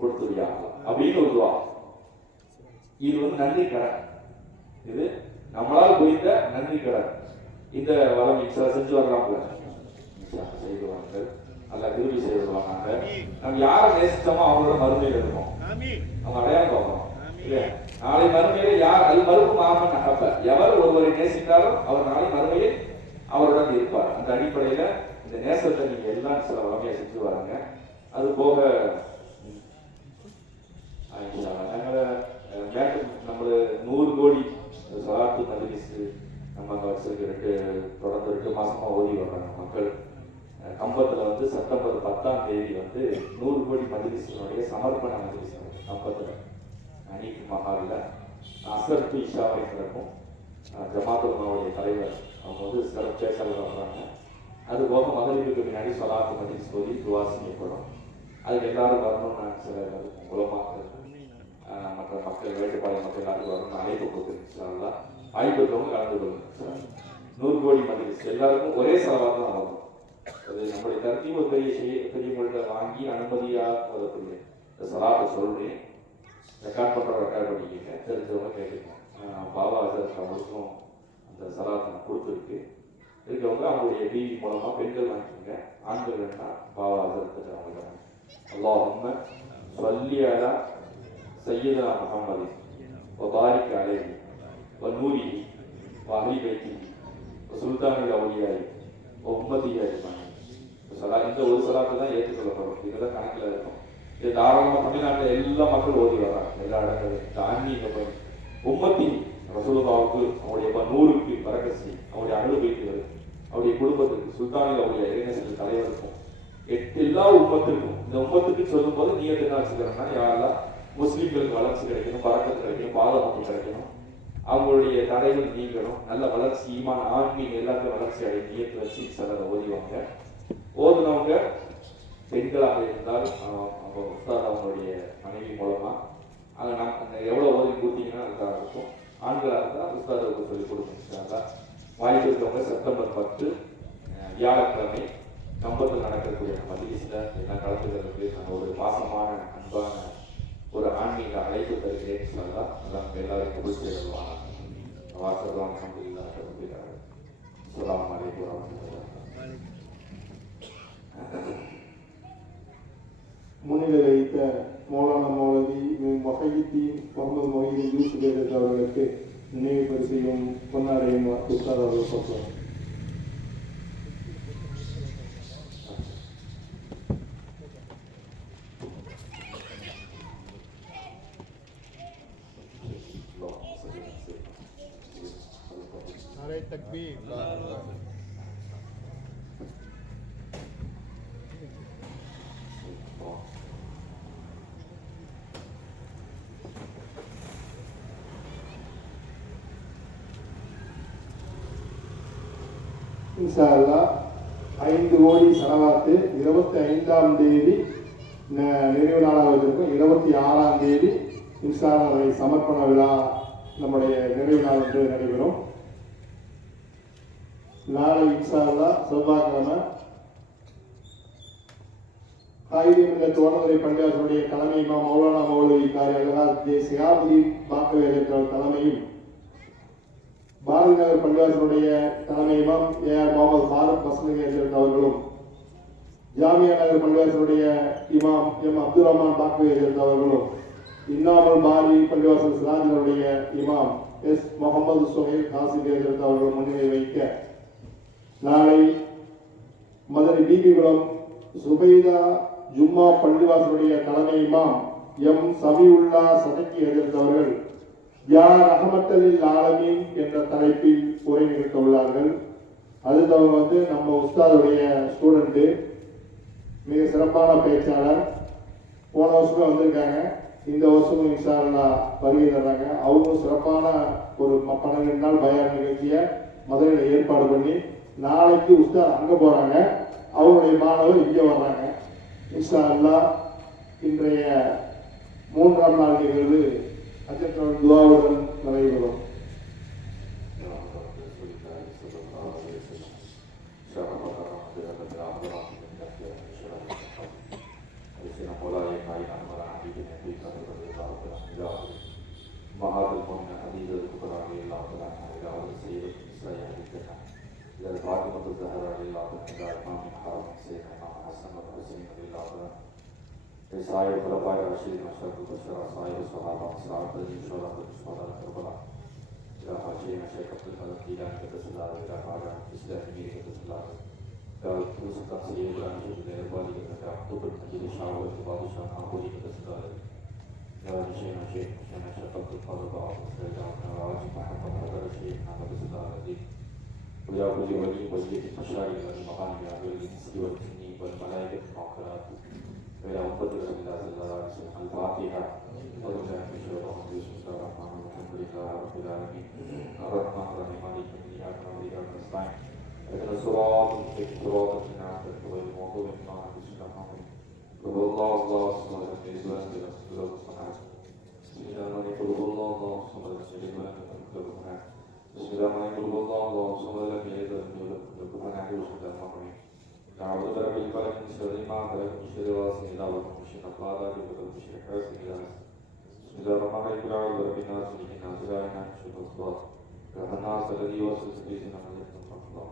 கொடுத்துறியா அப்படின்னு ஒரு துவா. இது நன்றி கடன், இது நம்மளால் புரிந்த நன்றி கடன். இந்த வரம் செஞ்சு வரலாம்ல, செய்வாங்க, அல்ல திரும்பி செய்வாங்க. நம்ம யாரை நேசிச்சோமோ அவங்களோட மறுமையில் இருக்கும், அவங்க அடையாளம் பார்க்கணும். நாளை மறுமையில யார் அது மறுப்பு மாமன் நகப்ப, எவர் ஒருவரை நேசித்தாலும் அவர் நாளை மறுமையில் அவருடன் இருப்பார். அந்த அடிப்படையில இந்த நேசத்தை நீங்க எல்லாம் சில வளமையா செஞ்சு வராங்க. அது போக நம்ம 100 கோடி சலாத்து மஜ்லிஸ் நம்ம அங்கே வச்சிருக்க தொடர்ந்து 2 மாசமா ஓதி வர்றாங்க மக்கள். கம்பத்தில் செப்டம்பர் 10ஆம் தேதி 100 கோடி மஜ்லிஸினுடைய சமர்ப்பண மஜ்லிஸ் கம்பத்தில் அனீஃப் மஹாலில் அசர் டு இஷா நடக்கும். ஜமாத் உலமாவுடைய தலைவர் அவங்க வந்து சிறப்பு பேச்சாளர் வர்றாங்க. அது போக மகளிருக்கு பின்னாடி சொலாத்து மஜ்லிஸ் ஓதி துவா செய்யப்படும். அதுக்கு எல்லாரும் வரணும்னு நான் சில உலமாக்கள் மற்ற மக்கள் வேட்டுப்பாளைய மக்கள் எல்லாருக்கும் வரணும்னு அழைப்பு கொடுத்துருந்துச்சு. வாய்ப்பு இருக்கவங்க கலந்து கொள்ளுங்க. 100 கோடி மஜ்லிஸ் எல்லாருக்கும் ஒரே செலவாக தான் ஆகும். அது நம்முடைய தரத்தையும் ஒரு பெரியவங்கள்ட்ட வாங்கி அனுமதியாக வரக்கூடிய இந்த சலாத்தை சொல்றேன். ரெக்கார்ட் பண்ணுறோம், ரெக்கார்ட் பண்ணிக்கிங்க, தெரிஞ்சவங்க கேட்டுக்கோங்க. பாபா ஹசரத் அவங்களுக்கும் அந்த சலாத்தை நான் கொடுத்துருக்கு. இருக்கவங்க அவங்களுடைய டிவி மூலமாக பெண்கள் வாங்கிக்கோங்க. ஆண்கள் வேணா பாபா ஹசரத்துக்கு அவங்க அல்லாஹும்ம ஸல்லி அலா சய்யிதனா முஹம்மது வ பாரிக் அலைஹி வ நூரிஹி வ அஹ்லி பைத்திஹி வ சுல்தானில் அவுலியாஹி வ உம்மத்திஹி அஜ்மஈன். இந்த ஒரு சலாத்தை தான் ஏற்றுக்கொள்ளப்படும். இதெல்லாம் கணக்கில் இருக்கும். இது தாராளமாக தமிழ்நாட்டில் எல்லா மக்களும் ஓதி வர்றாங்க. எல்லா இடங்களும் இந்த ஆன்மீக பணி உம்மத்தி ரசூலுல்லாஹ்வுக்கு அவருடைய நூறுக்கு பரக்கசி அவருடைய அகலுபைத்துகள் அவருடைய குடும்பத்துக்கு சுல்தானில் அவருடைய இளைஞர்கள் தலைவருக்கும் எல்லா உம்மத்திற்கும் இந்த உம்மத்துக்கு சொல்லும் போது நீ என்ன வச்சுக்கிறோம்னா யாரெல்லாம் முஸ்லீம்களுக்கு வளர்ச்சி கிடைக்கணும், பறக்கத்து கிடைக்கணும், பாதுகாப்பு கிடைக்கணும், அவங்களுடைய தடைகள் நீங்கணும், நல்ல வளர்ச்சி ஈமான் ஆன்மீக எல்லாத்தையும் வளர்ச்சி அடையும் நீயத்தை வச்சு சிலரை ஓதிவாங்க. ஓதுனவங்க பெண்களாக இருந்தால் அவங்க உஸ்தாத் அவங்களுடைய மனைவி மூலமா அங்கே நான் எவ்வளோ ஓதி கொடுத்தீங்கன்னா அதுக்காக இருக்கும். ஆண்களாக இருந்தால் உஸ்தாதுக்கு சொல்லிக் கொடுக்கணும். வாய்ப்பு இருக்கிறவங்க செப்டம்பர் 10 வியாழக்கிழமை கம்பத்தில் நடக்கக்கூடிய மஜ்லிஸ்ல எல்லாம் கலந்துக்கிறதுக்கு நான் ஒரு பாசமான அன்பான ஒரு ஆன்மீக அழைப்பு தருகிறேன். சொல்லலாம் நம்ம எல்லாரும் கபூல் செய்யலாம். வாசகம் அல்ஹம்துலில்லாஹ் ரப்பில் அஸ்ஸலாமு அலைக்கும் வரஹ்மத்துல்லாஹி. முன்னிலை வைத்த மௌலானா மௌலவி மொஹிதீன் முகமது மொஹிதீன் யூசுப் அவர்களுக்கு நினைவு பரிசையும் பொன்னாடையும் உஸ்தாத் அவர்கள் கொடுத்தார். नारे तकबीर இன்ஷா அல்லாஹ் 5 கோடி சலவாத்து 25ஆம் தேதி நிறைவு நாளாக இருக்கும். 26ஆம் தேதி இன்ஷா அல்லாஹ் சமர்ப்பண விழா நம்முடைய நிறைவு நாள் என்று நடைபெறும். நாளை இன்ஷா அல்லாஹ் செவ்வாய்க்கிழமை காயிதே மில்லத் வடதுறை பள்ளிவாசலுடைய தலைமை இமாம் மௌலானா மௌலவி காரி அல்ஹாஜ் ஜே சிஹாபுதீன் பாக்கவேலர் தலைமையும், பாரதி நகர் பள்ளிவாசலுடைய தலைமை இமாம் ஏஆர் முகமது ஃபாரூக் மஸ்லிகேஜர் அவர்களும், ஜாமியா நகர் பள்ளிவாசலுடைய இமாம் எம் அப்துல் ரஹ்மான் பாக்கவேலர் அவர்களும், இன்னாமல் பாரி பள்ளிவாசல் சிராஜனுடைய இமாம் எஸ் முகமது சுஹைல் காசிபேஜர் அவர்கள் முன்னிலை வைக்க நாளை மதுரை பிபிகுளம் சுபைதா ஜும்மா பள்ளிவாசலுடைய தலைமை இமாம் எம் சபியுல்லா சதக்கி அவர்கள் யா ரஹமத்தலில் ஆலமீன் என்ற தலைப்பில் உரை நிகழ்த்த உள்ளார்கள். அதுக்கு அவங்க நம்ம உஸ்தாதுடைய ஸ்டூடெண்ட், மிக சிறப்பான பேச்சாளர். போன வருஷமே வந்திருக்காங்க, இந்த வருஷமும் இன்ஷா அல்லாஹ் வருகை தர்றாங்க. அவங்களும் சிறப்பான ஒரு 12 நாள் பயான் நிகழ்ச்சியை மதுரையில் ஏற்பாடு பண்ணி நாளைக்கு உஸ்தாத் அங்கே போறாங்க, அவருடைய மாணவர் இங்கே வர்றாங்க. இன்ஷா அல்லாஹ் இன்றைய 3ஆம் நாள் நிகழ்வு அஜெண்டா துஆவுடன் நிறைவேறும். Saya berapa Rashid Masyarakat Bersyarat saya sahabat sahabat insyaallah bersaudara terbelah. Ila haji masyarakat dalam bidang kebesaran dan ada Islam ini kebesaran. Dan terus saya berani juga balik kepada untuk menjadi syawal kebagusan aku di kebesaran. Dan masyarakat bersaudara dan Raja Muhammad Rashid nama kebesaran di beliau bagi masyarakat dan makan yang beri istiwa ini dan malaikat makhluk إلى أمة رسول الله صلى الله عليه وسلم. الفاتحة. أعوذ بالله من الشيطان الرجيم. بسم الله الرحمن الرحيم. الحمد لله رب العالمين الرحمن الرحيم مالك يوم الدين إياك نعبد وإياك نستعين اهدنا الصراط المستقيم صراط الذين أنعمت عليهم غير المغضوب عليهم ولا الضالين. قل هو الله الصمد لم يلد ولم يولد ولم يكن له كفوا أحد. بسم الله الرحمن الرحيم. قل هو الله الصمد لم يلد ولم يولد ولم يكن له كفوا أحد. بسم الله الرحمن الرحيم. قل هو الله الصمد لم يلد ولم يولد ولم يكن له كفوا أحد. بسم الله الرحمن الرحيم. أعوذ برب الفلق من شر ما خلق من شر غاسق إذا وقب من شر النفاثات في العقد من شر حاسد إذا حسد. بسم الله الرحمن الرحيم. قل أعوذ برب الناس ملك الناس إله الناس من شر الوسواس الخناس الذي يوسوس في صدور الناس من شر الله.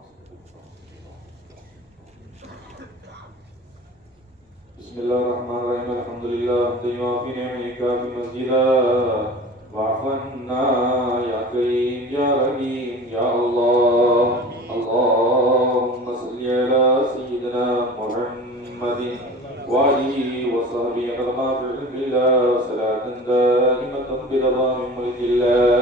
بسم الله الرحمن الرحيم. الحمد لله حمدا يوافي نعمه كافي مزيدا واعف عنا يا كريم يا رحيم يا الله. اللهم صل على سيدنا محمد وآله وصحبه كما في علم الله صلاة دائمة برضا من ملك الله.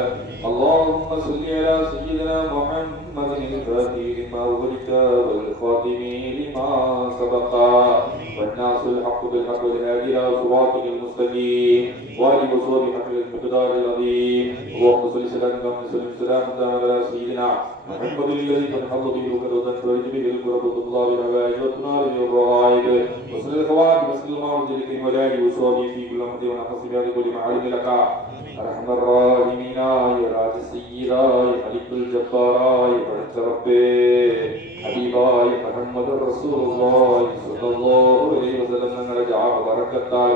اللهم صل على سيدنا محمد الفاتح لما أغلق والخاتم لما سبق والناس الحق بالحق والهادي إلى صراطك المستقيم وآله وصحبه حق المقدار العظيم. اللهم صل سلام على سيدنا محمد الذي تنحل به الكروت وتفرج به الكرب وتقضى بالهوائج وتنال به الرغائب وصل الخواتم وصل المعرض لكن ولاله وصحبه في كل مد ونقص بهذه كل معالم لك أرحم الراحمين يا راج السيدا يا ملك الجبار يا بنت ربي حبيبا يا محمد رسول الله صلى الله عليه وسلم ഞങ്ങളുടെ ജാ ബറക്കത്താൽ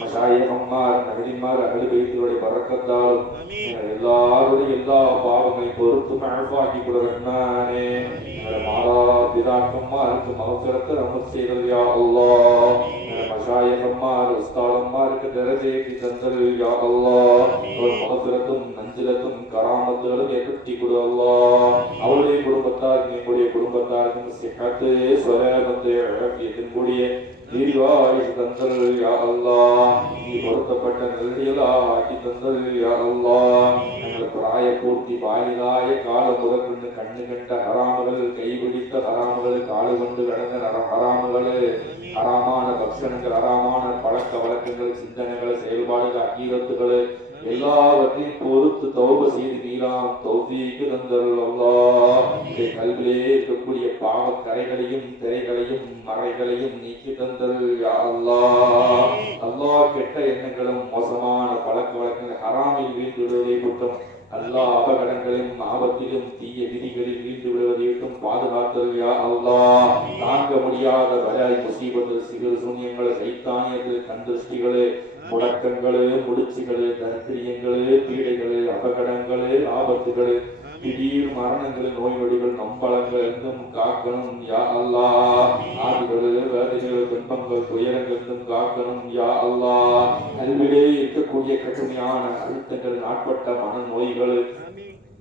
മശായിഖന്മാർ നബിമാർ അഹ്ലു ബൈത്തുകളുടെ ബറക്കത്താൽ എല്ലാവരുടെയും എല്ലാ പാപങ്ങളെയും പൊറുത്ത് മഅഫാക്കി കൊടുക്കണേ. ഞങ്ങളുടെ മാതാപിതാക്കന്മാർക്ക് മഗ്ഫിറത്ത് റഹ്മത്ത് ചെയ്തത് യാ അല്ലാഹ്. ഞങ്ങളുടെ മശായിഖന്മാർ ഉസ്താദന്മാർക്ക് ദറജയേറ്റി തന്നത് യാ അല്ലാഹ്. അവർ മഗ്ഫിറത്തും മൻസിലത്തും കറാമത്തുകളും ഏറ്റി കൊടു അല്ലാഹ്. അവരുടെ കുടുംബത്താർക്കും സിഹത്ത് സ്വലാമത്ത് ആഫിയത്തും കൂടിയ ദീർഘായുസ് തന്നത് യാ അല്ലാഹ്. നീ പൊരുത്തപ്പെട്ട നൽകിയതാക്കി തന്നത് യാ അല്ലാഹ്. ഞങ്ങൾ പ്രായപൂർത്തി ബാലികായ കാലം മുതൽ നിന്ന് കണ്ണു കണ്ട ഹറാമുകൾ കൈപിടിത്ത ഹറാമുകൾ കാലുകൊണ്ട് കടന്ന ഹറാമുകള് ഹറാമാണ് ഭക്ഷണങ്ങൾ ഹറാമാണ് പഴക്ക വഴക്കങ്ങൾ ചിന്തനകൾ செயல்பாடுകൾ അഖീദത്തുകള് எல்லாவற்றையும் பொறுத்து தௌப செய்து நீலாம் தௌஃபீக் தந்தருள் அல்லாஹ். கல்விலே இருக்கக்கூடிய பாவக் கரைகளையும் திரைகளையும் மறைகளையும் நீக்கி தந்தருள் யா அல்லாஹ். அல்லாஹ் கெட்ட எண்ணங்களும் மோசமான பழக்க வழக்கங்கள் ஹராமில் வீழ்ந்து விடுவதை விட்டும் அல்லாஹ் அபகடங்களிலும் ஆபத்திலும் தீய விதிகளில் வீழ்ந்து விடுவதை விட்டும் பாதுகாத்தல் யா அல்லாஹ். தாங்க முடியாத பலாய் முசீபத்து சிறு சூன்யங்கள் சைத்தானியங்கள் கண்திருஷ்டிகளே முடக்கங்களு முடிச்சுகளு தரித்திரியங்களு பீடைகளு அபகடங்களு ஆபத்துகளு திடீர் மரணங்களு நோய் நொடிகள் நம்பளங்கள் என்றும் காக்கணும் யா அல்லாஹ். ஆதிகளு வேதனைகள் துன்பங்கள் துயரங்கள் என்றும் காக்கணும் யா அல்லாஹ். கல்விலே இருக்கக்கூடிய கடுமையான அழுத்தங்கள் நாட்பட்ட மன நோய்கள்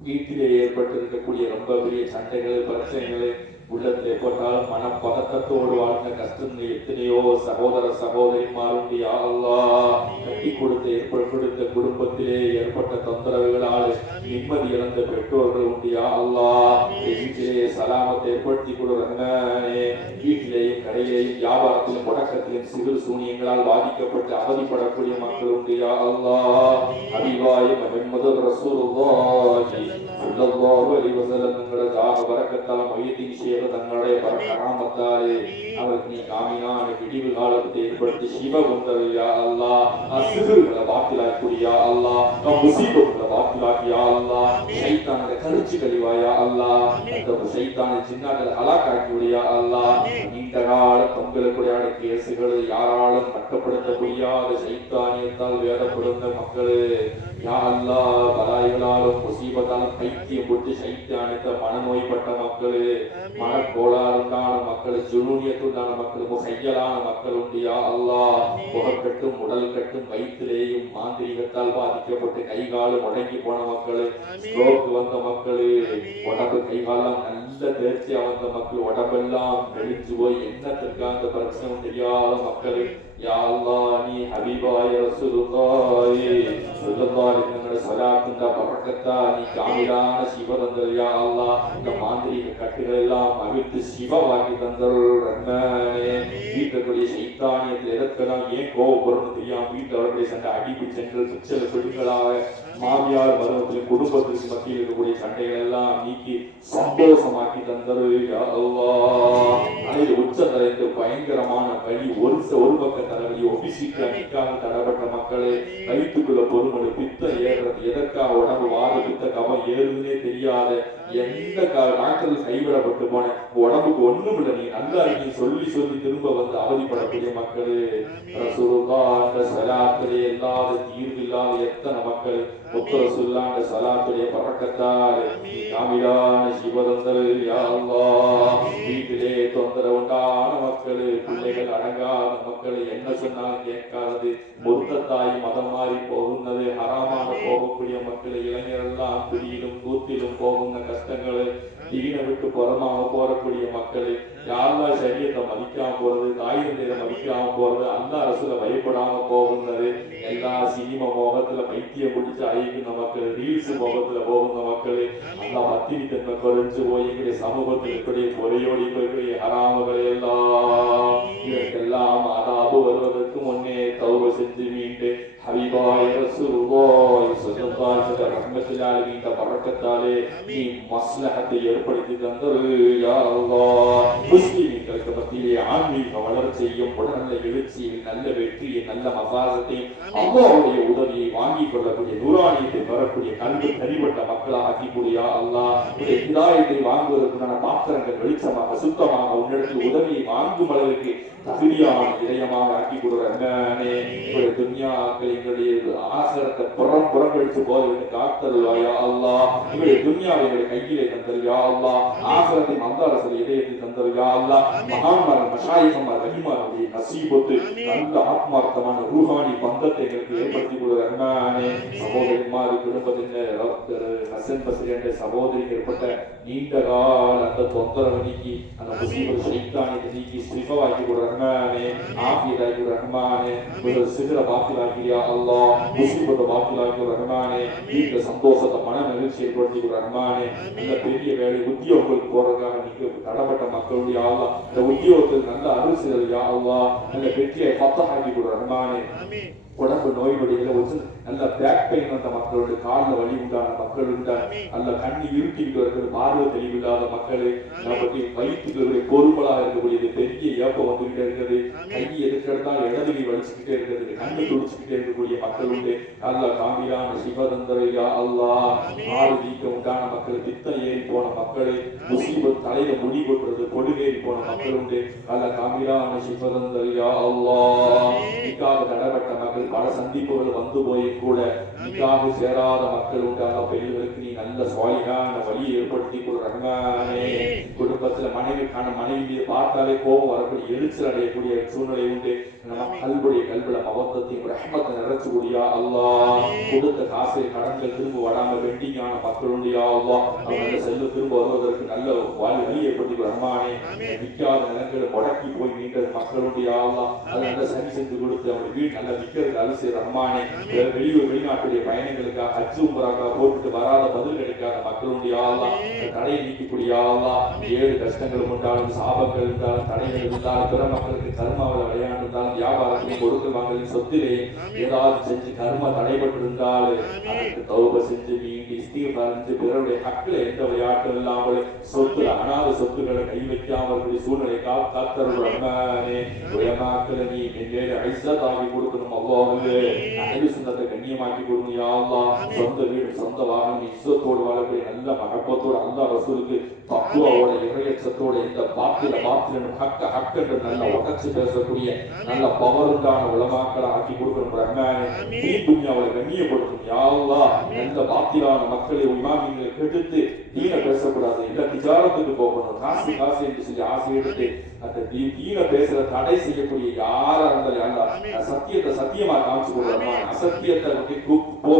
வீட்டிலே ஏற்பட்டிருக்கக்கூடிய ரொம்ப பெரிய சண்டைகள் பிரச்சனைகள் உள்ளத்திலே போட்டாலும் மனப்பதட்டத்தோடு வாழ்ந்த கஷ்டங்கள் எத்தனையோ சகோதர சகோதரிமாருண்டு யா அல்லாஹ். கட்டி கொடுத்த குடும்பத்திலே ஏற்பட்ட தொந்தரவுகளால் நிம்மதி இழந்த பெற்றோர்கள் உண்டு யா அல்லாஹ். வீட்டிலே சலாமத்தை ஏற்படுத்தி கொடுறானே. வீட்டிலேயும் கடையிலேயும் வியாபாரத்திலும் முடக்கத்திலும் சிவில் சூனியங்களால் பாதிக்கப்பட்டு அவதிப்படக்கூடிய மக்கள் உண்டு யா அல்லாஹ். ஹபீபாய முஹம்மது ரசூலுல்லாஹி ஸல்லல்லாஹு அலைஹி வஸல்லம் தങ്ങളുടെ ஜாக பரக்கத்தால் மொய்யத்தின் ஷேഖ് തങ്ങളുടെ കറാമത്താലെ അവർക്ക് നീ കാമിനാന വിടിവ് കാലത്തെ ഏർപ്പെടുത്തി ശിവ കൊണ്ടത് യാ അല്ലാഹ്. അസ്ഹറുകളെ ബാത്തിലാക്കി യാ അല്ലാഹ്. മുസീബത്തുകളെ ബാത്തിലാക്കി യാ അല്ലാഹ്. ശൈത്താനെ കരിച്ചു കളിവാ യാ അല്ലാഹ്. ശൈത്താനെ ചിന്നാക്കളെ ഹലാക്കാക്കി യാ അല്ലാഹ്. നീണ്ടകാല തൊങ്കലുകൂടെയാണ് കേസുകൾ യാരാളും കട്ടപ്പെടുത്ത முடியாத ശൈത്താനിയത്താൽ വേദപ്പെടുന്ന മക്കള് യാ അല്ലാഹ്. ബലായികളാലും മുസീബത്താലും പൈത്യം പൊട്ടി ശൈത്താനത്തെ മനനോയ്പെട്ട മക്കള് மனக்கோளாறுண்டான மக்கள் ஜுனூனியத்துண்டான மக்கள் முகையலான மக்கள் உண்டு யா அல்லாஹ். முகக்கட்டும் உடல் கட்டும் வயிற்றிலேயும் மாந்திரிகத்தால் பாதிக்கப்பட்டு கைகாலு முடங்கி போன மக்கள் ஸ்ட்ரோக் வந்த மக்கள் உடம்பு கைகாலம் நல்ல தேர்ச்சியா வந்த மக்கள் உடம்பெல்லாம் வெளிஞ்சு போய் என்னத்திற்கு அந்த பிரச்சனை தெரியாத மக்கள் யா அல்லாஹ். நீ ஹபீபாய ரசூலுல்லாஹி ஸல்லல்லாஹு அலைஹி வஸல்லம் നിങ്ങളുടെ സ്വലാത്തിന്റെ ബറക്കത്താ നീ കാമിലാന ശിവ തന്തറിയാ അല്ലാ இந்த மாந்திரிக கட்டுகள் எல்லாம் அவிழ்த்து சிவமாக்கி தந்தல் ரஹ்மானே வீட்டுக்குரிய சைத்தானியத்தில் எதற்கெல்லாம் ஏன் கோபப்படுறது தெரியாம வீட்டில் அவருடைய சண்டை அடிப்பு சென்று சுச்சல சொல்லிகளாக மாமியார் மருமத்திலும் குடும்பத்திற்கு மத்தியில் இருக்கக்கூடிய சண்டைகள் எல்லாம் நீக்கி சந்தோஷமாக்கி தந்தல் யா அல்லாஹ் அனைத்து உச்சந்தரைந்து பயங்கரமான வழி ஒரு பக்க தலைவலி ஒபிசிக்கு அணிக்காக தடப்பட்ட மக்களே வயிற்றுக்குள்ள பொறுமடு பித்த ஏறுறது எதற்காக உடம்பு வாத பித்த கபம் ஏறுதுன்னே தெரியாத எந்த டாக்டர்கள் கைவிடப்பட்டு போன உடம்புக்கு ஒண்ணும் இல்லை நீ நல்லா நீ சொல்லி சொல்லி திரும்ப வந்து அவதிப்படக்கூடிய மக்கள் ரசூலுல்லாஹ் ஸலாத்துடைய இல்லாத தீர்வு இல்லாத எத்தனை மக்கள் ரசூலுல்லாஹ் ஸலாத்துடைய பரக்கத்தால் காமிலான சிவதந்தர் யா அல்லாஹ் வீட்டிலே தொந்தரவு உண்டான மக்கள் பிள்ளைகள் அடங்காத மக்கள் என்ன சொன்னாலும் கேட்காதது முர்த்தத்தாய் மதம் மாறி போகுന്നത് ஹராமான போகக்கூடிய மக்கள் இளைஞரெல்லாம் குடியிலும் கூத்திலும் போகுന്ന கஷ்டங்கள் தீன விட்டு புறமாக போறக்கூடிய மக்கள் யாரெல்லாம் சரியத்தை மதிக்காம போறது தாய் தந்தையை மதிக்காம போறது அந்த அரசுல பயப்படாம போகுന്നത് எல்லா சினிமா முகத்துல பைத்தியம் பிடிச்சு அழிக்கின்ற மக்கள் ரீல்ஸ் முகத்துல போகுന്ന மக்கள் அந்த பத்தினி தன்மை குறைஞ்சு போய் எங்களுடைய சமூகத்தில் இருக்கக்கூடிய பொறையோடி இருக்கக்கூடிய ஹராமுகளை எல்லாம் இதற்கெல்லாம் அதாபு வருவதற்கு முன்னே தௌப செஞ்சு மீண்டு ஹபீபாய் ரசூலுல்லாஹி ஸல்லல்லாஹு அலைஹி வஸல்லம் ரஹ்மத்துல் ஆலமீன் பரக்கத்தாலே நீ மஸ்லஹத்தை ஏற்படுத்தி தந்தது யா அல்லாஹ் முஸ்லிம்களுக்கு மத்தியிலே ஆன்மீக வளர்ச்சியையும் உடல்நல எழுச்சியில் நல்ல வெற்றியை நல்ல மசாசத்தையும் அல்லாஹ்வுடைய உதவியை வாங்கிக் கொள்ளக்கூடிய நூறானியத்தை பெறக்கூடிய கல்வி கறிபட்ட மக்களாக ஆக்கிக்கூடிய அல்லாஹ் உடைய ஹிதாயத்தை வாங்குவதற்கான பாத்திரங்கள் வெளிச்சமாக சுத்தமாக உன்னிடத்தில் உதவியை வாங்கும் அளவுக்கு தகுதியான இதயமாக ஆக்கி கொடுறானே உங்களுடைய துன்யாக்கள் எங்களுடைய ஆசரத்தை புறங்கழிச்சு போத வேண்டும் காத்தருள்வாயா அல்லாஹ் எங்களுடைய துன்யாவை எங்களுடைய கையிலே தந்தல் யா அல்லாஹ் ஆசரத்தை மந்தாரசல் இதயத்தில் தந்தல் யா அல்லாஹ் மகான்மார் மஷாயிகமார் ரஹிமாருடைய நசீபத்து நல்ல ஆத்மார்த்தமான ரூஹானி பந்தத்தை எங்களுக்கு ஏற்படுத்தி கொடுறானே சகோதரிமார் குடும்பத்தினர் ஹசன் பஸ்ரி என்ற சகோதரிக்கு ஏற்பட்ட நீண்ட கால அந்த தொந்தரவை நீக்கி அந்த முஸ்லிம் ஷைத்தானியத்தை நீக்கி ஸ்ரீஃபவாக்கி கொடுறானே ஆஃபியதாக்கி ரஹ்மானே ஒரு சிகர பாத்திலாக்கியா அல்லாஹ் முஸ்லிமத்தை பாத்திலாக்கி ரஹ்மானே வீட்டுல சந்தோஷத்தை மன மகிழ்ச்சி ஏற்படுத்தி ரஹ்மானே நல்ல பெரிய வேலை உத்தியோகங்களுக்கு போறதுக்காக நீங்க தடப்பட்ட மக்களுடைய அல்லாஹ் இந்த உத்தியோகத்தில் நல்ல அருள் யா அல்லாஹ் நல்ல வெற்றியை பத்தஹாக்கி கொடு ரஹ்மானே உடம்பு நோய் நொடிகளை வச்சு நல்ல பேக் பெயின் வந்த மக்களுடைய காலில் வலி உண்டான மக்கள் உண்டா நல்ல கண்ணி இருட்டிட்டு இருக்கிறது பார்வை தெளிவில்லாத மக்கள் நமக்கு வயிற்றுகளுடைய பொறுமலாக இருக்கக்கூடியது பெரிய ஏப்பம் வந்துகிட்டே இருக்கிறது கை எதுக்கெடுத்தால் இடதுகை வலிச்சுக்கிட்டே இருக்கிறது கண்ணு துடிச்சுக்கிட்டே இருக்கக்கூடிய மக்கள் உண்டு நல்ல காமிலான சிவதந்தரையா அல்லாஹ் ஆறு வீக்க உண்டான மக்கள் பித்தம் ஏறி போன மக்கள் முசீபத் தலையில முடி கொட்டுறது கொடுகேறி போன மக்கள் உண்டு நல்ல காமிலான சிவதந்தரையா அல்லாஹ் நிக்காக தடப்பட்ட மக்கள் பல சந்திப்புகள் வந்து போய் கூட நிக்காக சேராத மக்கள் உண்டான பெண்களுக்கு நீ நல்ல சுவாலிகான வழியை ஏற்படுத்தி கொடுறானே குடும்பத்துல மனைவி பார்த்தாலே கோபம் வரக்கூடிய எரிச்சல் அடையக்கூடிய சூழ்நிலை உண்டு நம்ம கல்வில மகத்தையும் ரஹ்மத்தை நிறைச்சக்கூடிய அல்லாஹ் கொடுத்த காசை கடன்கள் திரும்ப வராம வெண்டிங்கான மக்கள் உண்டு யா அல்லாஹ் அவங்க செல்வ திரும்ப வருவதற்கு நல்ல வழி ஏற்படுத்தி ரஹ்மானே விற்காத நிலங்களை முடக்கி போய் நீண்ட மக்கள் உண்டு யா அல்லாஹ் அதை நல்ல சரி செஞ்சு கொடுத்து அவங்க வீடு நல்ல விற்கிறது அரிசி ரஹ்மானே வெளிநாட்டுடைய பயணங்களுக்காக ஹஜ் உம்ராக்காக போட்டுட்டு வராத பதில் கிடைக்காத மக்களுடைய அல்லாஹ் தடையை நீக்கக்கூடிய அல்லாஹ் ஏழு கஷ்டங்கள் உண்டாலும் சாபங்கள் இருந்தாலும் தடைகள் இருந்தாலும் பிற மக்களுக்கு கர்மாவில் விளையாண்டு இருந்தாலும் வியாபாரத்திலையும் கொடுக்கல் வாங்கலையும் சொத்திலையும் ஏதாவது செஞ்சு கர்மா தடைபட்டு இருந்தாலும் அதற்கு தௌப செஞ்சு மீண்டி இஸ்திக்ஃபார் செஞ்சு பிறருடைய ஹக்கில் எந்த விளையாட்டும் இல்லாமல் சொத்துல அனாத சொத்துக்களை கை வைக்காமல் சூழ்நிலை காத்தருள் ரஹ்மானே உலமாக்களை நீ மென்மேலும் ஐஸத் ஆகி கொடுக்கணும் அல்லாஹ்வே அஹ்லு சுன்னத்தை கண்ணியமாக்கி கொடுங்க யா அல்லாஹ் சொந்த வீடு சொந்த வாகனம் இஸ்ஸத்தோடு வாழக்கூடிய நல்ல மஹப்பத்தோடு அல்லாஹ் ரசூலுக்கு தக்வாவோட இறையச்சத்தோட இந்த பாத்தில ஹக்க என்று நல்ல உடச்சு பேசக்கூடிய நல்ல பவருண்டான உலமாக்களை ஆக்கி கொடுக்கணும் ரஹ்மானே நீ துன்யாவை கண்ணியப்படுத்தும் யா அல்லாஹ் நல்ல பாத்திலான மக்களை இமாமிங்களை கெடுத்து தீன பேசக்கூடாது இல்ல திஜாரத்துக்கு போகணும் காசு என்று சொல்லி ஆசை எடுத்து அந்த தீன பேசுற தடை செய்யக்கூடிய யாரா இருந்தாலும் அல்ல சத்தியத்தை சத்தியமா காமிச்சு கொடுறாமா அசத்தியத்தை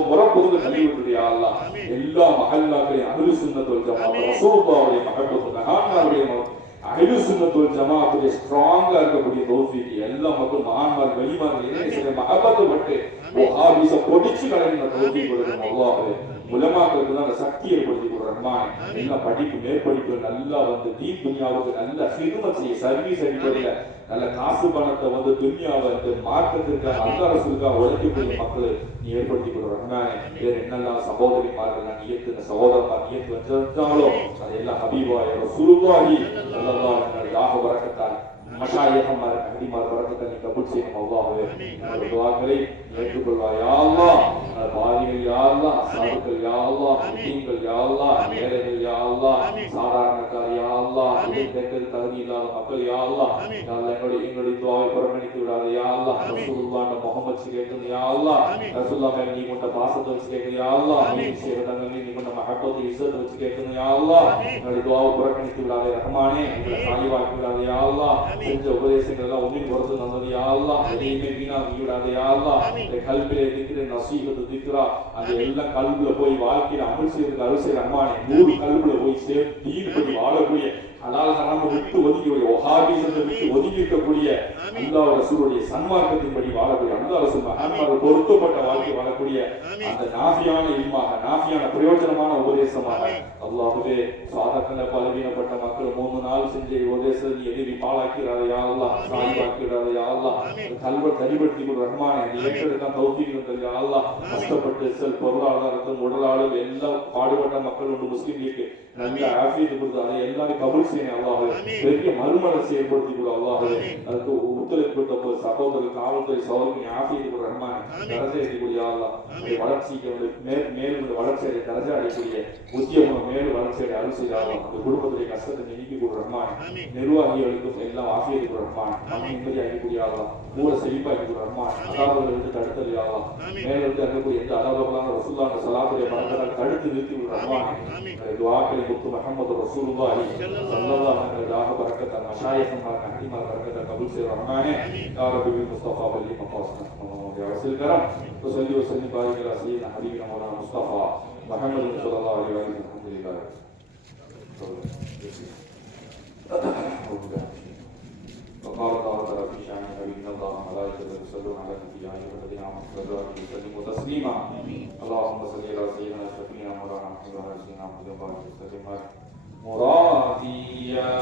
முறப்பொதுங்க தள்ளி விட்டுடைய அல்லாஹ் எல்லா மஹல்லாக்களையும் அஹ்லு சுன்னத்துல் ஜமாஅத் ரசூலுல்லாஹ்வுடைய மஹப்பத் மகான்களுடைய அஹ்லு சுன்னத் வல் ஜமாஅத்துடைய ஸ்ட்ராங்கா இருக்கக்கூடிய தௌஃபீக் எல்லா மக்கள் மகான்மார் வெளிமார்கள் இணைய மஹப்பத்துப்பட்டு வஹாபிஸ பொடிச்சு கலைஞர தௌஃபீக் கொடுக்கணும் அல்லாஹ்வே. உலமாக்களுக்கு தான் அந்த சக்தி ஏற்படுத்தி கொடுக்குற ரஹ்மான். எல்லாம் படிப்பு மேற்படிப்பு நல்லா வந்து தீன் துன்யாவுக்கு நல்ல ஹிதமத் செய்ய சர்வீஸ் அடிப்படையில் நல்ல காசு பணத்தை வந்து துன்யாவை இந்த மார்க்கத்திற்காக அல்லாஹ் ரசூலுக்காக உழைக்கக்கூடிய மக்கள் நீ ஏற்படுத்தி கொடுக்குற ரஹ்மானே. வேற என்னெல்லாம் சகோதரிமார்கள் நான் நியத்து இந்த சகோதரமார் நியத்து வச்சிருந்தாலோ அதையெல்லாம் ஹபீபாய் ரசூலுல்லாஹி ஸல்லல்லாஹு அலைஹி வஸல்லம் வரக்கத்தால் மஷாயிஹமார் அஹ்திமார் வரக்கத்தை நீ கபூல் செய்யணும் அல்லாஹ்வே. எங்களுடைய துஆக்களை ஏற்றுக்கொள்வாய் யா அல்லாஹ். பாவிகள் யா அல்லாஹ், சாதுக்கள் யா அல்லாஹ், முஸ்லிம்கள் யா அல்லாஹ், ஏழைகள் யா அல்லாஹ், சாதாரணக்கார் யா அல்லாஹ், கேட்கறது தகுதி இல்லாத மக்கள் யா அல்லாஹ். யா அல்லாஹ் எங்களுடைய துஆவை புறக்கணித்து விடாத யா அல்லாஹ். ரசூலுல்லாஹ் முஹம்மத் கேட்கிறது யா அல்லாஹ். ரசூலுல்லாஹ் மேல நீ கொண்ட பாசத்தை வச்சு கேட்கிறது யா அல்லாஹ். நீ சேகதங்கள் நீ கொண்ட மஹப்பத்தை இஸ்ஸத் வச்சு கேட்கிறது யா அல்லாஹ். எங்களுடைய துஆவை புறக்கணித்து விடாத ரஹ்மானே. எங்களை சாலிவாக்கி விடாத யா அல்லாஹ். செஞ்ச உபதேசங்கள் எல்லாம் ஒன்றின் பொறுத்து வந்தது யா அல்லாஹ். எதையுமே வீணாக்கி விடாத யா அல்லாஹ். கல்விலே திக்ரு நசீஹத்து திக்ரா அது எல்லாம் கல்வில போய் வாழ்க்கையில அமல் செய்யறதுக்கு அருள் செய்யற ரஹ்மானே. 100 கல்வில போய் சேர்ந்து தீன் படி வாழக்கூடிய ஹலால் ஹராம் விட்டு ஒதுக்கக்கூடிய வஹாபிஸத்தை விட்டு ஒதுக்கி இருக்கக்கூடிய அல்லாஹ் ரசூலுடைய சன்மார்க்கத்தின்படி வாழக்கூடிய அல்லாஹ் ரசூல் மஹான்மார்கள் பொருத்தப்பட்ட வாழ்க்கை வாழக்கூடிய அந்த நாஃபியான இல்மாக நாஃபியான பிரயோஜனமான உபதேசமாக அல்லாஹ்வே சாதகன பலவீனப்பட்ட மக்கள் 3 நாள் செஞ்ச உபதேசத்தை எதிரி பாழாக்கிறாரே யா அல்லாஹ். சாலிவாக்கிறாரே யா அல்லாஹ். கல்வ தரிபடுத்தி கொடு ரஹ்மானே. நீ ஏற்றெடுக்க தௌஃபீக் தந்தது யா அல்லாஹ். கஷ்டப்பட்டு செல் பொருளாதாரத்தும் உடலாலும் எல்லாம் பாடுபட்ட மக்கள் உண்டு முஸ்லிம் லீக் நல்ல ஆஃபியத் கொடுத்து அதை எல்லாரும் கபூல் செய்யணும் அல்லாஹ்வே. பெரிய மறுமலர்ச்சி ஏற்படுத்தி கொடு அல்லாஹ்வே. அதுக்கு ஒத்துழைப்பு சகோதரர் காவல்துறை சகோதரி ஆஃபியத் கொடு ரஹ்மானே. தரஜா ஏற்றிக்கூடிய யா அல்லாஹ். வளர்ச்சிக்கு மேலும் வளர்ச்சி அடைய தரஜா அடையக்கூடிய உத்தியமம் மேலும் வளர்ச்சி அடைய அருள் செய்ய அல்லாஹ். அந்த குடும்பத்துடைய கஷ்டத்தை நீக்கி கொடு ரஹ்மானே. நிர்வாகிகளுக்கும் எல்லாம் ஆஃபியத் கொடு ரஹ்மானே. நிம்மதி ஆகக்கூடிய அல்லாஹ். மூல செழிப்பாக்கி கொடு ரஹ்மானே. அதாவதிலிருந்து தடுத்தது யா அல்லாஹ். மேலிருந்து அங்கக்கூடிய எந்த அதாவர்களான ரசூலுல்லாஹ் ஸல்லல்லாஹு பறக்கத்தால் தடுத்து நிறுத்தி கொடு ரஹ்மானே. துஆக்களை முத்து முஹம்மது ரசூலுல்லாஹி ஸல்லல்லாஹு அலைஹி வஸல்லம் பறக்கத்தால் மஷாயிஹமார் அஹ்திமார் பறக்கத்தால் கபூல் செய்ய ரஹ்மானே. யா ரப்பி பில் முஸ்தஃபா வல்லி மகாஸ்னா யா ரசூல் கரம் وصلي وسلم بارك على سيدنا حبيبنا مولانا مصطفى محمد صلى الله عليه وسلم. الحمد لله. وقال الله تعالى في شأن حبيبنا الله وملائكته يصلون على النبي يا أيها الذين آمنوا صلوا عليه وسلموا تسليما. اللهم صل على سيدنا شفيعنا مولانا محمد وعلى سيدنا محمد وبارك وسلم. مرادي يا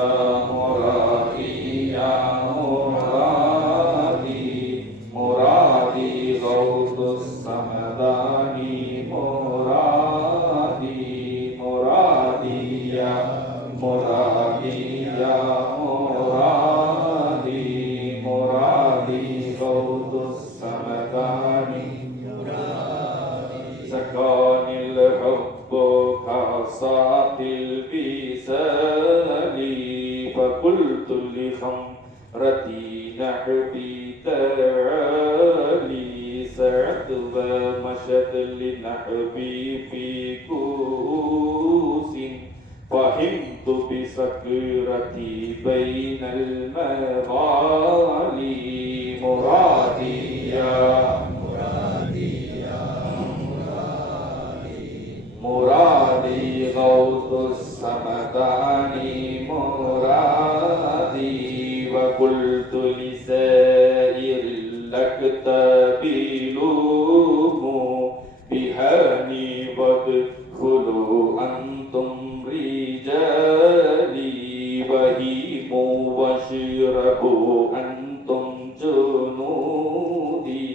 مرادي يا مرادي مرادي غوث الصمداني مرادي مرادي يا مرادي يا مرادي مرادي غوث الصمداني سكاني الحب كاسات البسالي فقلت لخمرتي نحبي تعالي سعد ومشت لنحبي في كوس فهمت بسكرتي بين المغالي مرادي يا مرادي يا مرادي مرادي غوث الصمداني مرادي وقلت لسائر الأكتاب لوموا بهاني وادخلوا أنتم رجالي وهيموا واشربوا أنتم جنودي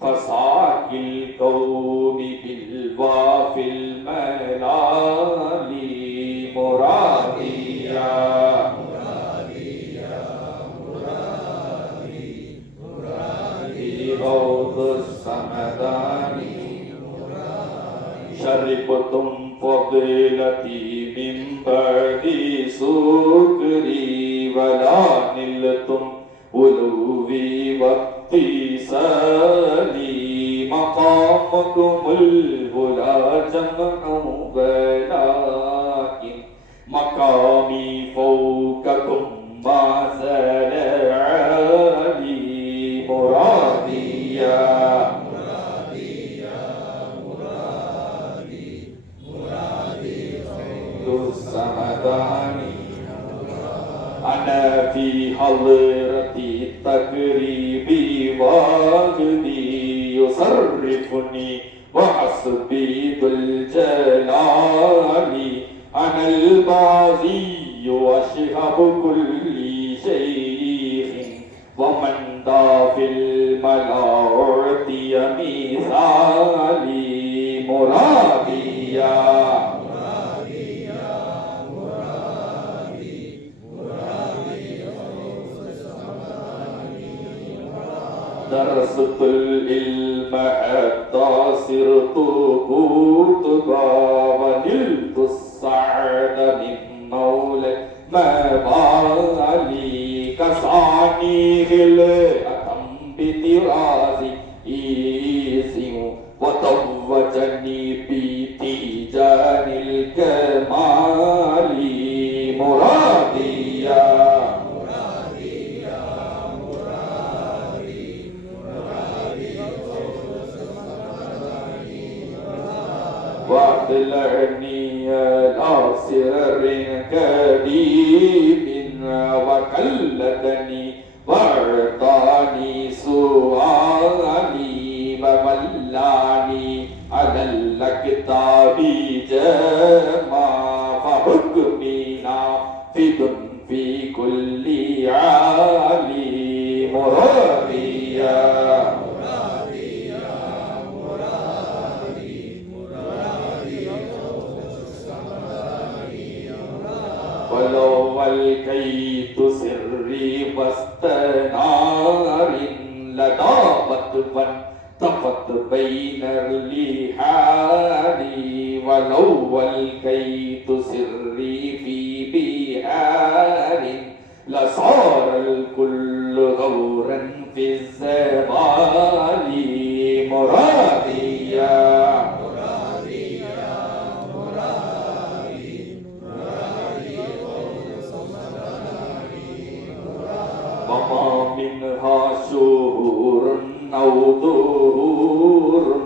فساقي القوم بالوافي الملالي مرادي يا غوث الصمداني شربتم فضيلتي من بعد سكري ولا نلتم علوي واتصالي مقامكم الهلا جمع ولكن مقامي فوقكم ما زال عالي مرادي يا مرادي يا مرادي مرادي الصمداني أنا في حضرة التقريب واجدي يصرفني وحسبي ذو الجلال أنا البازي وشهب كل شيخ ومن ذا في الملا أعطي مثالي مراديا درست العلم حتى صرت قطبا ونلت السعد من مولى ما بالي كساني خلقة بطرازي إيزي وتوجني بتيجان الكمال مراديا واطلعني على سر كريم وكلتني واعطاني سؤالي وولاني على الكتاب جمع فحكمي نافذ في كل عالي مراديا ولو الكيت سري وسط نار لضابت وانطفت بين اللحاد ولو الكيت سري في بحار لصار الكل غورا في الزمان مراديا وما منها شهور أو دهور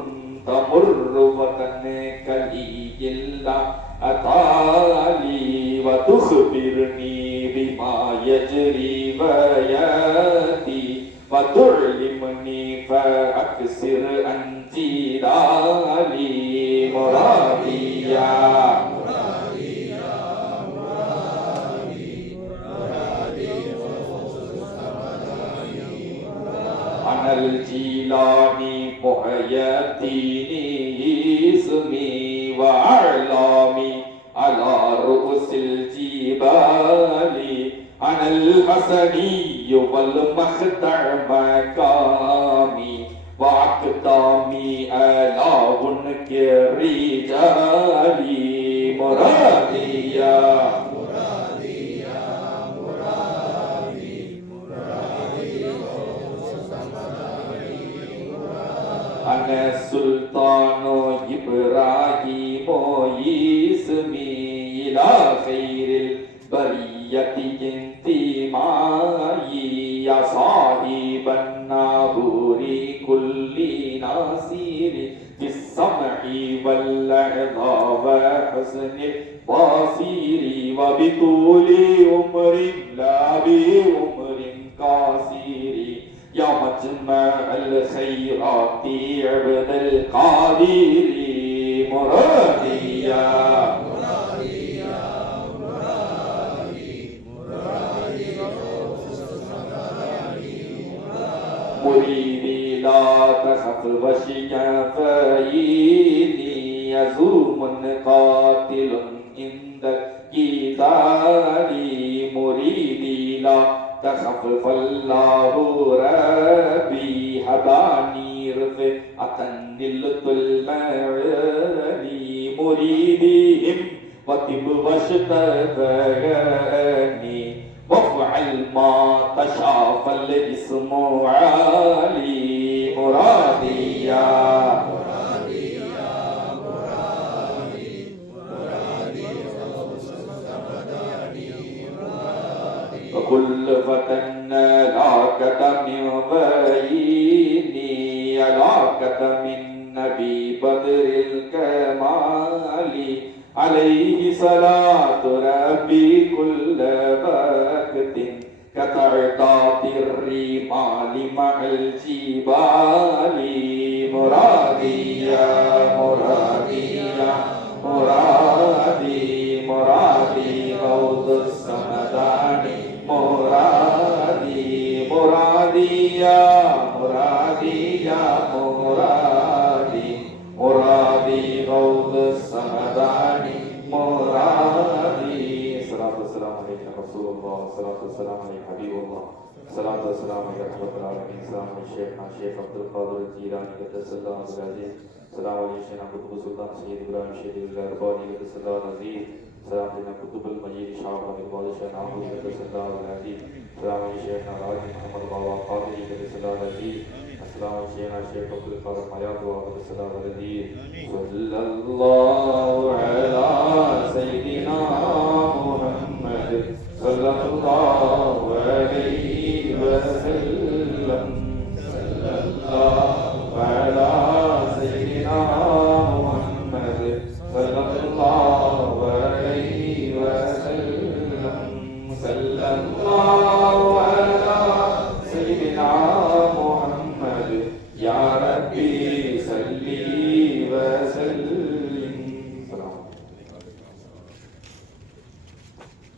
تمر وتنكلي إلا أتالي وتخبرني بما يجري وياتي وتعلمني فأكثر عن جدالي مراديا أنا الجيلاني محي الدين اسمي وأعلامي على رؤوس الجبال أنا الحسني والمخدع مقامي وأقدامي آلاف كالرجال مراديا أنا السلطان إبراهيم اسمي إلى خير البرية انتمائي يا صاحب النابور كل ناصير في السمع واللحظة وحسن البصير وبطول عمر لا بعمر قصير يا مجمع الخيرات عبد القادر مراديا مريدي لا تخف وشيا فإني يزوم قاتل عند القتال مريدي لا تخف فالله ربي هداني رفعة نلت المعالي مريدهم وطب واشتبهني وافعل ما تشاء فالاسم عالي مراديا وكل فتن لاكة من غيني لاكة من نبي بدر الكمال عليه صلاة ربي كل كتعطات الرمال مع الجبال مرادي يا مرادي يا مرادي مرادي غوث الصمداني مرادي مرادي يا مرادي يا مرادي مرادي غوث الصمداني مرادي الصلاة والسلام عليك رسول الله الصلاة والسلام عليك حبيب الله الصلاة والسلام عليك رحمة العالمين السلام عليك شيخنا الشيخ عبد القادر الجيلاني قدس الله العزيز السلام عليك شيخنا قطب السلطان سيد إبراهيم شهيد الأرباني قدس الله العزيز السلام علينا قطب المجيد شاه محمد بادشاه ناصر قدس الله العزيز السلام عليك شيخنا راجي محمد بابا قادري قدس الله العزيز السلام عليك شيخنا الشيخ عبد القادر حياة قدس الله العزيز صلى الله على سيدنا محمد صلى الله عليه وسلم صلى الله على سيدنا محمد صلى الله عليه وسلم صلى الله على